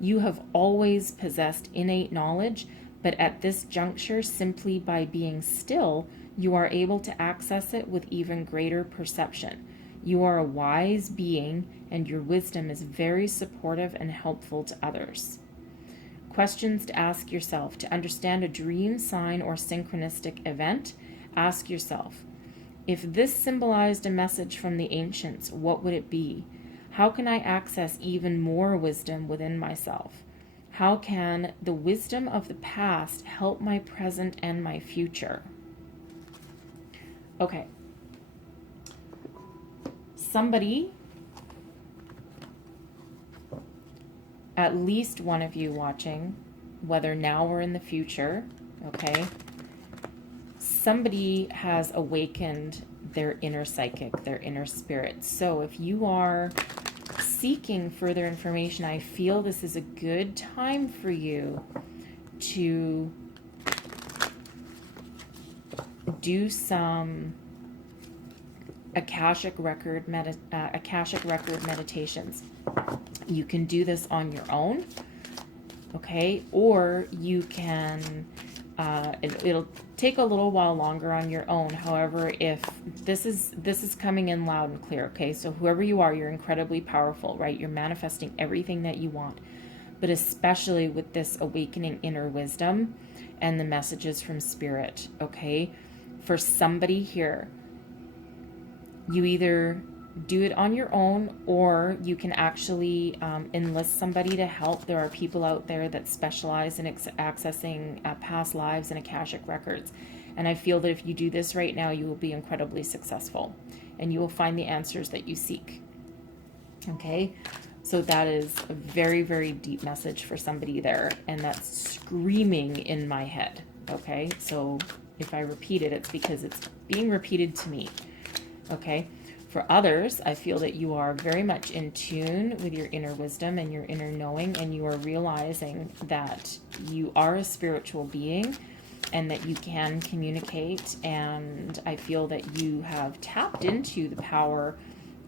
You have always possessed innate knowledge, but at this juncture, simply by being still, you are able to access it with even greater perception. You are a wise being, and your wisdom is very supportive and helpful to others. Questions to ask yourself. To understand a dream, sign, or synchronistic event, ask yourself, if this symbolized a message from the ancients, what would it be? How can I access even more wisdom within myself? How can the wisdom of the past help my present and my future? Okay. Somebody, at least one of you watching, whether now or in the future, okay, somebody has awakened their inner psychic, their inner spirit. So if you are seeking further information, I feel this is a good time for you to do some Akashic record meditations. You can do this on your own, okay, or you can it'll take a little while longer on your own. However, if this is coming in loud and clear, okay, so whoever you are, you're incredibly powerful, right? You're manifesting everything that you want, but especially with this awakening inner wisdom and the messages from spirit, okay? For somebody here, you either do it on your own, or you can actually enlist somebody to help. There are people out there that specialize in accessing past lives and Akashic records. And I feel that if you do this right now, you will be incredibly successful and you will find the answers that you seek. Okay. So that is a very, very deep message for somebody there. And that's screaming in my head. Okay. So if I repeat it, it's because it's being repeated to me. Okay. For others, I feel that you are very much in tune with your inner wisdom and your inner knowing, and you are realizing that you are a spiritual being and that you can communicate. And I feel that you have tapped into the power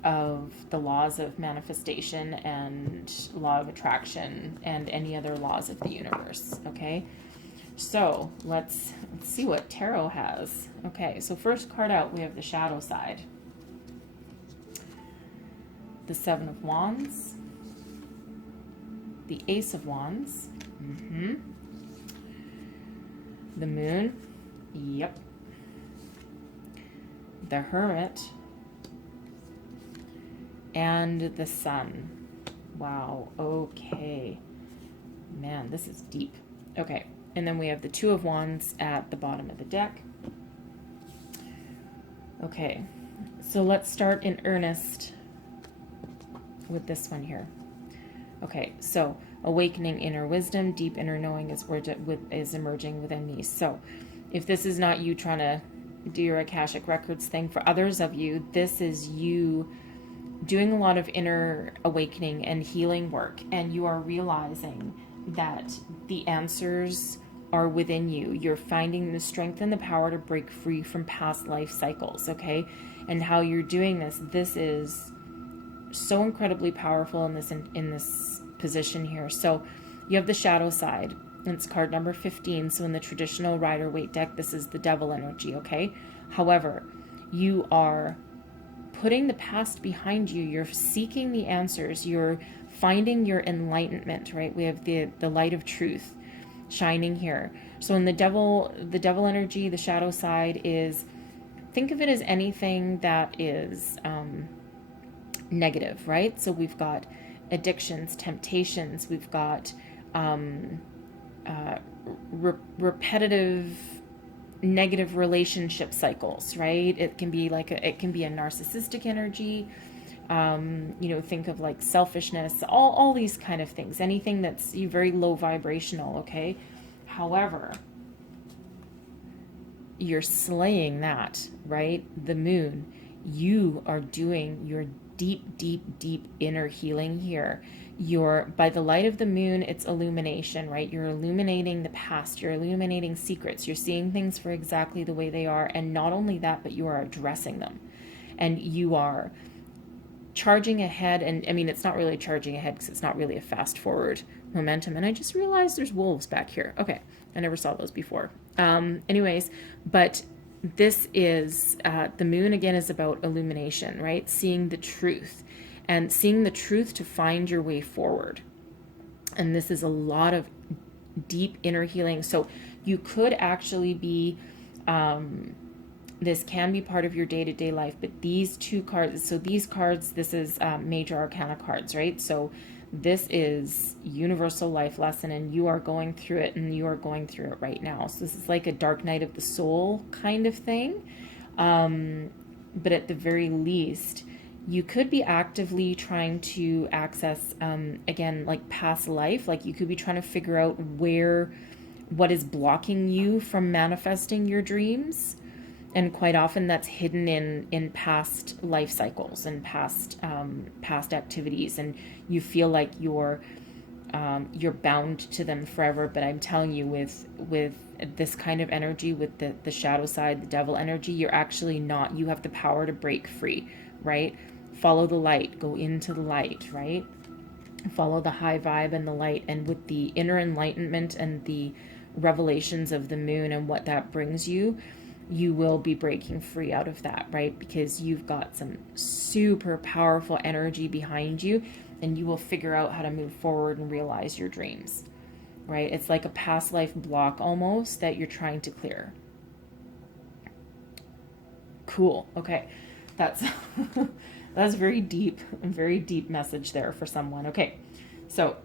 of the laws of manifestation and law of attraction and any other laws of the universe. Okay, so let's see what tarot has. Okay, so first card out, we have the shadow side, the Seven of Wands, the Ace of Wands, the Moon, yep, the Hermit, and the Sun. Wow, okay. Man, this is deep. Okay, and then we have the Two of Wands at the bottom of the deck. Okay, so let's start in earnest with this one here. Okay, so awakening inner wisdom, deep inner knowing is emerging within me. So if this is not you trying to do your Akashic Records thing, for others of you, this is you doing a lot of inner awakening and healing work, and you are realizing that the answers are within you. You're finding the strength and the power to break free from past life cycles, okay? And how you're doing this is so incredibly powerful in this position here. So you have the shadow side, and it's card number 15. So in the traditional Rider-Waite deck, this is the devil energy, okay? However, you are putting the past behind you. You're seeking the answers. You're finding your enlightenment, right? We have the light of truth shining here. So in the devil energy, the shadow side is, think of it as anything that is negative, right? So we've got addictions, temptations, we've got repetitive negative relationship cycles, right? It can be it can be a narcissistic energy. Think of like selfishness, all these kind of things, anything that's very low vibrational, okay? However, you're slaying that, right? The Moon, you are doing your deep, deep, deep inner healing here. By the light of the Moon, it's illumination, right? You're illuminating the past. You're illuminating secrets. You're seeing things for exactly the way they are. And not only that, but you are addressing them. And you are charging ahead. And I mean, it's not really charging ahead because it's not really a fast forward momentum. And I just realized there's wolves back here. Okay. I never saw those before. Anyways, but this is, the Moon again is about illumination, right? Seeing the truth. And seeing the truth to find your way forward. And this is a lot of deep inner healing. So you could actually be, this can be part of your day-to-day life, but these two cards, so these cards, this is major arcana cards, right? So this is universal life lesson, and you are going through it, and you are going through it right now. So this is like a dark night of the soul kind of thing. But at the very least, you could be actively trying to access, again, like past life. Like you could be trying to figure out what is blocking you from manifesting your dreams. And quite often that's hidden in past life cycles and past activities. And you feel like you're bound to them forever. But I'm telling you, with this kind of energy, with the shadow side, the devil energy, you're actually not. You have the power to break free, right? Follow the light, go into the light, right? Follow the high vibe and the light. And with the inner enlightenment and the revelations of the Moon and what that brings you, you will be breaking free out of that, right? Because you've got some super powerful energy behind you, and you will figure out how to move forward and realize your dreams, right? It's like a past life block almost that you're trying to clear. Cool. Okay. That's very deep message there for someone. Okay. So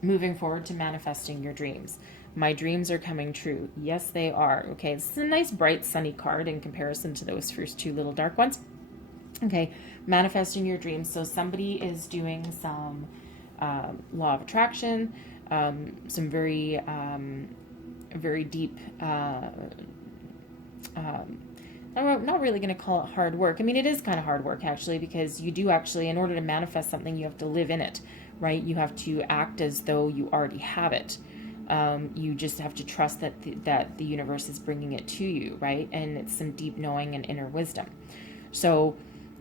moving forward to manifesting your dreams. My dreams are coming true. Yes, they are. Okay. This is a nice, bright, sunny card in comparison to those first two little dark ones. Okay, manifest in your dreams. So somebody is doing some law of attraction, some very deep, I'm not really going to call it hard work. I mean, it is kind of hard work, actually, because you do actually, in order to manifest something, you have to live in it, right? You have to act as though you already have it. You just have to trust that the universe is bringing it to you, right? And it's some deep knowing and inner wisdom. So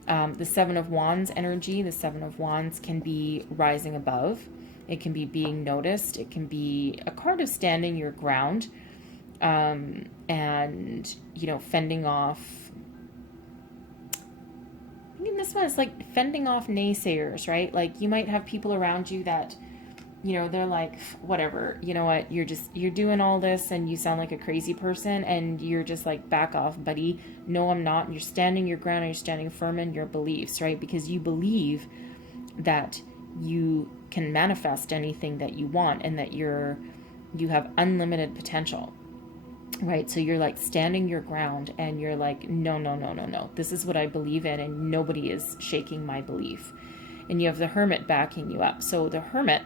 the Seven of Wands energy, the Seven of Wands can be rising above. It can be being noticed. It can be a card of standing your ground, and, you know, fending off. I mean, this one is like fending off naysayers, right? Like, you might have people around you that, you know, they're like, whatever, you know what, you're doing all this and you sound like a crazy person, and you're just like, back off, buddy. No, I'm not. And you're standing your ground, and you're standing firm in your beliefs, right? Because you believe that you can manifest anything that you want, and that you have unlimited potential, right? So you're like standing your ground, and you're like, no, no, no, no, no. This is what I believe in, and nobody is shaking my belief. And you have the Hermit backing you up. So the Hermit,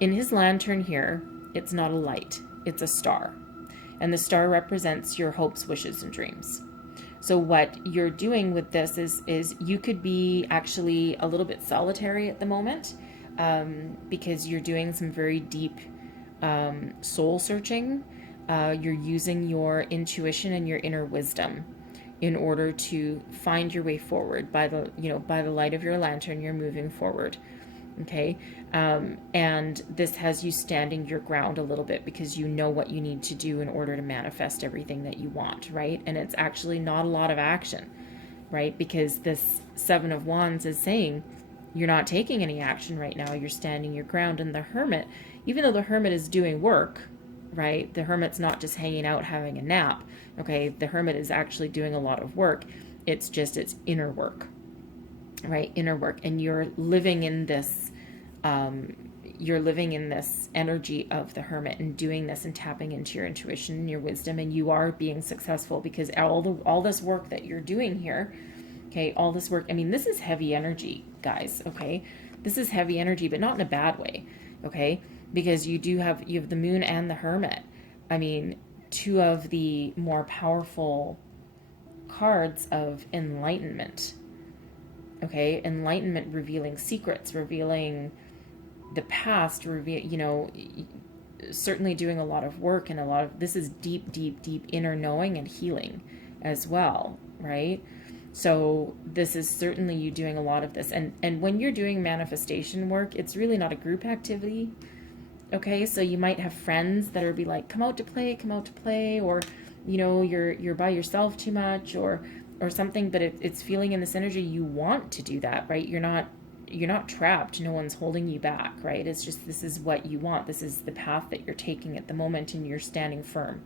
in his lantern here, it's not a light, it's a star. And the star represents your hopes, wishes, and dreams. So what you're doing with this is you could be actually a little bit solitary at the moment, because you're doing some very deep soul searching. You're using your intuition and your inner wisdom in order to find your way forward. By the light of your lantern, you're moving forward. Okay. And this has you standing your ground a little bit, because you know what you need to do in order to manifest everything that you want, right? And it's actually not a lot of action, right? Because this Seven of Wands is saying you're not taking any action right now. You're standing your ground. And the Hermit, even though the Hermit is doing work, right? The Hermit's not just hanging out having a nap. Okay. The Hermit is actually doing a lot of work. It's just, it's inner work, right? Inner work. And you're living in this energy of the Hermit, and doing this and tapping into your intuition and your wisdom, and you are being successful, because all this work that you're doing here, okay, all this work, I mean, this is heavy energy, guys, okay? This is heavy energy, but not in a bad way, okay? Because you have the Moon and the Hermit. I mean, two of the more powerful cards of enlightenment, okay? Enlightenment, revealing secrets, revealing the past, certainly doing a lot of work, and this is deep, deep, deep inner knowing and healing as well, right? So this is certainly you doing a lot of this. And when you're doing manifestation work, it's really not a group activity, okay? So you might have friends that are be like, come out to play, or, you know, you're by yourself too much, or something, but it's feeling in this energy you want to do that, right? You're not trapped. No one's holding you back, right? It's just, this is what you want. This is the path that you're taking at the moment, and you're standing firm.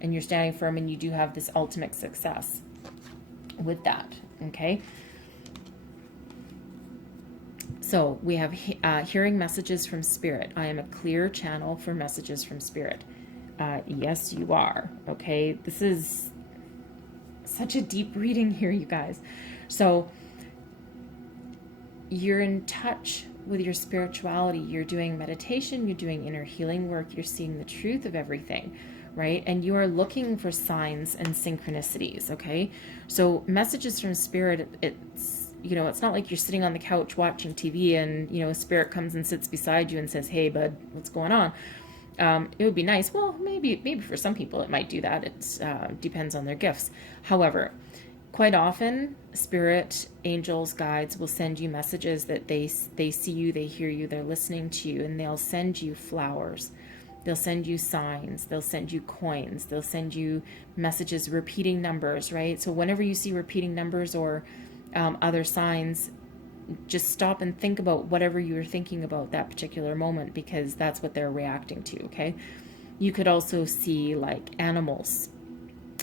And you do have this ultimate success with that, okay? So we have hearing messages from Spirit. I am a clear channel for messages from Spirit. Yes, you are, okay? This is such a deep reading here, you guys. So you're in touch with your spirituality. You're doing meditation. You're doing inner healing work. You're seeing the truth of everything, right? And you are looking for signs and synchronicities, okay? So messages from Spirit, it's, you know, it's not like you're sitting on the couch watching TV and, you know, Spirit comes and sits beside you and says, hey, bud, what's going on? It would be nice. Well, maybe for some people it might do that. It depends on their gifts. However, quite often, Spirit, angels, guides will send you messages that they see you, they hear you, they're listening to you, and they'll send you flowers. They'll send you signs. They'll send you coins. They'll send you messages, repeating numbers, right? So whenever you see repeating numbers or other signs, just stop and think about whatever you were thinking about that particular moment, because that's what they're reacting to, okay? You could also see like animals.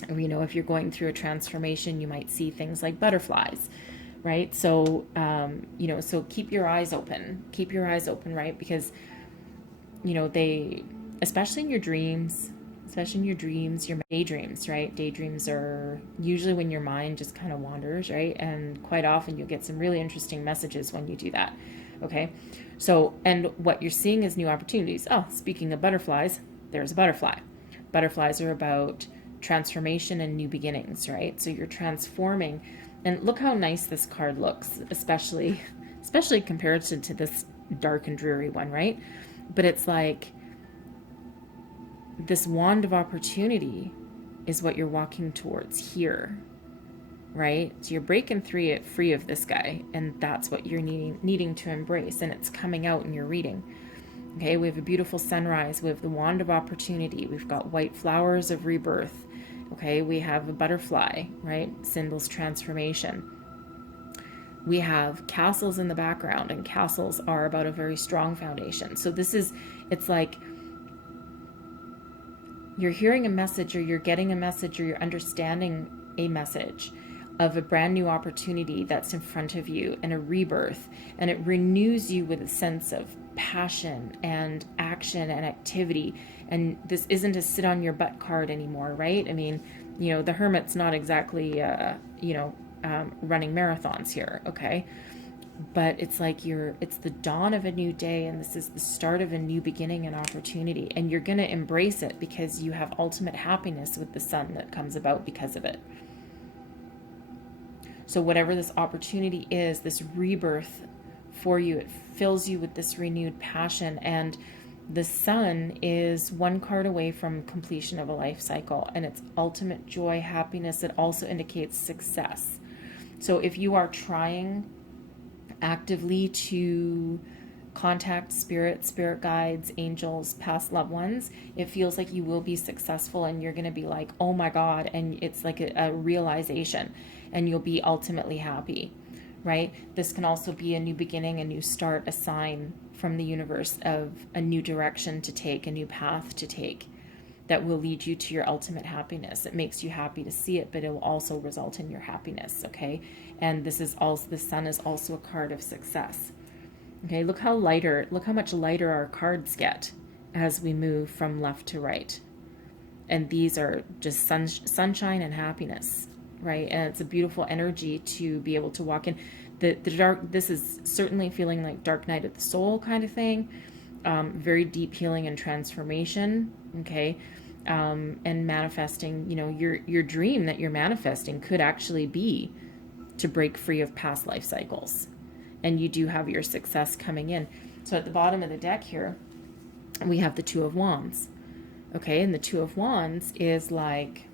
You know, if you're going through a transformation, you might see things like butterflies, right? So, you know, so keep your eyes open. Keep your eyes open, right? Because, you know, they, especially in your dreams, especially in your dreams, your daydreams, right? Daydreams are usually when your mind just kind of wanders, right? And quite often you'll get some really interesting messages when you do that. Okay. So, and what you're seeing is new opportunities. Oh, speaking of butterflies, there's a butterfly. Butterflies are about transformation and new beginnings, right? So you're transforming, and look how nice this card looks, especially compared to this dark and dreary one, right? But it's like this wand of opportunity is what you're walking towards here, right? So you're breaking free of this guy, and that's what you're needing to embrace, and it's coming out in your reading. Okay, we have a beautiful sunrise. We have the wand of opportunity. We've got white flowers of rebirth. Okay, we have a butterfly, right? Symbols transformation. We have castles in the background, and castles are about a very strong foundation. So it's like you're hearing a message, or you're getting a message, or you're understanding a message of a brand new opportunity that's in front of you, and a rebirth, and it renews you with a sense of passion and action and activity. And this isn't a sit on your butt card anymore, right? I mean, the Hermit's not exactly running marathons here, okay? But it's like it's the dawn of a new day, and this is the start of a new beginning and opportunity, and you're going to embrace it because you have ultimate happiness with the sun that comes about because of it. So whatever this opportunity is, this rebirth for you, it fills you with this renewed passion. And the sun is one card away from completion of a life cycle, and it's ultimate joy, happiness. It also indicates success. So if you are trying actively to contact spirit guides, angels, past loved ones, it feels like you will be successful, and you're going to be like, oh my God. And it's like a realization, and you'll be ultimately happy, right? This can also be a new beginning, a new start, a sign from the universe of a new direction to take, a new path to take that will lead you to your ultimate happiness. It makes you happy to see it, but it will also result in your happiness, okay? And the sun is also a card of success. Okay, look how much lighter our cards get as we move from left to right. And these are just sunshine and happiness, right? And it's a beautiful energy to be able to walk in. The dark, this is certainly feeling like dark night of the soul kind of thing. Very deep healing and transformation, okay? And manifesting, your dream that you're manifesting could actually be to break free of past life cycles. And you do have your success coming in. So at the bottom of the deck here, we have the Two of Wands. Okay, and the Two of Wands is like,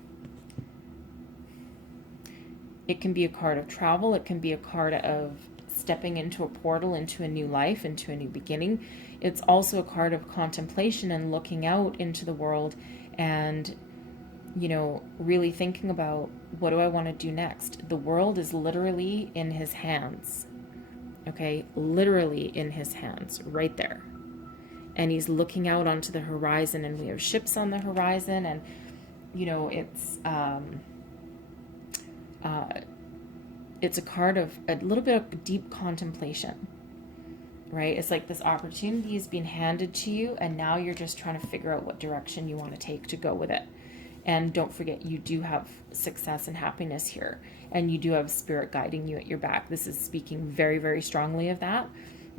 it can be a card of travel. It can be a card of stepping into a portal, into a new life, into a new beginning. It's also a card of contemplation and looking out into the world and, really thinking about, what do I want to do next? The world is literally in his hands. Okay, literally in his hands, right there. And he's looking out onto the horizon, and we have ships on the horizon, and it's a card of a little bit of deep contemplation, right? It's like this opportunity is being handed to you, and now you're just trying to figure out what direction you want to take to go with it. And don't forget, you do have success and happiness here, and you do have spirit guiding you at your back. This is speaking very, very strongly of that.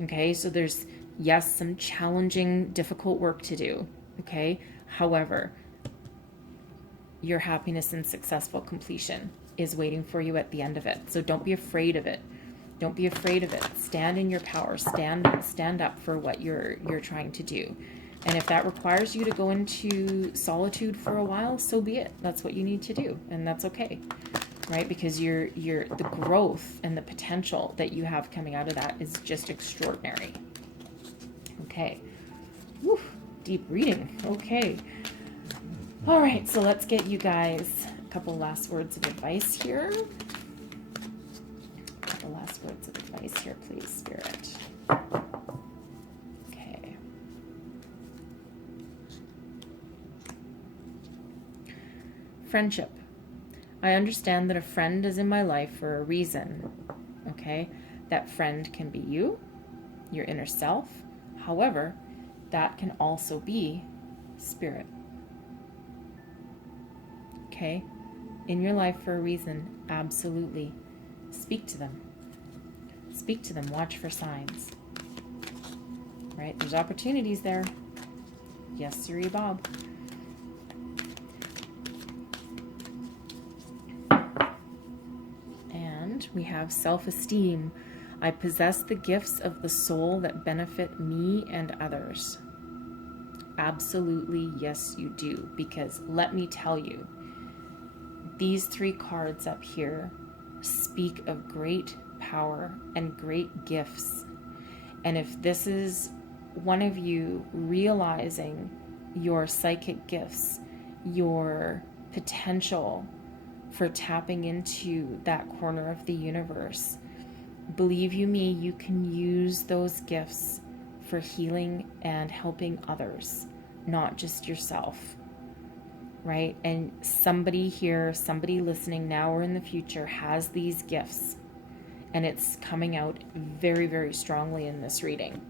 Okay, so there's, yes, some challenging, difficult work to do. Okay, however, your happiness and successful completion is waiting for you at the end of it. So don't be afraid of it. Don't be afraid of it. Stand in your power. Stand up for what you're trying to do. And if that requires you to go into solitude for a while, so be it. That's what you need to do, and that's okay, right? Because the growth and the potential that you have coming out of that is just extraordinary. Okay. Woo, deep reading. Okay. All right, so let's get you guys a couple last words of advice here. A couple last words of advice here, please, Spirit. Okay. Friendship. I understand that a friend is in my life for a reason. Okay? That friend can be you, your inner self. However, that can also be spirit. okay? In your life for a reason, absolutely. Speak to them. Speak to them. Watch for signs. Right? There's opportunities there. Yes, sirree, Bob. And we have self-esteem. I possess the gifts of the soul that benefit me and others. Absolutely, yes, you do. Because let me tell you, these three cards up here speak of great power and great gifts. And if this is one of you realizing your psychic gifts, your potential for tapping into that corner of the universe, believe you me, you can use those gifts for healing and helping others, not just yourself, right? And somebody here, somebody listening now or in the future has these gifts, and it's coming out very, very strongly in this reading.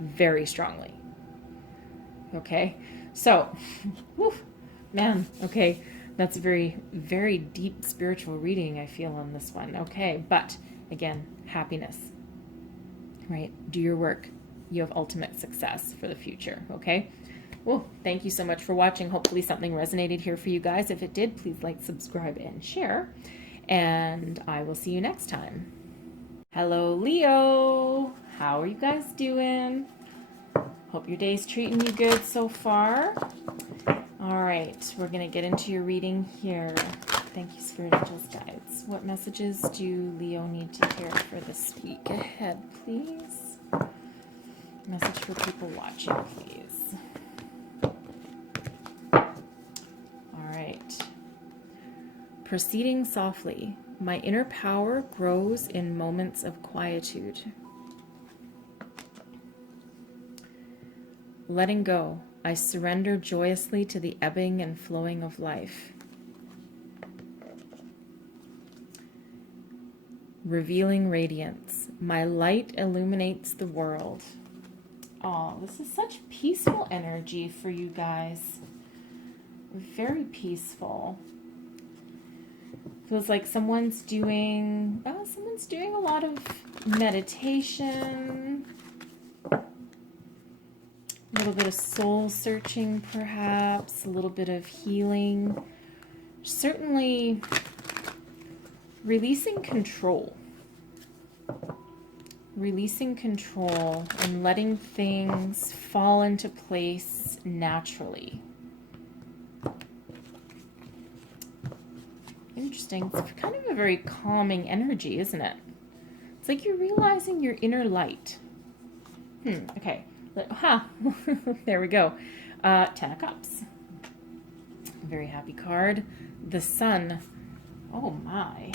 Very strongly. Okay, so, whew, man, okay, that's a very, very deep spiritual reading I feel on this one. Okay, but again, happiness, right? Do your work. You have ultimate success for the future, okay? Well, thank you so much for watching. Hopefully something resonated here for you guys. If it did, please like, subscribe, and share. And I will see you next time. Hello, Leo. How are you guys doing? Hope your day's treating you good so far. All right, we're going to get into your reading here. Thank you, Spirit Angels, Guides. What messages do Leo need to hear for this week ahead, please? Message for people watching, please. All right. Proceeding softly, my inner power grows in moments of quietude. Letting go, I surrender joyously to the ebbing and flowing of life. Revealing radiance, my light illuminates the world. Oh, this is such peaceful energy for you guys. Very peaceful. Feels like someone's doing a lot of meditation. A little bit of soul searching, perhaps. A little bit of healing. Certainly releasing control. Releasing control and letting things fall into place naturally. Interesting. It's kind of a very calming energy, isn't it? It's like you're realizing your inner light. Okay. There we go. 10 of Cups. Very happy card. The Sun. Oh my.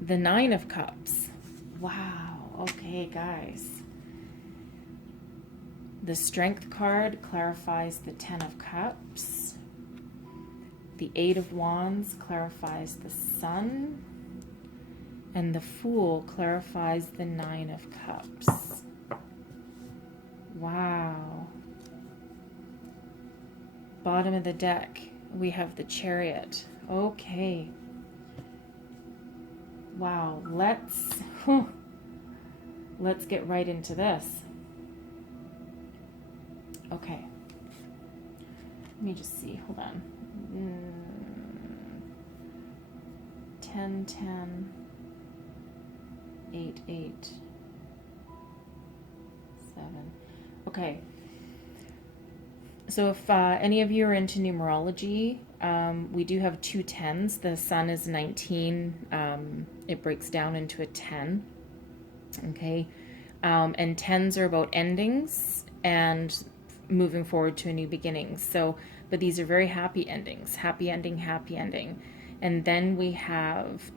The 9 of Cups. Wow. Okay, guys. The Strength card clarifies the 10 of Cups. The 8 of Wands clarifies the Sun. And the Fool clarifies the 9 of Cups. Wow. Bottom of the deck, we have the Chariot. Okay. Wow, let's get right into this. Okay. Let me just see, hold on. 10, 10, 8, 8, 7. Okay. So if any of you are into numerology, we do have 2 10s. The Sun is 19. It breaks down into a 10. Okay. And 10s are about endings and moving forward to a new beginning. So, but these are very happy endings. Happy ending, happy ending. And then we have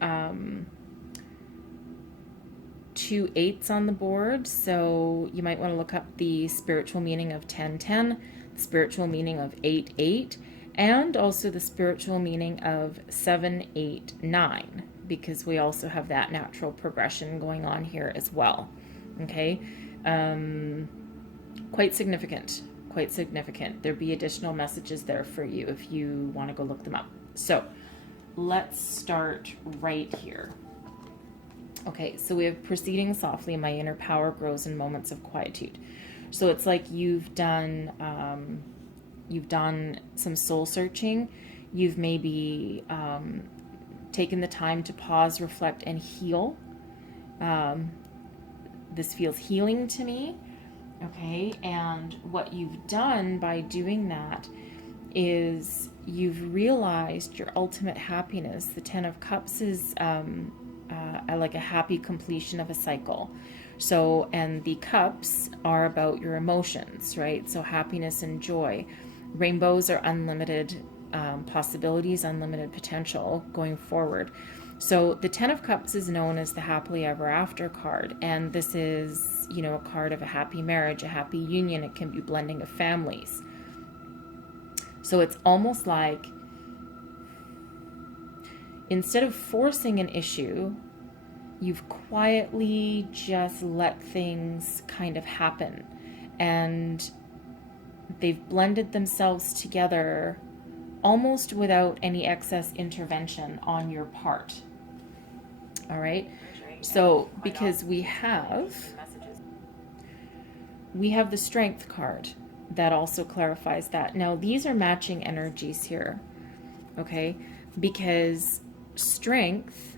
2 8s on the board. So you might want to look up the spiritual meaning of 10-10, the spiritual meaning of 8-8, and also the spiritual meaning of 7-8-9, because we also have that natural progression going on here as well. Okay. Quite significant. quite significant. There'd be additional messages there for you if you want to go look them up. So let's start right here. Okay, so we have proceeding softly, my inner power grows in moments of quietude. So it's like you've done some soul searching. You've maybe taken the time to pause, reflect, and heal. This feels healing to me. Okay, and what you've done by doing that is you've realized your ultimate happiness. The Ten of Cups is like a happy completion of a cycle. So, and the cups are about your emotions, right? So happiness and joy. Rainbows are unlimited possibilities, unlimited potential going forward. So the Ten of Cups is known as the happily ever after card. And this is, you know, a card of a happy marriage, a happy union. It can be blending of families. So it's almost like instead of forcing an issue, you've quietly just let things kind of happen. And they've blended themselves together almost without any excess intervention on your part. All right. So because we have the Strength card that also clarifies that. Now these are matching energies here. Okay. Because strength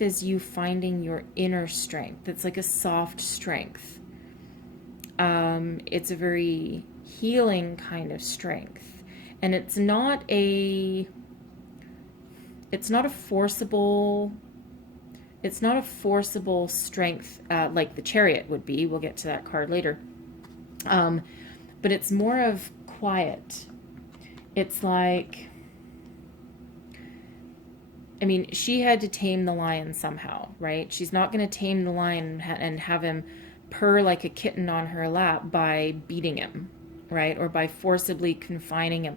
is you finding your inner strength. It's like a soft strength. It's a very healing kind of strength. And it's not a forcible strength like the Chariot would be. We'll get to that card later. But it's more of quiet. It's like, I mean, she had to tame the lion somehow, right? She's not going to tame the lion and have him purr like a kitten on her lap by beating him, right? Or by forcibly confining him.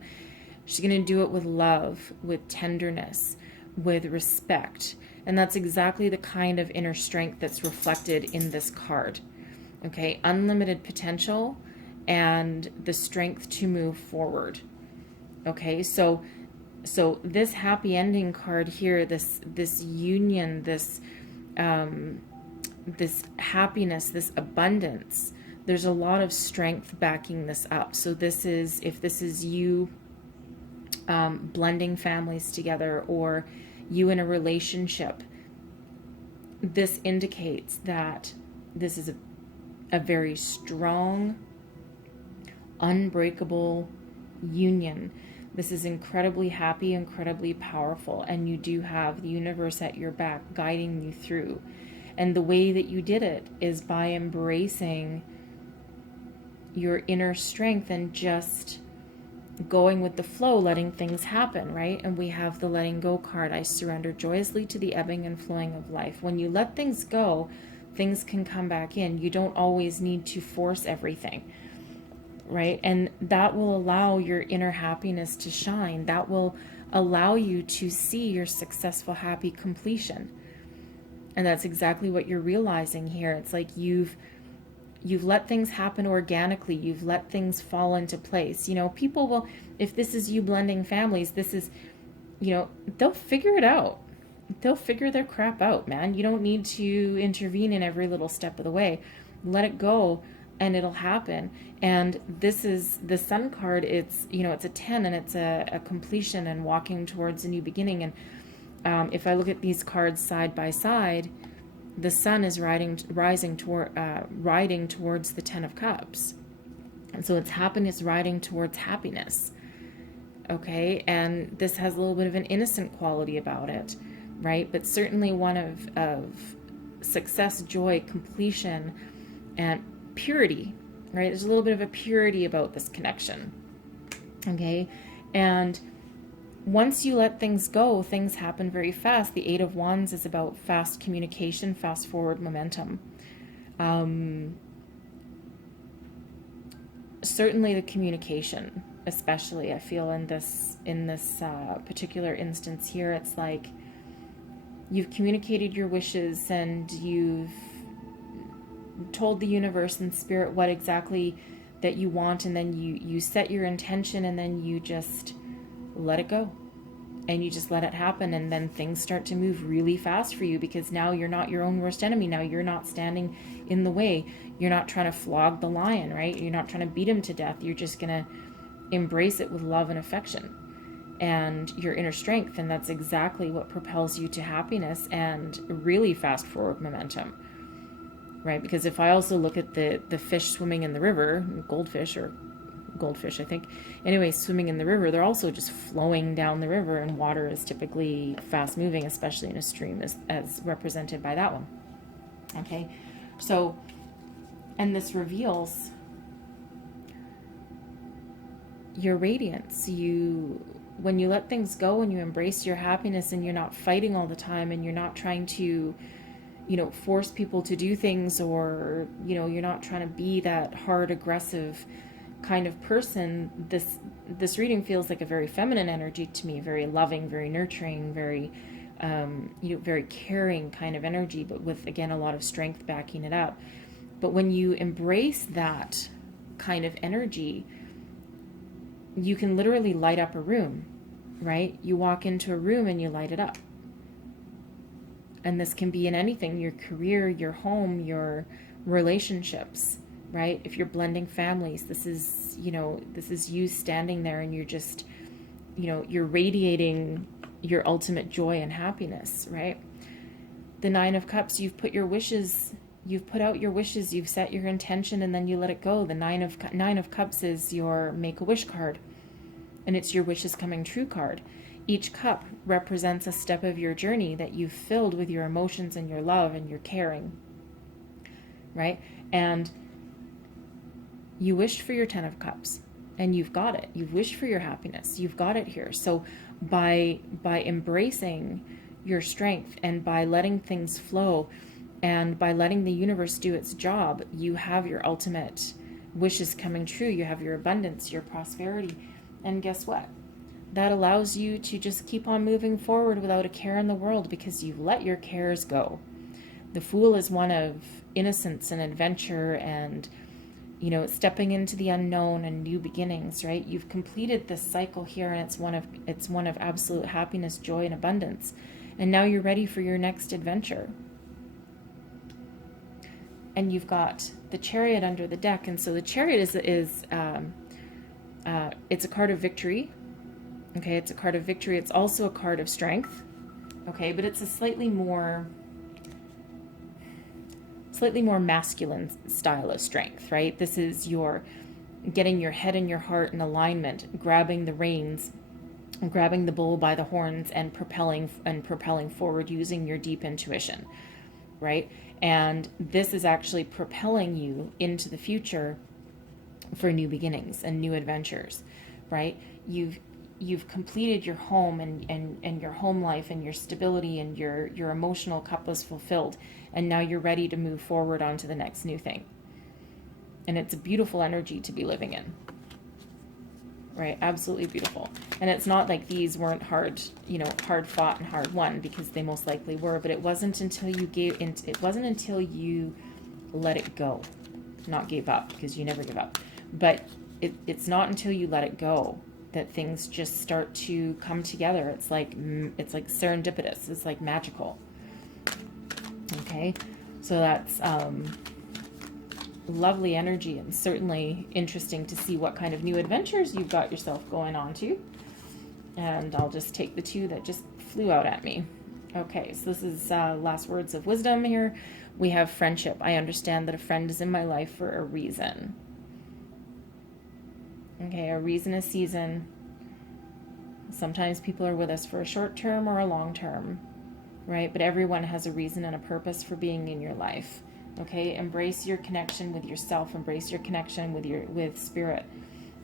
She's going to do it with love, with tenderness, with respect. And that's exactly the kind of inner strength that's reflected in this card. Okay, unlimited potential and the strength to move forward. Okay, so this happy ending card here, this union, this happiness, this abundance, there's a lot of strength backing this up. So this is, if this is you blending families together, or you in a relationship, this indicates that this is a very strong, unbreakable union. This is incredibly happy, incredibly powerful, and you do have the universe at your back guiding you through. And the way that you did it is by embracing your inner strength and just going with the flow, letting things happen, right? And we have the letting go card. I surrender joyously to the ebbing and flowing of life. When you let things go, things can come back in. You don't always need to force everything, right? And that will allow your inner happiness to shine. That will allow you to see your successful, happy completion. And that's exactly what you're realizing here. It's like you've let things happen organically. You've let things fall into place. You know, people will, if this is you blending families, this is, you know, they'll figure it out. They'll figure their crap out, man. You don't need to intervene in every little step of the way. Let it go and it'll happen. And this is the Sun card. It's, you know, it's a 10 and it's a completion and walking towards a new beginning. And if I look at these cards side by side, the Sun is riding towards the Ten of Cups. And so it's happiness riding towards happiness. Okay, and this has a little bit of an innocent quality about it, right? But certainly one of success, joy, completion, and purity, right? There's a little bit of a purity about this connection. Okay, and once you let things go, things happen very fast. The Eight of Wands is about fast communication, fast forward momentum. Certainly the communication, especially, I feel in this particular instance here, it's like you've communicated your wishes and you've told the universe and spirit what exactly that you want, and then you set your intention, and then you just let it go. And you just let it happen, and then things start to move really fast for you, because now you're not your own worst enemy. Now you're not standing in the way. You're not trying to flog the lion, right? You're not trying to beat him to death. You're just going to embrace it with love and affection and your inner strength. And that's exactly what propels you to happiness and really fast forward momentum, right? Because if I also look at the fish swimming in the river, goldfish, I think. Anyway, swimming in the river, they're also just flowing down the river, and water is typically fast moving, especially in a stream, as represented by that one. Okay, so, and this reveals your radiance. When you let things go and you embrace your happiness, and you're not fighting all the time, and you're not trying to, force people to do things, or, you're not trying to be that hard, aggressive kind of person, this reading feels like a very feminine energy to me, very loving, very nurturing, very very caring kind of energy, but with, again, a lot of strength backing it up. But when you embrace that kind of energy, you can literally light up a room, right? You walk into a room and you light it up. And this can be in anything: your career, your home, your relationships, right? If you're blending families, this is you standing there, and you're just, you're radiating your ultimate joy and happiness, right? The Nine of Cups, you've put out your wishes, you've set your intention, and then you let it go. The Nine of Cups is your Make-A-Wish card, and it's your wishes coming true card. Each cup represents a step of your journey that you've filled with your emotions and your love and your caring, right? And you wished for your 10 of Cups, and you've got it. You've wished for your happiness. You've got it here. So by embracing your strength, and by letting things flow, and by letting the universe do its job, you have your ultimate wishes coming true. You have your abundance, your prosperity. And guess what? That allows you to just keep on moving forward without a care in the world, because you've let your cares go. The Fool is one of innocence and adventure, and stepping into the unknown and new beginnings, right? You've completed this cycle here, and it's one of absolute happiness, joy, and abundance. And now you're ready for your next adventure. And you've got the Chariot under the deck, and so the Chariot is it's a card of victory. Okay, it's a card of victory. It's also a card of strength. Okay, but it's a slightly more masculine style of strength, right? This is your getting your head and your heart in alignment, grabbing the reins, grabbing the bull by the horns, and propelling forward using your deep intuition, right? And this is actually propelling you into the future for new beginnings and new adventures, right? You've completed your home and your home life, and your stability, and your emotional cup was fulfilled. And now you're ready to move forward onto the next new thing. And it's a beautiful energy to be living in, right? Absolutely beautiful. And it's not like these weren't hard fought and hard won, because they most likely were, but it wasn't until you let it go, not gave up, because you never give up. But it's not until you let it go that things just start to come together. It's like serendipitous. It's like magical. Okay, so that's lovely energy, and certainly interesting to see what kind of new adventures you've got yourself going on to. And I'll just take the two that just flew out at me. Okay, so this is last words of wisdom here. We have friendship. I understand that a friend is in my life for a reason. Okay, a reason, a season. Sometimes people are with us for a short term or a long term, right? But everyone has a reason and a purpose for being in your life. Okay, embrace your connection with yourself, embrace your connection with spirit,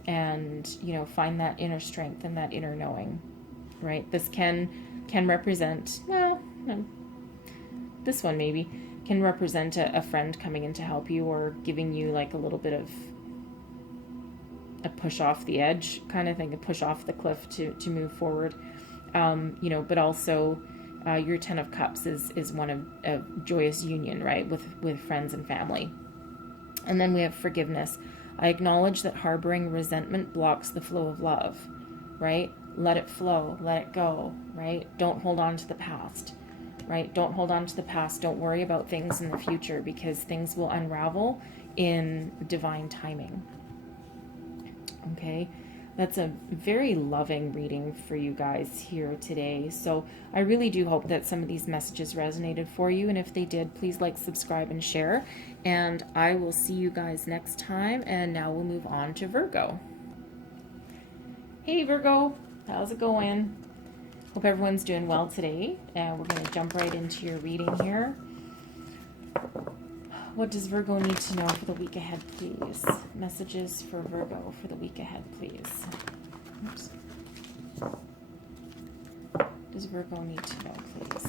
and find that inner strength and that inner knowing, right? This can represent, this one maybe can represent a friend coming in to help you, or giving you like a little bit of a push off the edge kind of thing, a push off the cliff to move forward. But also your 10 of Cups is one of joyous union, right, with friends and family. And then we have forgiveness. I acknowledge that harboring resentment blocks the flow of love, right? Let it flow, let it go, right? Don't hold on to the past, right? Don't hold on to the past. Don't worry about things in the future, because things will unravel in divine timing. Okay, that's a very loving reading for you guys here today. So I really do hope that some of these messages resonated for you. And if they did, please like, subscribe, and share. And I will see you guys next time. And now we'll move on to Virgo. Hey Virgo, how's it going? Hope everyone's doing well today. And we're going to jump right into your reading here. What does Virgo need to know for the week ahead, please? Messages for Virgo for the week ahead, please. Oops. Does Virgo need to know, please?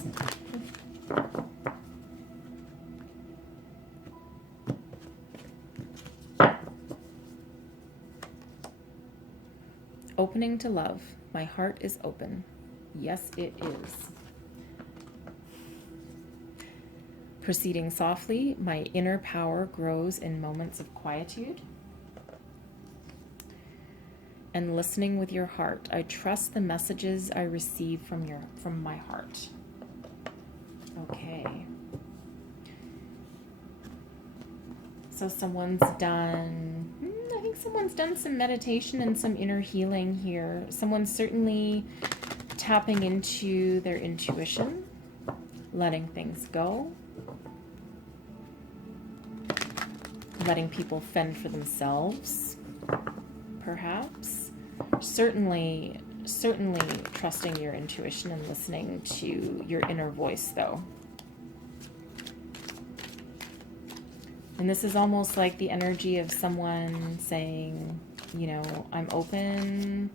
Opening to love. My heart is open. Yes, it is. Proceeding softly, my inner power grows in moments of quietude. And listening with your heart, I trust the messages I receive from my heart. Okay. So someone's done, I think someone's done some meditation and some inner healing here. Someone's certainly tapping into their intuition, letting things go. Letting people fend for themselves, perhaps. Certainly trusting your intuition and listening to your inner voice, though. And this is almost like the energy of someone saying, you know, I'm open.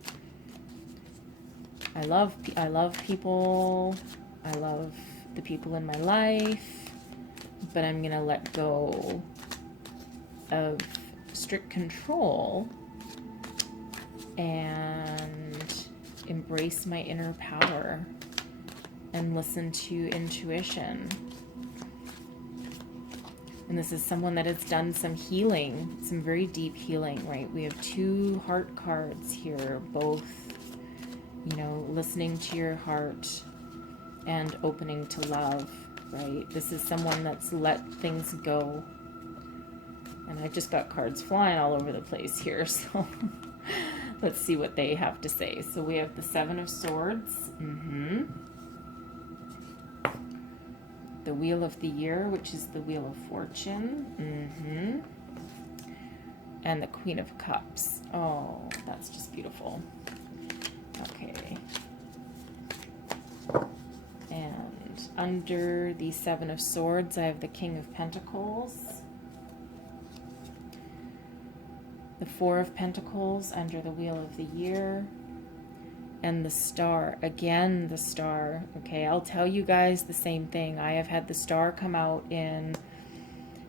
I love people. I love the people in my life, but I'm going to let go of strict control and embrace my inner power and listen to intuition. And this is someone that has done some healing, some very deep healing, right? We have two heart cards here, both, you know, listening to your heart and opening to love, right? This is someone that's let things go. And I've just got cards flying all over the place here, so let's see what they have to say. So we have the Seven of Swords, the Wheel of the Year, which is the Wheel of Fortune, and the Queen of Cups. Oh, that's just beautiful. Okay. And under the Seven of Swords, I have the King of Pentacles, the Four of Pentacles under the Wheel of the Year, and the Star. Again, the Star. Okay, I'll tell you guys the same thing. I have had the Star come out in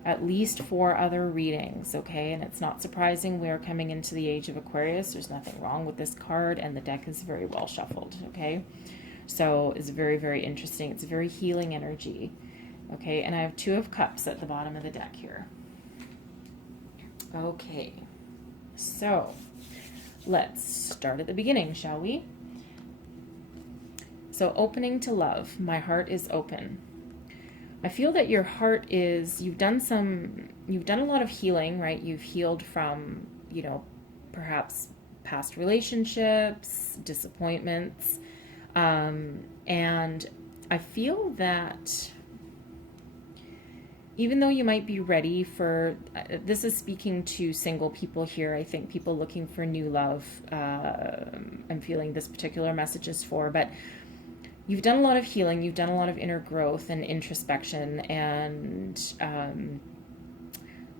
at least 4 other readings, okay? And it's not surprising. We are coming into the age of Aquarius. There's nothing wrong with this card, and the deck is very well shuffled, okay? So it's very, very interesting. It's a very healing energy, okay? And I have 2 of Cups at the bottom of the deck here. Okay. So, let's start at the beginning, shall we? So, opening to love. My heart is open. I feel that your heart is, you've done a lot of healing, right? You've healed from, you know, perhaps past relationships, disappointments. And I feel that even though you might be ready for, this is speaking to single people here, I think people looking for new love, I'm feeling this particular message is for, but you've done a lot of healing, you've done a lot of inner growth and introspection, and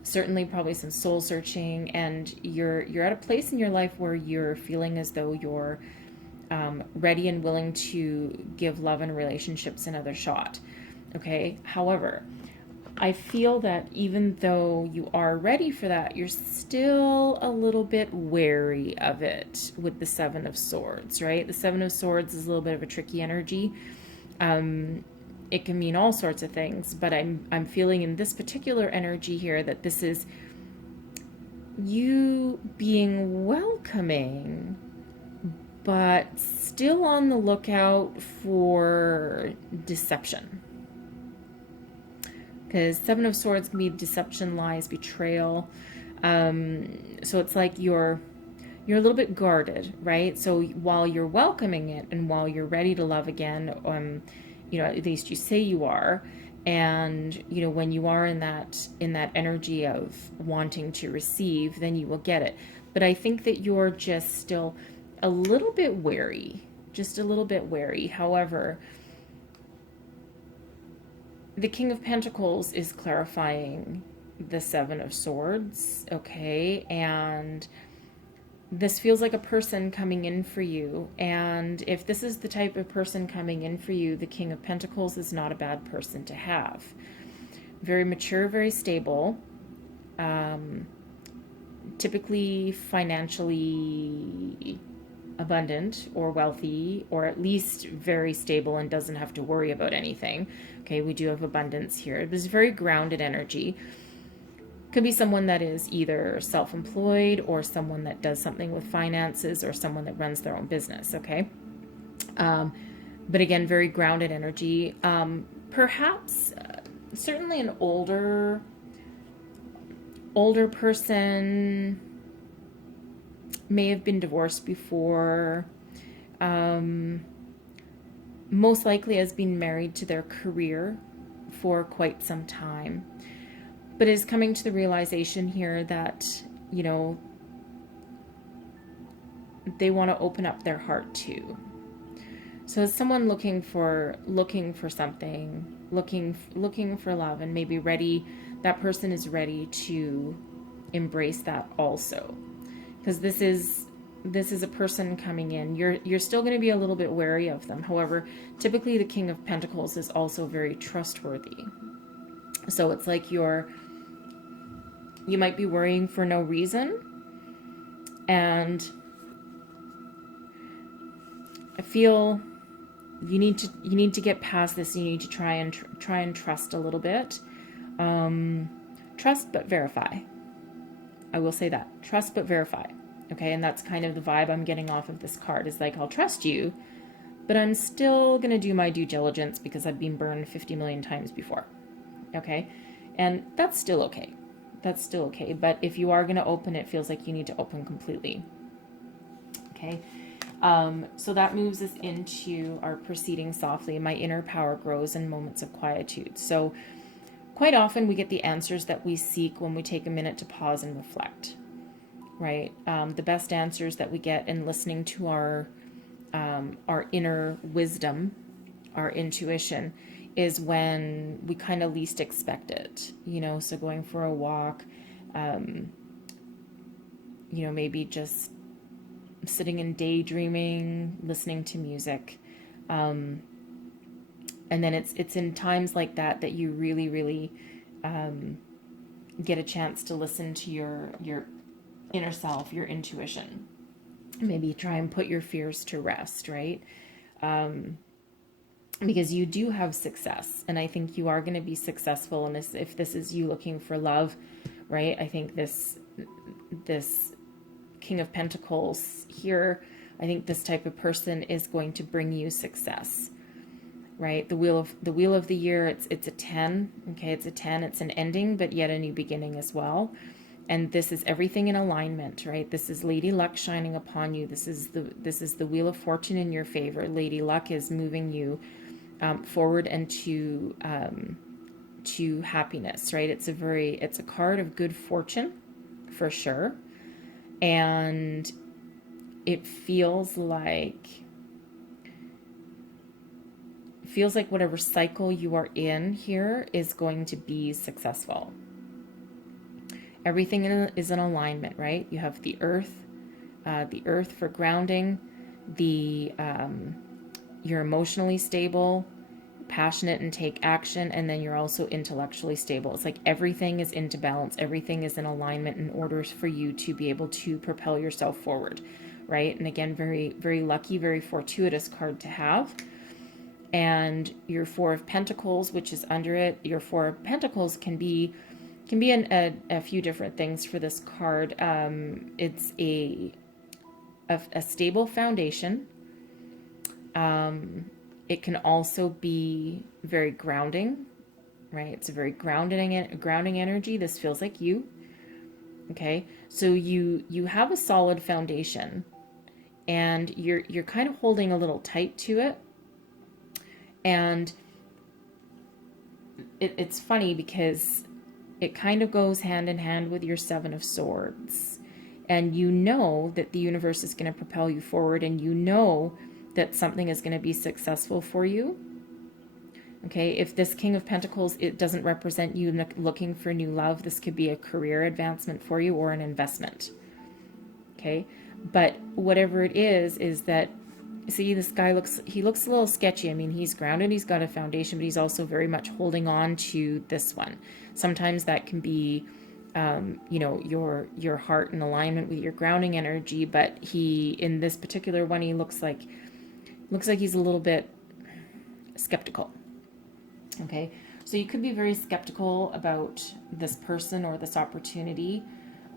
certainly probably some soul searching, and you're at a place in your life where you're feeling as though you're ready and willing to give love and relationships another shot, okay? However, I feel that even though you are ready for that, you're still a little bit wary of it with the Seven of Swords, right? The Seven of Swords is a little bit of a tricky energy. It can mean all sorts of things, but I'm feeling in this particular energy here that this is you being welcoming, but still on the lookout for deception. Because Seven of Swords can be deception, lies, betrayal. So it's like you're a little bit guarded, right? So while you're welcoming it and while you're ready to love again, at least you say you are, and when you are in that energy of wanting to receive, then you will get it. But I think that you're just still a little bit wary, just a little bit wary. However, the King of Pentacles is clarifying the Seven of Swords, okay? And this feels like a person coming in for you. And if this is the type of person coming in for you, the King of Pentacles is not a bad person to have. Very mature, very stable, typically financially abundant or wealthy, or at least very stable and doesn't have to worry about anything. Okay, we do have abundance here. This is very grounded energy. Could be someone that is either self-employed or someone that does something with finances or someone that runs their own business, okay? But again, very grounded energy. Perhaps, certainly an older person, may have been divorced before, most likely has been married to their career for quite some time, but is coming to the realization here that, they want to open up their heart too. So as someone looking for something, looking for love, and maybe ready, that person is ready to embrace that also. Because this is a person coming in. You're still going to be a little bit wary of them. However, typically the King of Pentacles is also very trustworthy. So it's like you might be worrying for no reason, and I feel you need to get past this. You need to try and trust a little bit. Trust but verify. I will say that. Trust but verify. Okay, and that's kind of the vibe I'm getting off of this card, is like, I'll trust you, but I'm still going to do my due diligence because I've been burned 50 million times before. Okay, and that's still okay. That's still okay. But if you are going to open, it feels like you need to open completely. Okay, so that moves us into our proceeding softly. My inner power grows in moments of quietude. So quite often we get the answers that we seek when we take a minute to pause and reflect, right? The best answers that we get in listening to our inner wisdom, our intuition, is when we kind of least expect it, so going for a walk, maybe just sitting and daydreaming, listening to music. And then it's in times like that you really, really get a chance to listen to your inner self, your intuition. Maybe try and put your fears to rest, right? Because you do have success, and I think you are going to be successful in this. If this is you looking for love, right? I think this King of Pentacles here, I think this type of person is going to bring you success, right? The wheel of the year, it's a 10. Okay, it's a 10. It's an ending, but yet a new beginning as well. And this is everything in alignment, right? This is Lady Luck shining upon you. This is the Wheel of Fortune in your favor. Lady Luck is moving you forward and to happiness, right? It's a card of good fortune for sure. And it feels like whatever cycle you are in here is going to be successful. Everything is in alignment, right? You have the earth for grounding, you're emotionally stable, passionate and take action, and then you're also intellectually stable. It's like everything is into balance. Everything is in alignment in order for you to be able to propel yourself forward, right? And again, very, very lucky, very fortuitous card to have. And your Four of Pentacles, which is under it, your Four of Pentacles can be Can be a few different things for this card. It's a stable foundation. It can also be very grounding, right? It's a very grounding energy. This feels like you. Okay, so you have a solid foundation, and you're kind of holding a little tight to it. And it's funny because it kind of goes hand in hand with your Seven of Swords. And you know that the universe is going to propel you forward, and you know that something is going to be successful for you. Okay, if this King of Pentacles, it doesn't represent you looking for new love, this could be a career advancement for you or an investment. Okay, but whatever it is that, see, this guy looks a little sketchy. I mean, he's grounded, he's got a foundation, but he's also very much holding on to this one. Sometimes that can be, you know, your heart in alignment with your grounding energy, but in this particular one, he looks like he's a little bit skeptical. Okay, so you could be very skeptical about this person or this opportunity.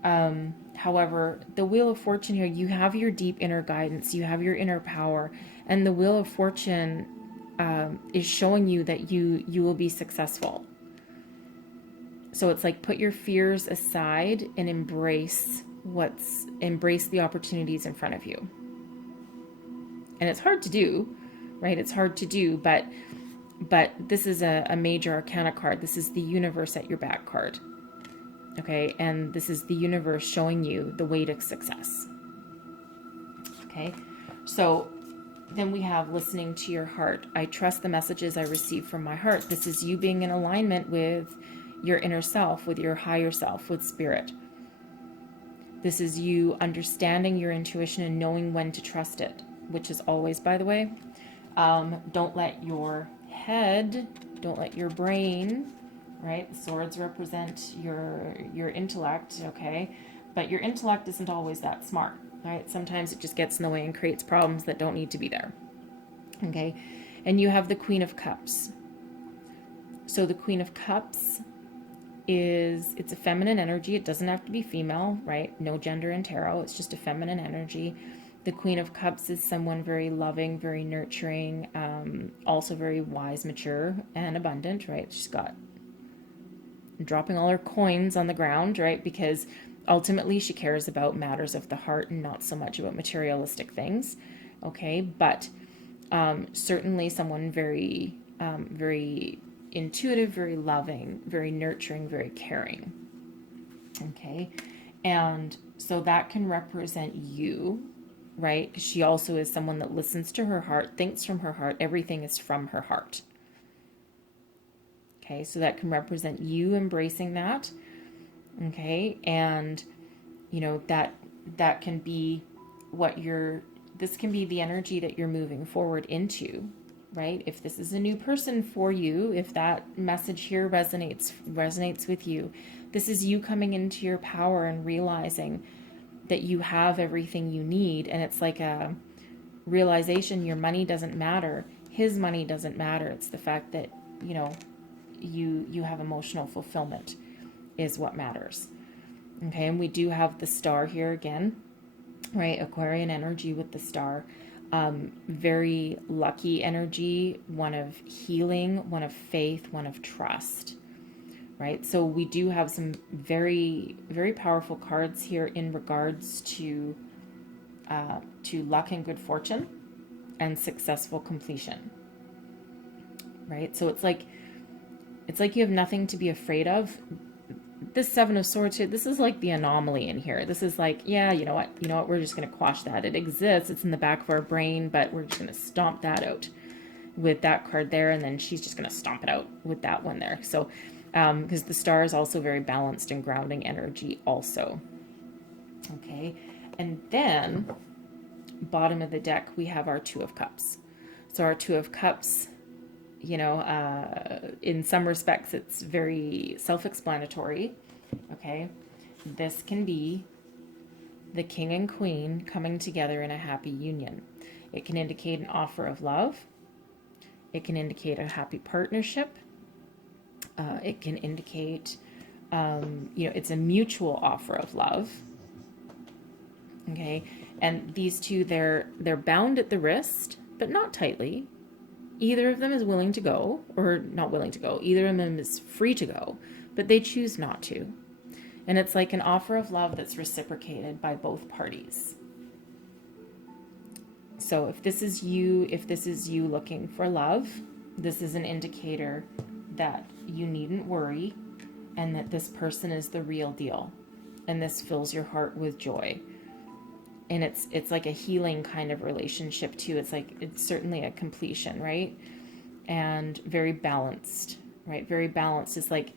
However, the Wheel of Fortune here, you have your deep inner guidance, you have your inner power, and the Wheel of Fortune is showing you that you will be successful. So it's like, put your fears aside and embrace the opportunities in front of you. And it's hard to do, right? It's hard to do, but this is a major arcana card. This is the universe at your back card. Okay, and this is the universe showing you the way to success. Okay, so then we have listening to your heart. I trust the messages I receive from my heart. This is you being in alignment with your inner self, with your higher self, with spirit. This is you understanding your intuition and knowing when to trust it, which is always, by the way. Don't let your head, don't let your brain, right? The swords represent your intellect, okay? But your intellect isn't always that smart, right? Sometimes it just gets in the way and creates problems that don't need to be there, okay? And you have the Queen of Cups. So the Queen of Cups it's a feminine energy. It doesn't have to be female, right? No gender in tarot. It's just a feminine energy. The Queen of Cups is someone very loving, very nurturing, also very wise, mature, and abundant, right? She's got dropping all her coins on the ground, right? Because ultimately she cares about matters of the heart and not so much about materialistic things, okay? But certainly someone very, very intuitive, very loving, very nurturing, very caring, okay? And so that can represent you, right? She also is someone that listens to her heart, thinks from her heart. Everything is from her heart. Okay, so that can represent you embracing that. Okay, and you know that can be this can be the energy that you're moving forward into, right? If this is a new person for you, if that message here resonates with you, this is you coming into your power and realizing that you have everything you need. And it's like a realization, your money doesn't matter, his money doesn't matter. It's the fact that, you know, you have emotional fulfillment is what matters. Okay, and we do have the star here again, right? Aquarian energy with the star. Very lucky energy, one of healing, one of faith, one of trust, right? So we do have some very, very powerful cards here in regards to luck and good fortune and successful completion, right? So it's like you have nothing to be afraid of. This Seven of Swords here, this is like the anomaly in here. This is like, yeah, you know what, we're just going to quash that. It exists, it's in the back of our brain, but we're just going to stomp that out with that card there, and then she's just going to stomp it out with that one there. So, because the star is also very balanced and grounding energy also. Okay, and then bottom of the deck, we have our Two of Cups. So our Two of Cups, you know, in some respects, it's very self-explanatory, okay? This can be the king and queen coming together in a happy union. It can indicate an offer of love. It can indicate a happy partnership. It can indicate it's a mutual offer of love. Okay. And these two, they're bound at the wrist, but not tightly. Either of them is willing to go, or not willing to go. Either of them is free to go, but they choose not to. And it's like an offer of love that's reciprocated by both parties. So if this is you looking for love, this is an indicator that you needn't worry and that this person is the real deal. And this fills your heart with joy. And it's like a healing kind of relationship too. It's certainly a completion, right? And very balanced, right? Very balanced. It's like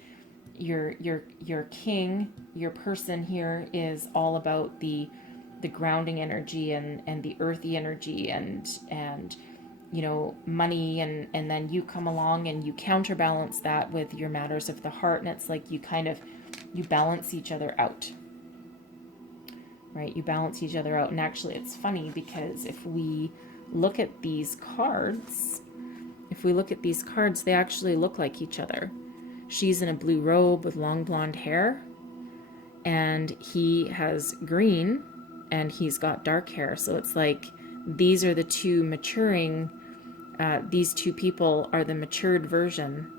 your king, your person here is all about the grounding energy and the earthy energy and money, and then you come along and you counterbalance that with your matters of the heart, and it's like you balance each other out. Right? You balance each other out. And actually it's funny because if we look at these cards, they actually look like each other. She's in a blue robe with long blonde hair, and he has green, and he's got dark hair. So it's like these are the two maturing, these two people are the matured version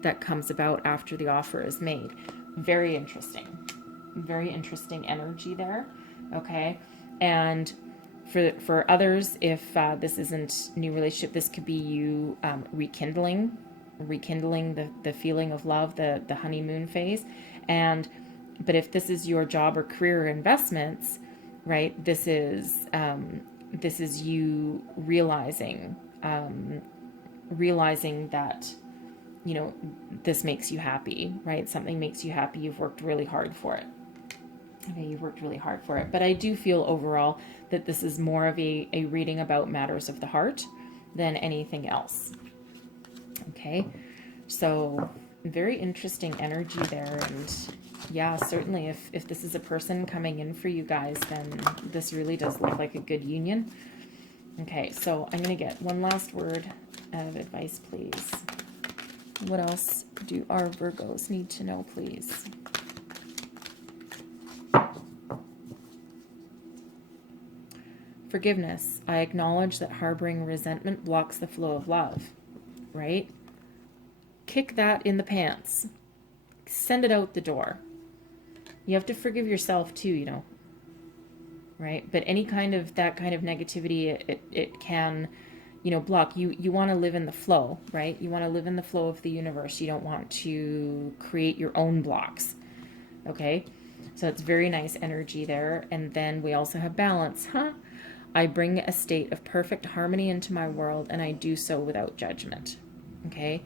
that comes about after the offer is made. Very interesting energy there. Okay. And for others, if this isn't new relationship, this could be you rekindling the feeling of love, the honeymoon phase. But if this is your job or career or investments, right, this is you realizing that this makes you happy, right? Something makes you happy. You've worked really hard for it. Okay, you've worked really hard for it. But I do feel overall that this is more of a reading about matters of the heart than anything else. Okay, so very interesting energy there. And yeah, certainly if this is a person coming in for you guys, then this really does look like a good union. Okay, so I'm going to get one last word of advice, please. What else do our Virgos need to know, please? Forgiveness. I acknowledge that harboring resentment blocks the flow of love, right? Kick that in the pants. Send it out the door. You have to forgive yourself too, right? But that kind of negativity, it can, block. You want to live in the flow, right? You want to live in the flow of the universe. You don't want to create your own blocks, okay? So it's very nice energy there. And then we also have balance, I bring a state of perfect harmony into my world, and I do so without judgment. Okay?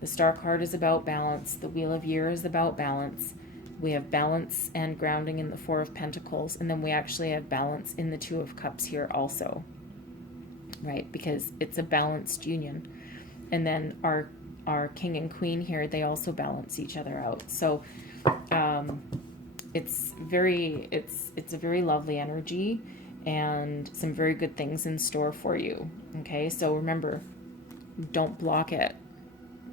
The Star card is about balance. The Wheel of Year is about balance. We have balance and grounding in the Four of Pentacles, and then we actually have balance in the Two of Cups here also. Right? Because it's a balanced union. And then our King and Queen here, they also balance each other out. So it's a very lovely energy, and some very good things in store for you. Okay, so remember, don't block it,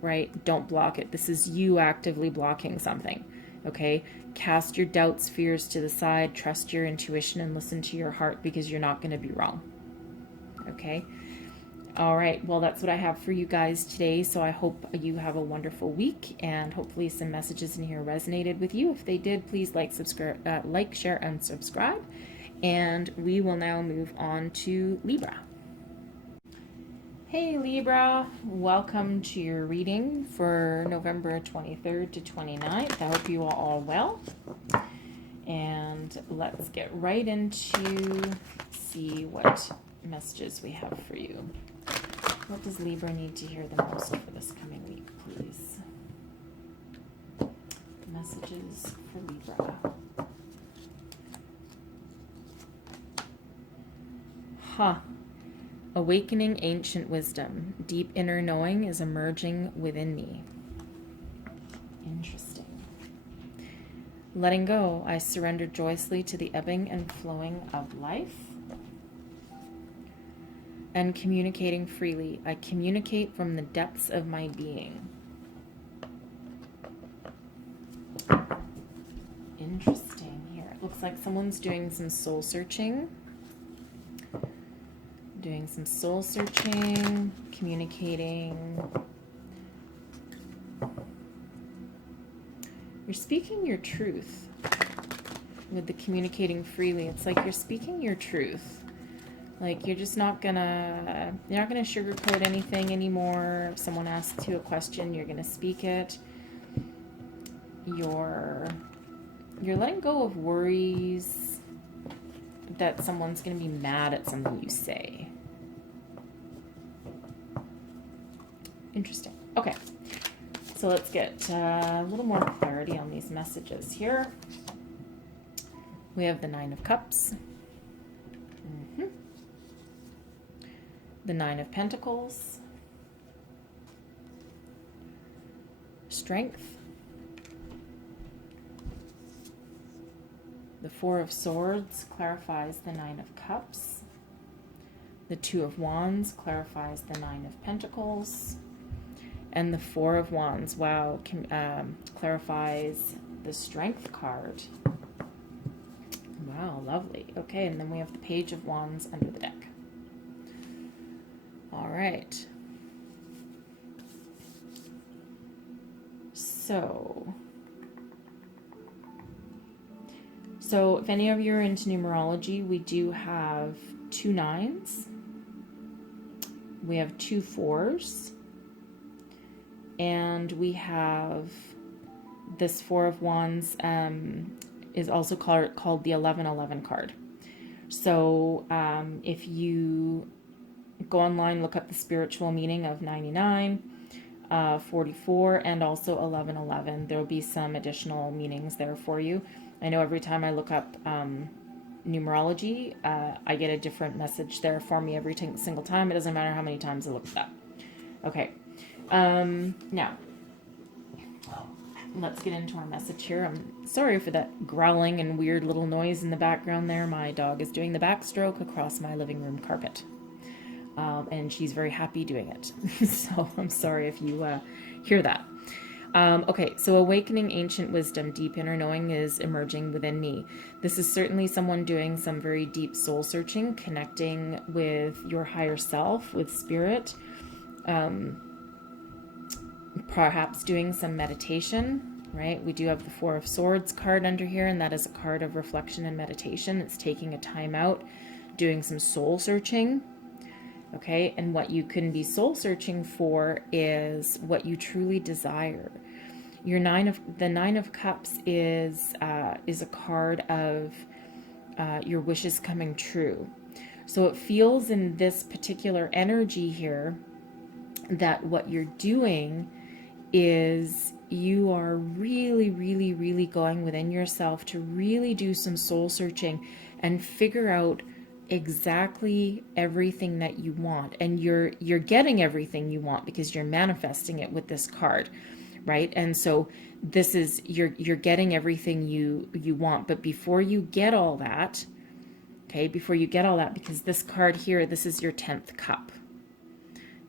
right? Don't block it. This is you actively blocking something. Okay, cast your doubts, fears to the side, trust your intuition, and listen to your heart, because you're not going to be wrong. Okay, all right, well, that's what I have for you guys today. So I hope you have a wonderful week, and hopefully some messages in here resonated with you. If they did, please like, share, and subscribe. And we will now move on to Libra. Hey Libra, welcome to your reading for November 23rd to 29th. I hope you are all well. And let's get right into see what messages we have for you. What does Libra need to hear the most for this coming week, please? Messages for Libra. Awakening ancient wisdom. Deep inner knowing is emerging within me. Interesting. Letting go, I surrender joyously to the ebbing and flowing of life. And communicating freely, I communicate from the depths of my being. Interesting here. It looks like someone's doing some soul searching. Doing some soul searching, communicating. You're speaking your truth with the communicating freely. It's like you're speaking your truth. Like you're just not gonna sugarcoat anything anymore. If someone asks you a question, you're gonna speak it. You're letting go of worries that someone's gonna be mad at something you say. Interesting. Okay, so let's get a little more clarity on these messages here. We have the Nine of Cups. The Nine of Pentacles. Strength. The Four of Swords clarifies the Nine of Cups. The Two of Wands clarifies the Nine of Pentacles. And the Four of Wands, wow, clarifies the Strength card. Wow, lovely. Okay, and then we have the Page of Wands under the deck. All right. So if any of you are into numerology, we do have 2 9s. We have 2 4s. And we have this Four of Wands is also called the 1111 card. So if you go online, look up the spiritual meaning of 99, 44, and also 1111. There will be some additional meanings there for you. I know every time I look up numerology, I get a different message there for me every single time. It doesn't matter how many times I look it up. Okay. Now, let's get into our message here. I'm sorry for that growling and weird little noise in the background there. My dog is doing the backstroke across my living room carpet. And she's very happy doing it. So I'm sorry if you hear that. Okay, so awakening ancient wisdom, deep inner knowing is emerging within me. This is certainly someone doing some very deep soul searching, connecting with your higher self, with spirit, perhaps doing some meditation, right? We do have the Four of Swords card under here, and that is a card of reflection and meditation. It's taking a time out, doing some soul searching. Okay, and what you can be soul searching for is what you truly desire. The Nine of Cups is a card of your wishes coming true. So it feels in this particular energy here that what you're doing is you are really, really, really going within yourself to really do some soul searching and figure out exactly everything that you want. And you're getting everything you want because you're manifesting it with this card, right? And so this is you're getting everything you want. But before you get all that, okay, because this card here, this is your 10th cup.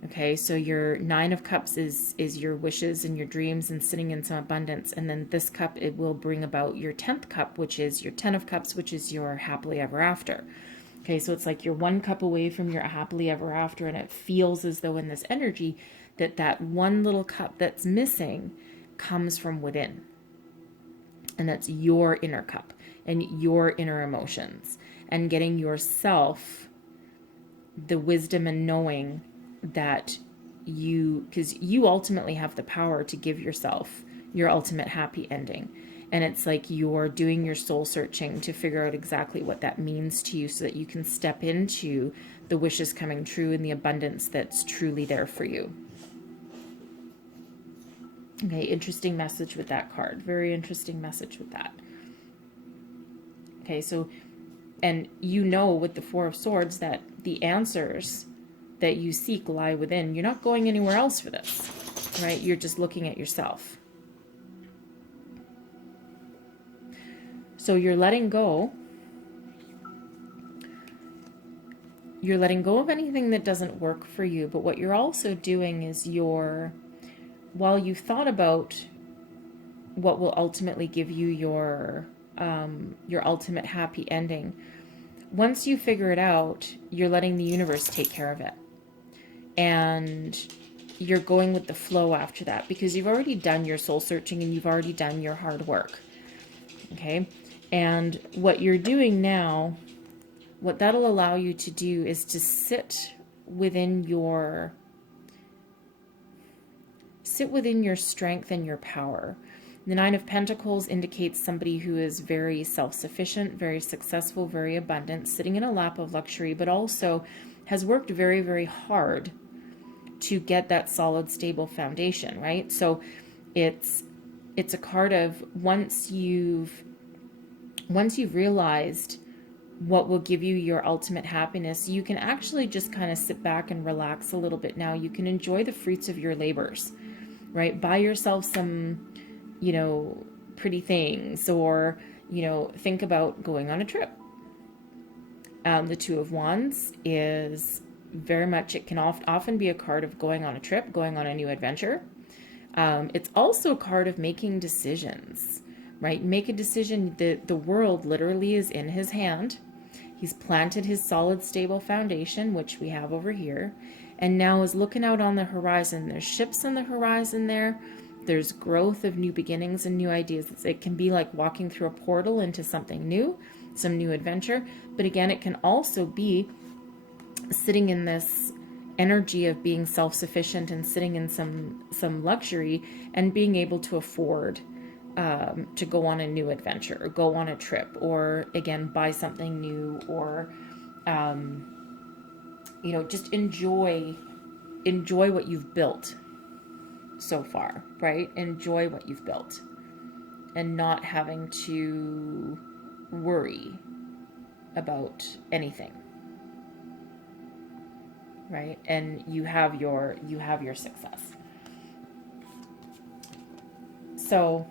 Okay, so your 9 of Cups is your wishes and your dreams and sitting in some abundance. And then this cup, it will bring about your 10th cup, which is your 10 of Cups, which is your happily ever after. Okay, so it's like you're 1 cup away from your happily ever after, and it feels as though in this energy that one little cup that's missing comes from within. And that's your inner cup and your inner emotions and getting yourself the wisdom and knowing that because you ultimately have the power to give yourself your ultimate happy ending. And it's like you're doing your soul searching to figure out exactly what that means to you so that you can step into the wishes coming true and the abundance that's truly there for you. Okay, interesting message with that card. Very interesting message with that. Okay, so, and you know with the Four of Swords that the answers that you seek lie within. You're not going anywhere else for this, right? You're just looking at yourself. So you're letting go. You're letting go of anything that doesn't work for you. But what you're also doing is while you've thought about what will ultimately give you your your ultimate happy ending. Once you figure it out, you're letting the universe take care of it. And you're going with the flow after that, because you've already done your soul searching and you've already done your hard work. Okay? And what you're doing now, what that'll allow you to do is to sit within your strength and your power. The Nine of Pentacles indicates somebody who is very self-sufficient, very successful, very abundant, sitting in a lap of luxury, but also has worked very, very hard to get that solid, stable foundation, right? So it's a card of once you've realized what will give you your ultimate happiness, you can actually just kind of sit back and relax a little bit now. You can enjoy the fruits of your labors, right? Buy yourself some, pretty things, or, think about going on a trip. The Two of Wands is very much, it can often be a card of going on a trip, going on a new adventure. It's also a card of making decisions, right? Make a decision. The world literally is in his hand. He's planted his solid, stable foundation, which we have over here, and now is looking out on the horizon. There's ships on the horizon there. There's growth of new beginnings and new ideas. It can be like walking through a portal into something new, some new adventure. But again, it can also be sitting in this energy of being self-sufficient and sitting in some luxury and being able to afford to go on a new adventure or go on a trip, or again, buy something new, or just enjoy what you've built so far, right? Enjoy what you've built and not having to worry about anything, right? And you have your success. So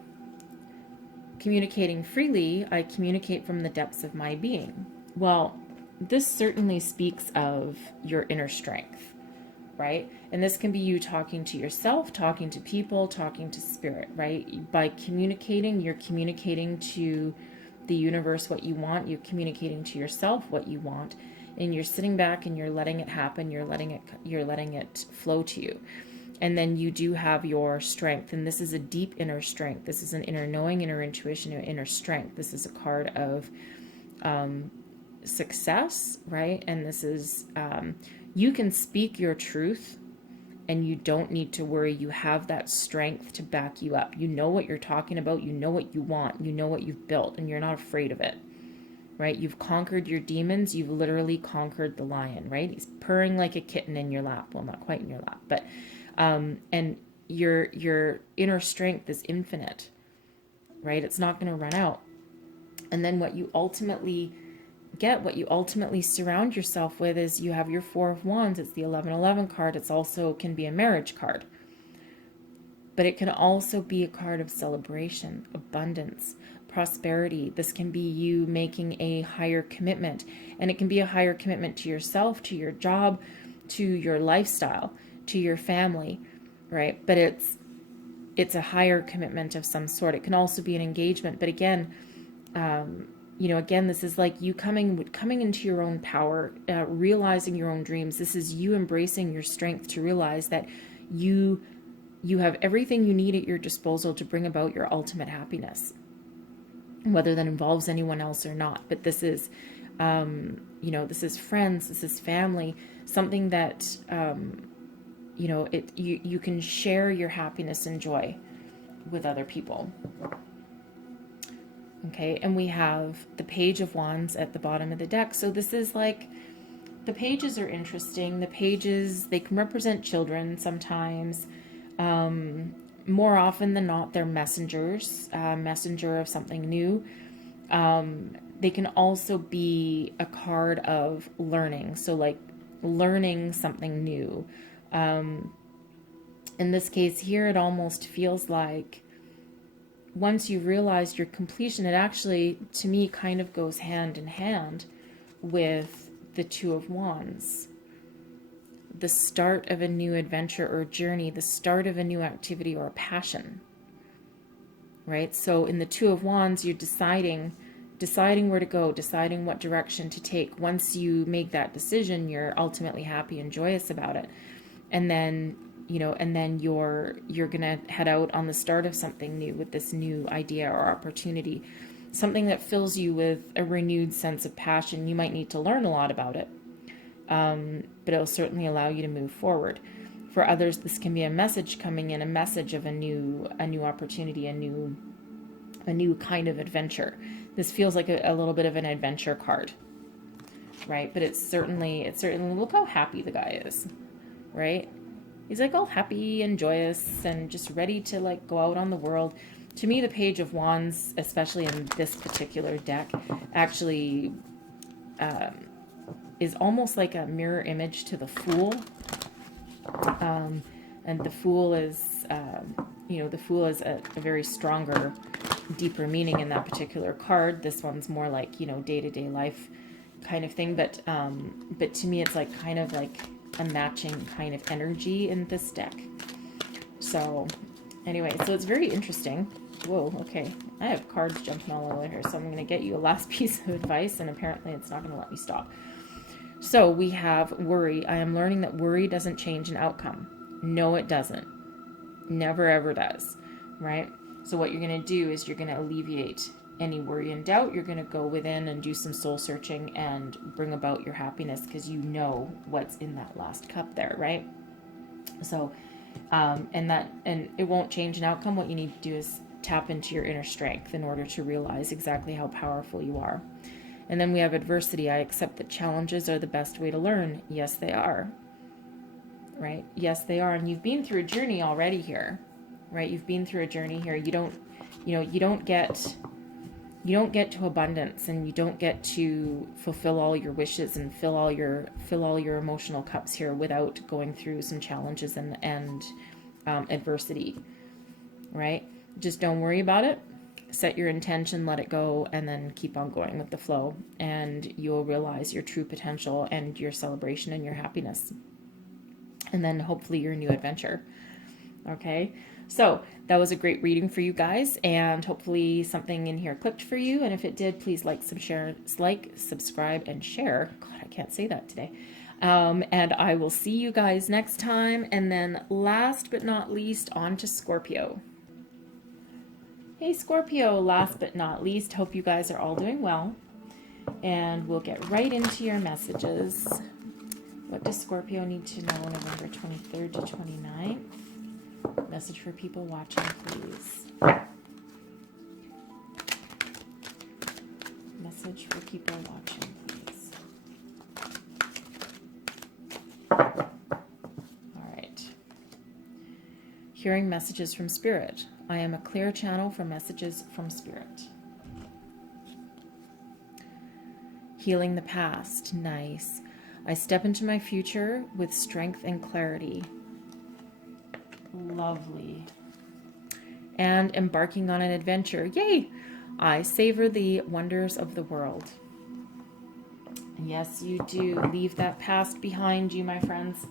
communicating freely, I communicate from the depths of my being. Well, this certainly speaks of your inner strength, right? And this can be you talking to yourself, talking to people, talking to spirit, right? By communicating, you're communicating to the universe what you want, you're communicating to yourself what you want, and you're sitting back and you're letting it happen, you're letting it flow to you. And then you do have your strength, and this is a deep inner strength. This is an inner knowing, inner intuition, inner strength. This is a card of success, right? And this is, you can speak your truth and you don't need to worry. You have that strength to back you up. You know what you're talking about. You know what you want. You know what you've built, and you're not afraid of it, right? You've conquered your demons. You've literally conquered the lion, right? He's purring like a kitten in your lap. Well, not quite in your lap, but and your inner strength is infinite, right? It's not going to run out. And then what you ultimately surround yourself with is you have your Four of Wands. It's the 1111 card. It's also can be a marriage card, but it can also be a card of celebration, abundance, prosperity. This can be you making a higher commitment, and it can be a higher commitment to yourself, to your job, to your lifestyle, to your family, right? But it's a higher commitment of some sort. It can also be an engagement, but again, again, this is like you coming into your own power, realizing your own dreams. This is you embracing your strength to realize that you have everything you need at your disposal to bring about your ultimate happiness, whether that involves anyone else or not. But this is, this is friends, this is family, something that, you can share your happiness and joy with other people. Okay, and we have the Page of Wands at the bottom of the deck. So this is like, the pages are interesting. The pages, they can represent children sometimes. More often than not, they're messengers, messenger of something new. They can also be a card of learning. So like learning something new. In this case here, it almost feels like once you realize your completion, it actually, to me, kind of goes hand in hand with the Two of Wands. The start of a new adventure or journey, the start of a new activity or a passion. right? So in the Two of Wands, you're deciding where to go, deciding what direction to take. Once you make that decision, you're ultimately happy and joyous about it. And then, you know, and then you're going to head out on the start of something new with this new idea or opportunity, something that fills you with a renewed sense of passion. You might need to learn a lot about it, but it'll certainly allow you to move forward. For others, this can be a message coming in, a message of a new opportunity, a new kind of adventure. This feels like a little bit of an adventure card, right? But it's certainly, look how happy the guy is, right? He's like all happy and joyous and just ready to like go out on the world. To me, the Page of Wands, especially in this particular deck, actually is almost like a mirror image to the Fool. And the Fool is, the Fool is a very stronger, deeper meaning in that particular card. This one's more like, day-to-day life kind of thing. But to me, it's like kind of like a matching kind of energy in this deck. So anyway, so it's very interesting. Whoa, okay. I have cards jumping all over here, so I'm going to get you a last piece of advice, and apparently it's not going to let me stop. So we have worry. I am learning that worry doesn't change an outcome. No, it doesn't. Never, ever does, right? So what you're going to do is you're going to alleviate any worry and doubt. You're going to go within and do some soul searching and bring about your happiness, because you know what's in that last cup there, right? So, and it won't change an outcome. What you need to do is tap into your inner strength in order to realize exactly how powerful you are. And then we have adversity. I accept that challenges are the best way to learn. Yes, they are. Right? Yes, they are. And you've been through a journey already here, right? You've been through a journey here. You don't get to abundance, and you don't get to fulfill all your wishes and fill all your emotional cups here without going through some challenges and adversity, right? Just don't worry about it. Set your intention, let it go, and then keep on going with the flow, and you'll realize your true potential and your celebration and your happiness, and then hopefully your new adventure. Okay, so that was a great reading for you guys, and hopefully something in here clicked for you. And if it did, please like, subscribe, and share. God, I can't say that today. And I will see you guys next time. And then last but not least, on to Scorpio. Hey Scorpio, last but not least, hope you guys are all doing well, and we'll get right into your messages. What does Scorpio need to know November 23rd to 29th? Message for people watching, please. Message for people watching, please. All right. Hearing messages from Spirit. I am a clear channel for messages from Spirit. Healing the past. Nice. I step into my future with strength and clarity. Lovely. And embarking on an adventure. Yay! I savor the wonders of the world. Yes, you do. Leave that past behind you, my friends.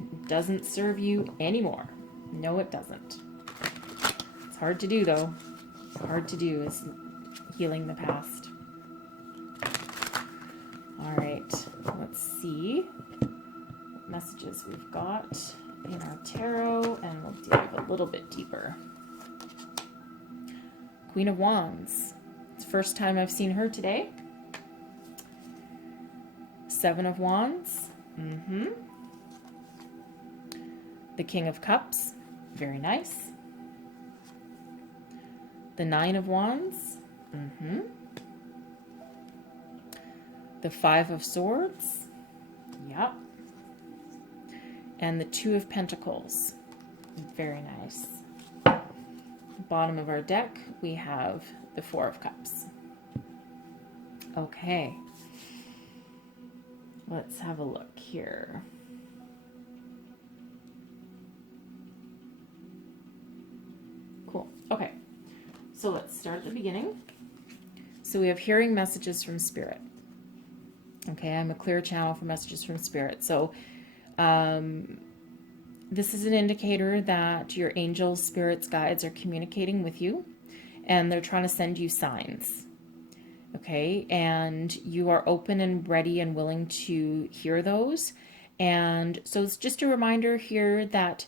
It doesn't serve you anymore. No, it doesn't. It's hard to do, though. It's hard to do, is healing the past. All right, let's see what messages we've got in our tarot, and we'll dive a little bit deeper. Queen of Wands. It's the first time I've seen her today. Seven of Wands. The King of Cups. Very nice. The Nine of Wands. The Five of Swords. Yep. And the Two of Pentacles. Very nice. Bottom of our deck, we have the Four of Cups. Okay. Let's have a look here. Cool. Okay. So let's start at the beginning. So we have hearing messages from Spirit. Okay, I'm a clear channel for messages from Spirit. So This is an indicator that your angels, spirits, guides are communicating with you, and they're trying to send you signs. Okay, and you are open and ready and willing to hear those. And so it's just a reminder here that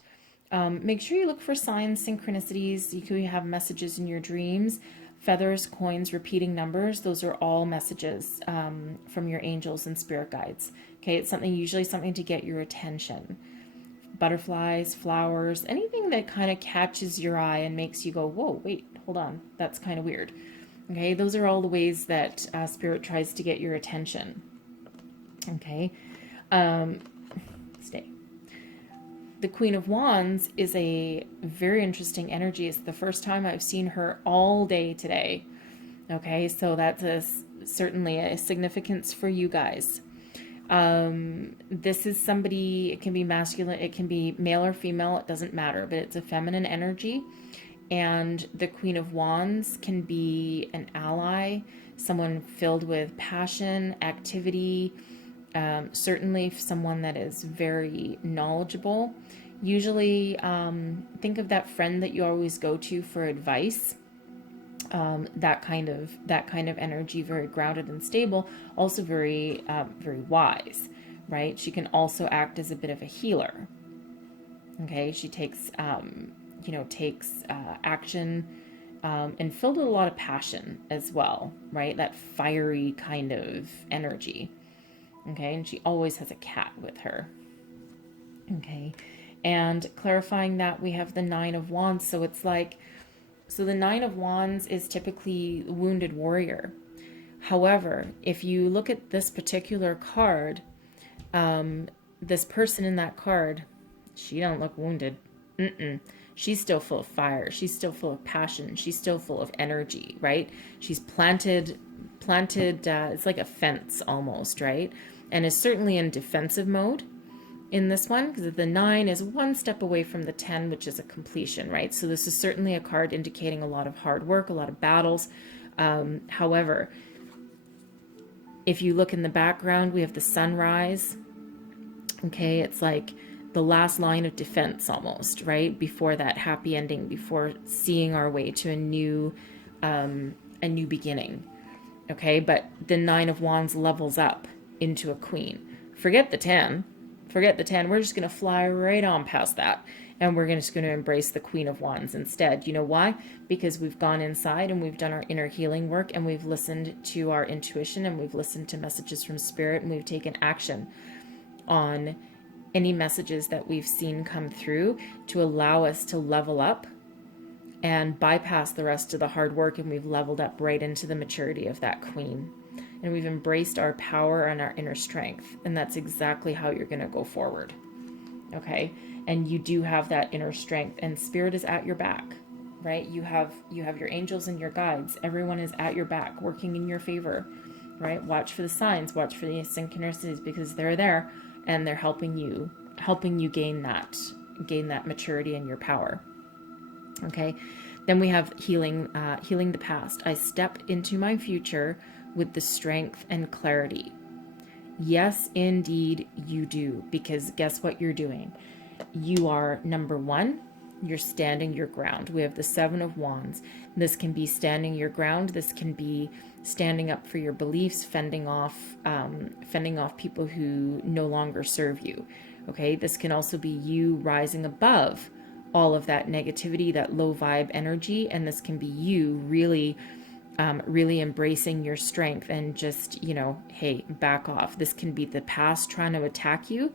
make sure you look for signs, synchronicities. You could have messages in your dreams, feathers, coins, repeating numbers. Those are all messages from your angels and spirit guides. Okay, it's usually something to get your attention. Butterflies, flowers, anything that kind of catches your eye and makes you go, whoa, wait, hold on, that's kind of weird. Okay, those are all the ways that Spirit tries to get your attention. Okay, stay. The Queen of Wands is a very interesting energy. It's the first time I've seen her all day today. Okay, so that's certainly a significance for you guys. This is somebody, it can be masculine, it can be male or female, it doesn't matter, but it's a feminine energy. And the Queen of Wands can be an ally, someone filled with passion, activity, certainly someone that is very knowledgeable. Usually, think of that friend that you always go to for advice. That kind of energy, very grounded and stable, also very wise, right? She can also act as a bit of a healer. Okay, she takes action, and filled with a lot of passion as well, right? That fiery kind of energy. Okay, and she always has a cat with her. Okay, and clarifying that, we have the Nine of Wands. So it's like, so the Nine of Wands is typically wounded warrior. However, if you look at this particular card, this person in that card, she don't look wounded. She's still full of fire. She's still full of passion. She's still full of energy, right? She's planted, it's like a fence almost, right? And is certainly in defensive mode in this one, because the 9 is one step away from the 10, which is a completion, right? So this is certainly a card indicating a lot of hard work, a lot of battles. However, if you look in the background, we have the sunrise. Okay, it's like the last line of defense almost, right? Before that happy ending, before seeing our way to a new beginning. Okay, but the 9 of Wands levels up into a queen. Forget the 10. We're just going to fly right on past that. And we're just going to embrace the Queen of Wands instead. You know why? Because we've gone inside and we've done our inner healing work, and we've listened to our intuition, and we've listened to messages from Spirit, and we've taken action on any messages that we've seen come through to allow us to level up and bypass the rest of the hard work. And we've leveled up right into the maturity of that queen. And we've embraced our power and our inner strength. And that's exactly how you're going to go forward. Okay. And you do have that inner strength, and Spirit is at your back, right? You have your angels and your guides. Everyone is at your back, working in your favor, right? Watch for the signs, watch for the synchronicities, because they're there and they're helping you gain that maturity and your power. Okay. Then we have healing the past. I step into my future with the strength and clarity. Yes, indeed, you do. Because guess what you're doing? You are, number one, you're standing your ground. We have the 7 of Wands. This can be standing your ground. This can be standing up for your beliefs, fending off people who no longer serve you. Okay, this can also be you rising above all of that negativity, that low vibe energy, and this can be you really embracing your strength and just, hey, back off. This can be the past trying to attack you,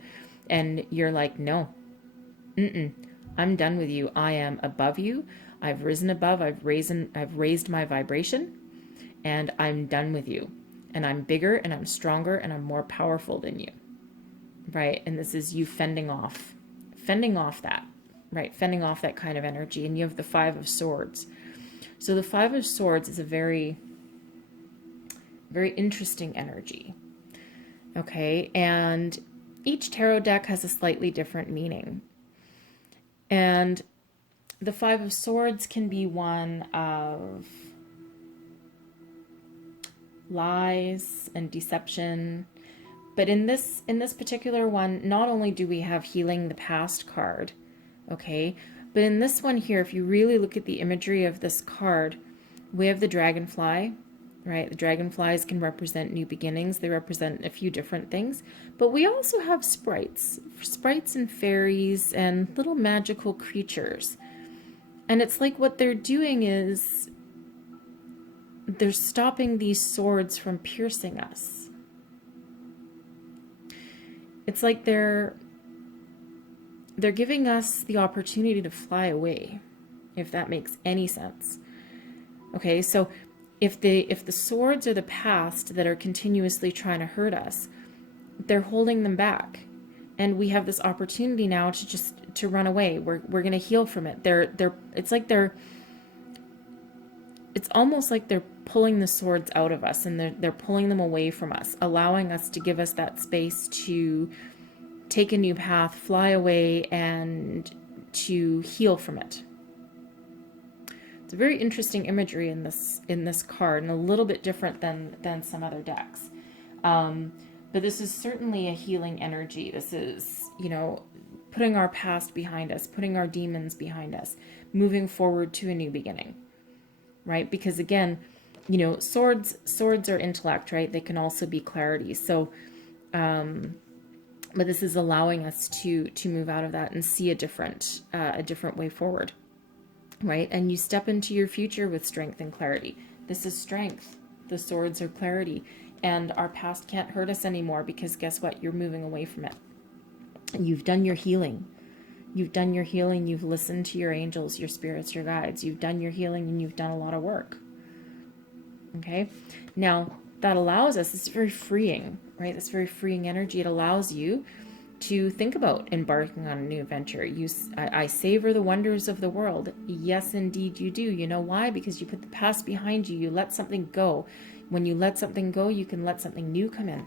and you're like, no, I'm done with you. I am above you. I've risen above. I've raised my vibration, and I'm done with you. And I'm bigger, and I'm stronger, and I'm more powerful than you. Right? And this is you fending off that, right? Fending off that kind of energy. And you have the 5 of Swords. So the 5 of Swords is a very, very interesting energy. Okay. And each tarot deck has a slightly different meaning. And the 5 of Swords can be one of lies and deception, But in this particular one, not only do we have healing the past card, okay, but in this one here, if you really look at the imagery of this card, we have the dragonfly, right? The dragonflies can represent new beginnings. They represent a few different things. But we also have sprites and fairies and little magical creatures. And it's like what they're doing is they're stopping these swords from piercing us. It's like they're giving us the opportunity to fly away, if that makes any sense. Okay, so if the swords are the past that are continuously trying to hurt us, they're holding them back. And we have this opportunity now to run away. We're going to heal from it. It's almost like they're pulling the swords out of us, and they're pulling them away from us, allowing us to give us that space to take a new path, fly away, and to heal from it. It's a very interesting imagery in this card, and a little bit different than some other decks. But this is certainly a healing energy. This is, putting our past behind us, putting our demons behind us, moving forward to a new beginning, right? Because again, swords are intellect, right? They can also be clarity. So, but this is allowing us to move out of that and see a different way forward, right? And you step into your future with strength and clarity. This is strength. The swords are clarity. And our past can't hurt us anymore, because guess what? You're moving away from it. You've done your healing. You've done your healing. You've listened to your angels, your spirits, your guides. You've done your healing, and you've done a lot of work. Okay? Now, that allows us, it's very freeing, right? It's very freeing energy. It allows you to think about embarking on a new adventure. I savor the wonders of the world. Yes, indeed you do. You know why? Because you put the past behind you. You let something go. When you let something go, you can let something new come in.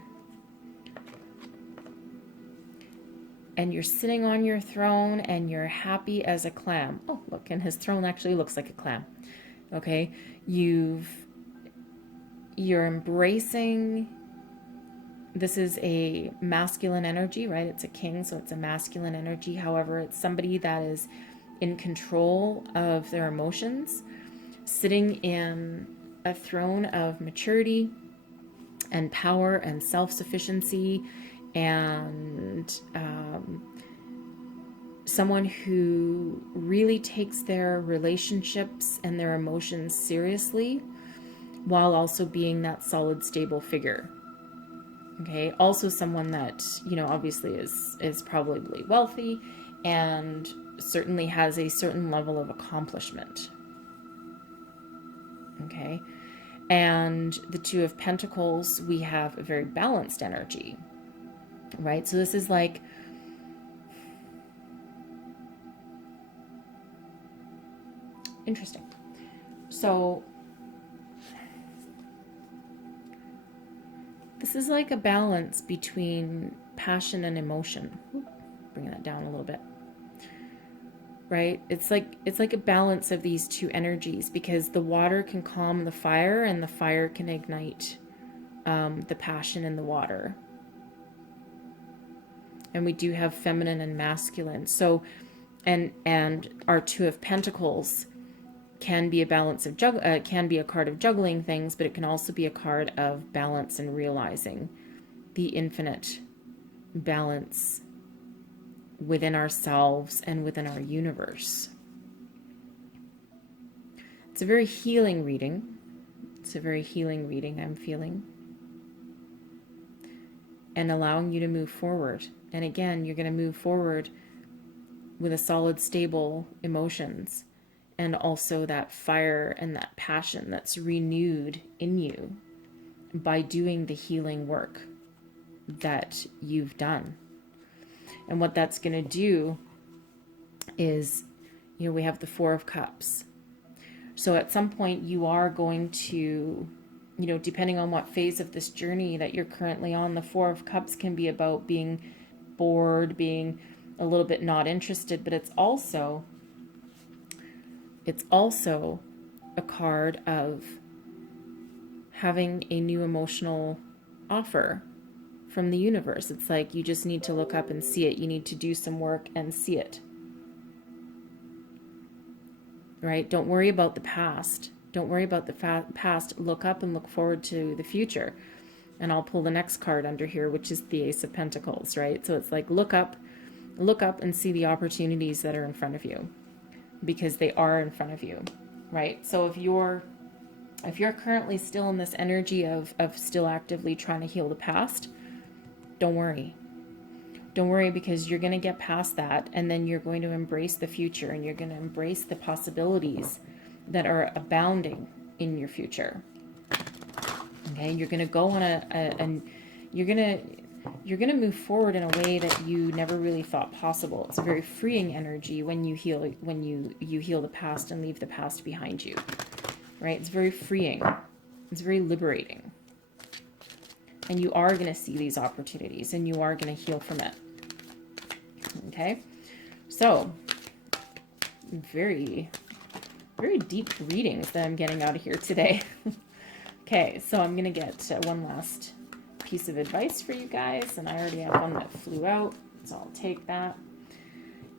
And you're sitting on your throne, and you're happy as a clam. Oh, look, and his throne actually looks like a clam. Okay? You're embracing. This is a masculine energy, right? It's a king, so it's a masculine energy. However, it's somebody that is in control of their emotions, sitting in a throne of maturity and power and self-sufficiency, and someone who really takes their relationships and their emotions seriously, while also being that solid, stable figure. Okay, also someone that, obviously is probably wealthy and certainly has a certain level of accomplishment. Okay, and the Two of Pentacles, we have a very balanced energy, right? So this is like, interesting. So this is like a balance between passion and emotion. Bring that down a little bit. Right? It's like a balance of these two energies, because the water can calm the fire, and the fire can ignite the passion in the water. And we do have feminine and masculine. So, and our Two of Pentacles can be a balance of can be a card of juggling things, but it can also be a card of balance and realizing the infinite balance within ourselves and within our universe. It's a very healing reading. It's a very healing reading, I'm feeling. And allowing you to move forward. And again, you're going to move forward with a solid, stable emotions, and also that fire and that passion that's renewed in you by doing the healing work that you've done. And what that's going to do is, we have the Four of Cups. So at some point you are going to, depending on what phase of this journey that you're currently on, the Four of Cups can be about being bored, being a little bit not interested, but it's also a card of having a new emotional offer from the universe. It's like you just need to look up and see it. You need to do some work and see it. Right? Don't worry about the past. Don't worry about the past. Look up and look forward to the future. And I'll pull the next card under here, which is the Ace of Pentacles, right? So it's like look up and see the opportunities that are in front of you, because they are in front of you, right? So if you're currently still in this energy of still actively trying to heal the past, don't worry. Don't worry, because you're going to get past that, and then you're going to embrace the future, and you're going to embrace the possibilities that are abounding in your future. Okay, you're going to go on you're going to move forward in a way that you never really thought possible. It's a very freeing energy when you heal the past and leave the past behind you. Right? It's very freeing. It's very liberating. And you are going to see these opportunities, and you are going to heal from it. Okay? So, very, very deep readings that I'm getting out of here today. Okay, so I'm going to get one last piece of advice for you guys, and I already have one that flew out, so I'll take that.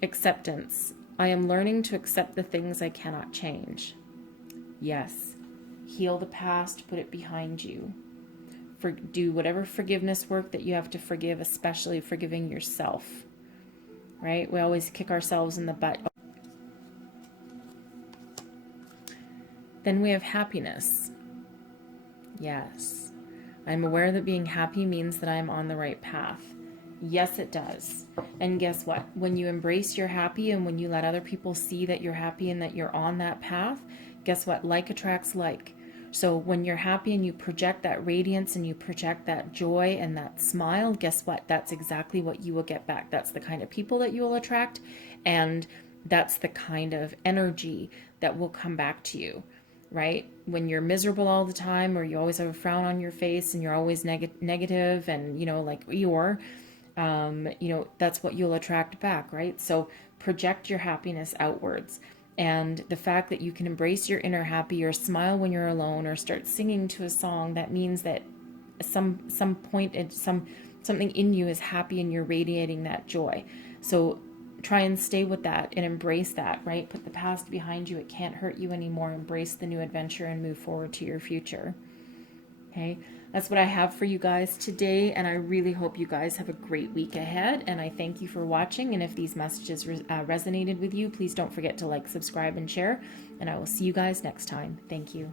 Acceptance. I am learning to accept the things I cannot change. Yes. Heal the past, put it behind you. Do whatever forgiveness work that you have to forgive, especially forgiving yourself. Right? We always kick ourselves in the butt. Then we have happiness. Yes. I'm aware that being happy means that I'm on the right path. Yes, it does. And guess what? When you embrace you're happy, and when you let other people see that you're happy and that you're on that path, guess what? Like attracts like. So when you're happy and you project that radiance and you project that joy and that smile, guess what? That's exactly what you will get back. That's the kind of people that you will attract, and that's the kind of energy that will come back to you, right? When you're miserable all the time, or you always have a frown on your face and you're always negative and, like Eeyore, that's what you'll attract back, right? So project your happiness outwards. And the fact that you can embrace your inner happy, or smile when you're alone, or start singing to a song, that means that some point, something in you is happy and you're radiating that joy. So try and stay with that and embrace that, right? Put the past behind you. It can't hurt you anymore. Embrace the new adventure and move forward to your future. Okay, that's what I have for you guys today, and I really hope you guys have a great week ahead, and I thank you for watching. And if these messages resonated with you, please don't forget to like, subscribe, and share, and I will see you guys next time. Thank you.